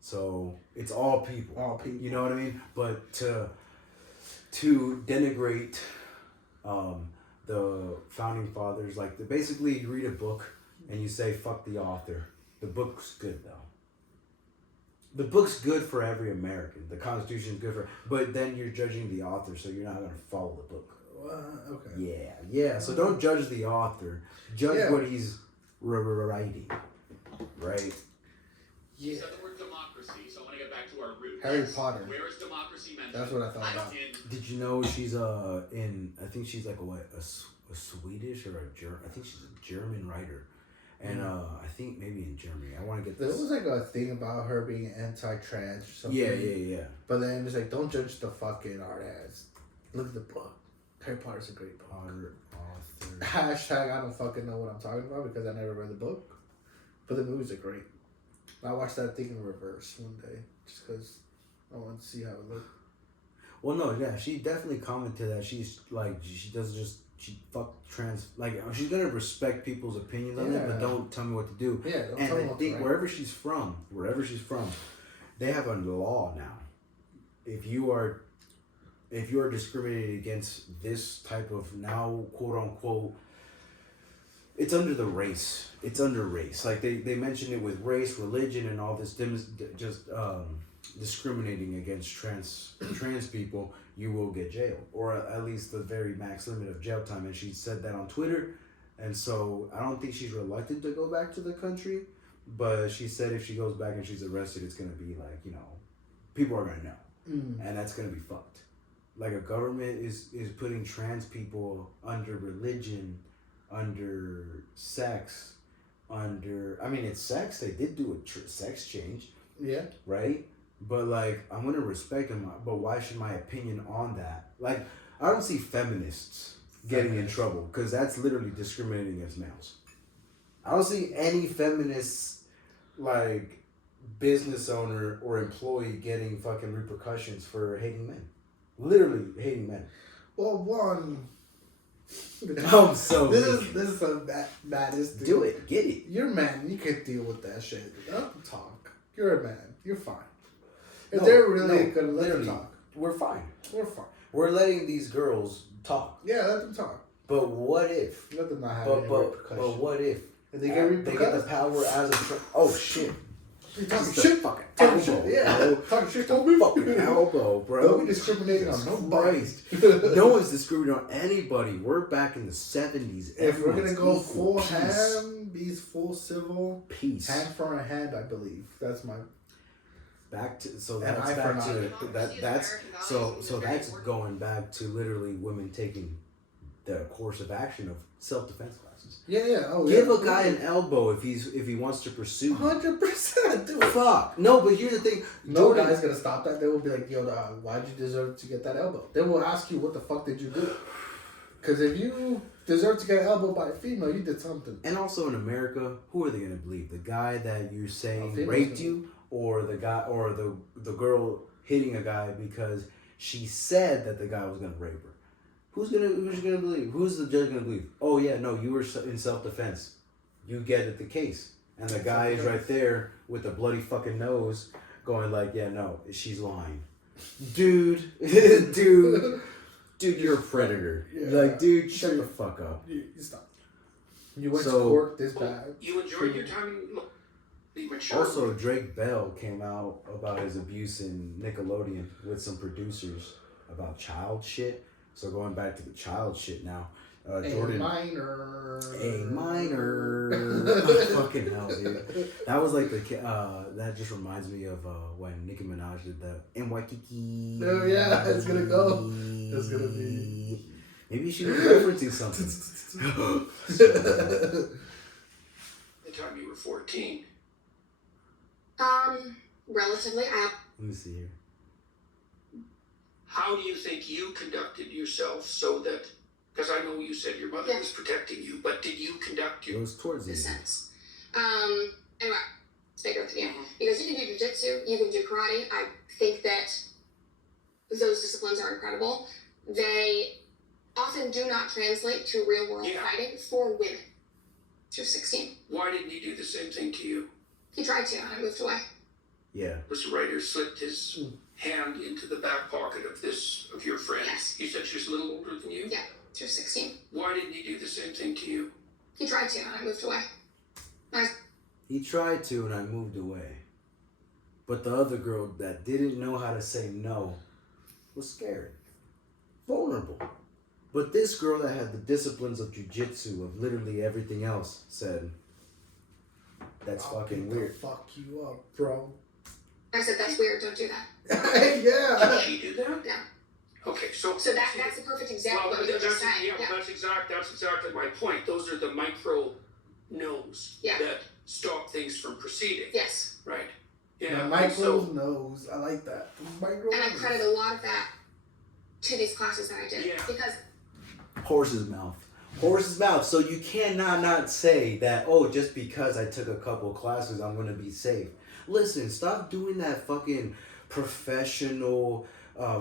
So it's all people. All people. You know what I mean? But to denigrate the founding fathers, like basically you read a book and you say fuck the author. The book's good though. The book's good for every American. The Constitution's good for, but then you're judging the author, so you're not gonna follow the book. Okay. Yeah. So don't judge the author. Judge what he's writing. Right. You said the word democracy, so I want to get back to our roots. Harry Potter. Where is democracy mentioned? That's what I thought about. Did you know she's I think she's like a Swedish or a German, I think she's a German writer, And I think maybe in Germany. I want to get There this. was like a thing about her being anti-trans or something. Yeah. But then it's like, don't judge the fucking artist. Look at the book. Harry Potter's a great book. Author. Hashtag I don't fucking know what I'm talking about because I never read the book. But the movies are great. I watched that thing in reverse one day just because I wanted to see how it looked. Well, no, yeah, she definitely commented that she's like, she fuck trans, like, she's gonna respect people's opinions on it, but don't tell me what to do. Yeah, don't and tell me I what think to wherever she's from, they have a law now. If you are discriminated against this type of now quote unquote, it's under the race. It's under race. Like they mention it with race, religion, and all this. Discriminating against trans people, you will get jailed, or at least the very max limit of jail time. And she said that on Twitter, and so I don't think she's reluctant to go back to the country. But she said if she goes back and she's arrested, it's gonna be like, people are gonna know, and that's gonna be fucked. Like a government is putting trans people under religion, under sex, it's sex. They did do a sex change. Yeah. Right? But like, I'm gonna respect them, but why should my opinion on that? Like, I don't see feminists getting in trouble because that's literally discriminating against males. I don't see any feminists, like, business owner or employee getting fucking repercussions for hating men. Literally hating men. Well, one. I'm so This is the baddest thing. Do it. Get it. You're a man. You can deal with that shit. Let them talk. You're a man. You're fine. If No, they're really gonna let them literally, talk, we're fine. we're fine. We're letting these girls talk. Yeah, let them talk. But what if? Let them not have But any repercussions. but what if? If they get They repercussions, get the power as a oh shit. You're talking Just shit. a fucking Talking elbow, shit. Yeah, bro. talking shit. Don't be Fucking elbow, bro. Don't be discriminating on nobody. No one's discriminating on anybody. We're back in the 70s. If we're gonna go Everyone's full equal. Peace. hand, be full civil, Peace. hand for a hand, I believe. That's my. Back to so And that's eye back for to an eye. that's so that's going back to literally women taking the course of action of self-defense classes. Yeah. Oh, Give yeah. a guy an elbow if he wants to pursue. 100%, dude. Fuck no, but here's the thing. No guy's gonna stop that. They will be like, yo, why'd you deserve to get that elbow? They will ask you, what the fuck did you do? Because if you deserve to get elbowed by a female, you did something. And also in America, who are they gonna believe? The guy that you're saying females raped gonna- you, or the guy, or the girl hitting a guy because she said that the guy was gonna rape her? Who's gonna believe? Who's the judge gonna believe? Oh yeah, no, you were in self-defense. You get it, the case, and the guy is right there with a bloody fucking nose, going like, yeah, no, she's lying, dude, dude, you're a predator. Yeah. Like, dude, shut the fuck up. You stop. You went to court this bad. You enjoyed your time in the mature. Also, Drake Bell came out about his abuse in Nickelodeon with some producers about child shit. So going back to the child shit now, Jordan. A minor. Fucking hell, dude. That was like that just reminds me of when Nicki Minaj did the NYKiki. Oh yeah, it's gonna go. It's gonna be. Maybe she was referencing something. The time you were 14. Relatively. Let me see here. How do you think you conducted yourself so that, because I know you said your mother was protecting you, but did you conduct It was towards the end. sense. Anyway, it's bigger than you. Because you can do jujitsu, you can do karate. I think that those disciplines are incredible. They often do not translate to real world fighting for women. You're 16. Why didn't he do the same thing to you? He tried to, and I moved away. Yeah. Mr. Ryder slipped his hand into the back pocket of your friend. Yes. You said she was a little older than you? Yeah, you're 16. Why didn't he do the same thing to you? He tried to, and I moved away. He tried to, and I moved away. But the other girl that didn't know how to say no was scared, vulnerable. But this girl that had the disciplines of jujitsu, of literally everything else, said, "That's fucking weird." Fuck you up, bro. I said, that's weird, don't do that. Yeah. Did she do that? Yeah. Okay, so that's a perfect example well, of what you just said. that's exactly my point. Those are the micro nose Yeah. that stop things from proceeding. Yes. Right. The Yeah. micro So, nose. I like that. Micro And I nose. credit a lot of that to these classes that I did. Yeah. Because Horse's mouth. Horse's mouth. So you cannot not say that, oh, just because I took a couple classes, I'm going to be safe. Listen, stop doing that fucking professional,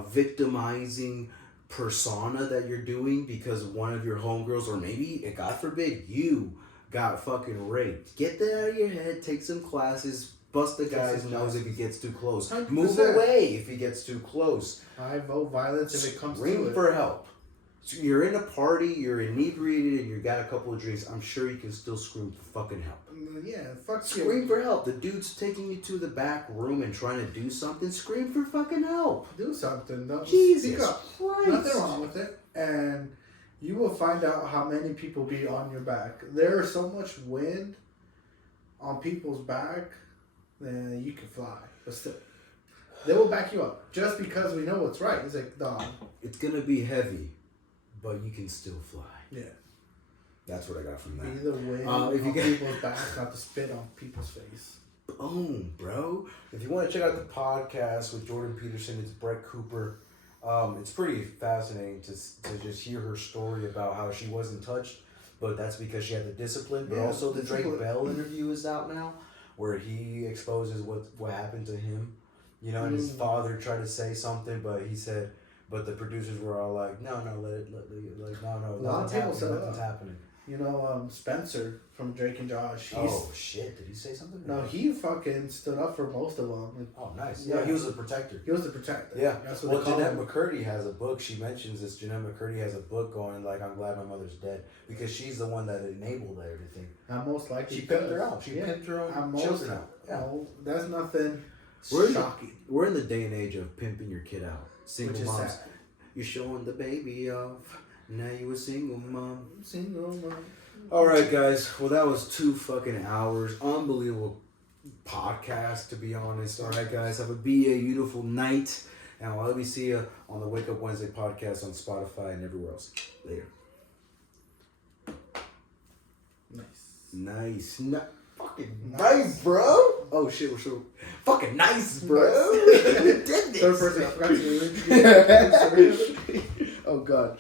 victimizing persona that you're doing because one of your homegirls, or maybe, God forbid, you got fucking raped. Get that out of your head. Take some classes. Bust the guy's nose if he gets too close. 100%. Move away if he gets too close. I vote violence if it comes to Scream it. for help. So you're in a party, you're inebriated, and you got a couple of drinks. I'm sure you can still scream for fucking help. Yeah, fuck Scream you. for help. The dude's taking you to the back room and trying to do something. Scream for fucking help. Do something. Don't Jesus speak up. Christ. Nothing wrong with it. And you will find out how many people be on your back. There's so much wind on people's back that you can fly. But still, they will back you up. Just because we know what's right. It's like, dog. It's going to be heavy, but you can still fly. Yeah. That's what I got from that. Be the wind if you on get people's back, not to spit on people's face. Boom, bro. If you want to check out the podcast with Jordan Peterson, it's Brett Cooper. It's pretty fascinating to just hear her story about how she wasn't touched, but that's because she had the discipline. But Yeah, also the discipline. Drake Bell interview is out now, where he exposes what happened to him. You know, and his father tried to say something, but he said, but the producers were all like, no, let it, like, no, A lot of people said nothing's happening. You know, Spencer from Drake and Josh. Oh shit! Did he say something? No, he fucking stood up for most of them. Like, oh, nice. Yeah, he was a protector. He was the protector. Yeah. That's what they call Jeanette him. McCurdy has a book. She mentions this. Jeanette McCurdy has a book going like, I'm glad my mother's dead, because she's the one that enabled everything. I'm most likely She pimped her out. She pimped her own children out. Yeah. No, that's nothing We're shocking. We're in the day and age of pimping your kid out. Single Which is moms. sad. You're showing the baby off. Now you a single mom. Single mom. All right, guys. Well, that was 2 fucking hours. Unbelievable podcast, to be honest. All right, guys. Have a beautiful night. And I'll let me see you on the Wake Up Wednesday podcast on Spotify and everywhere else. Later. Nice. Fucking nice, bro. Oh, shit. We're so fucking nice, bro. You did this. Third person. I forgot to do it. Oh, God.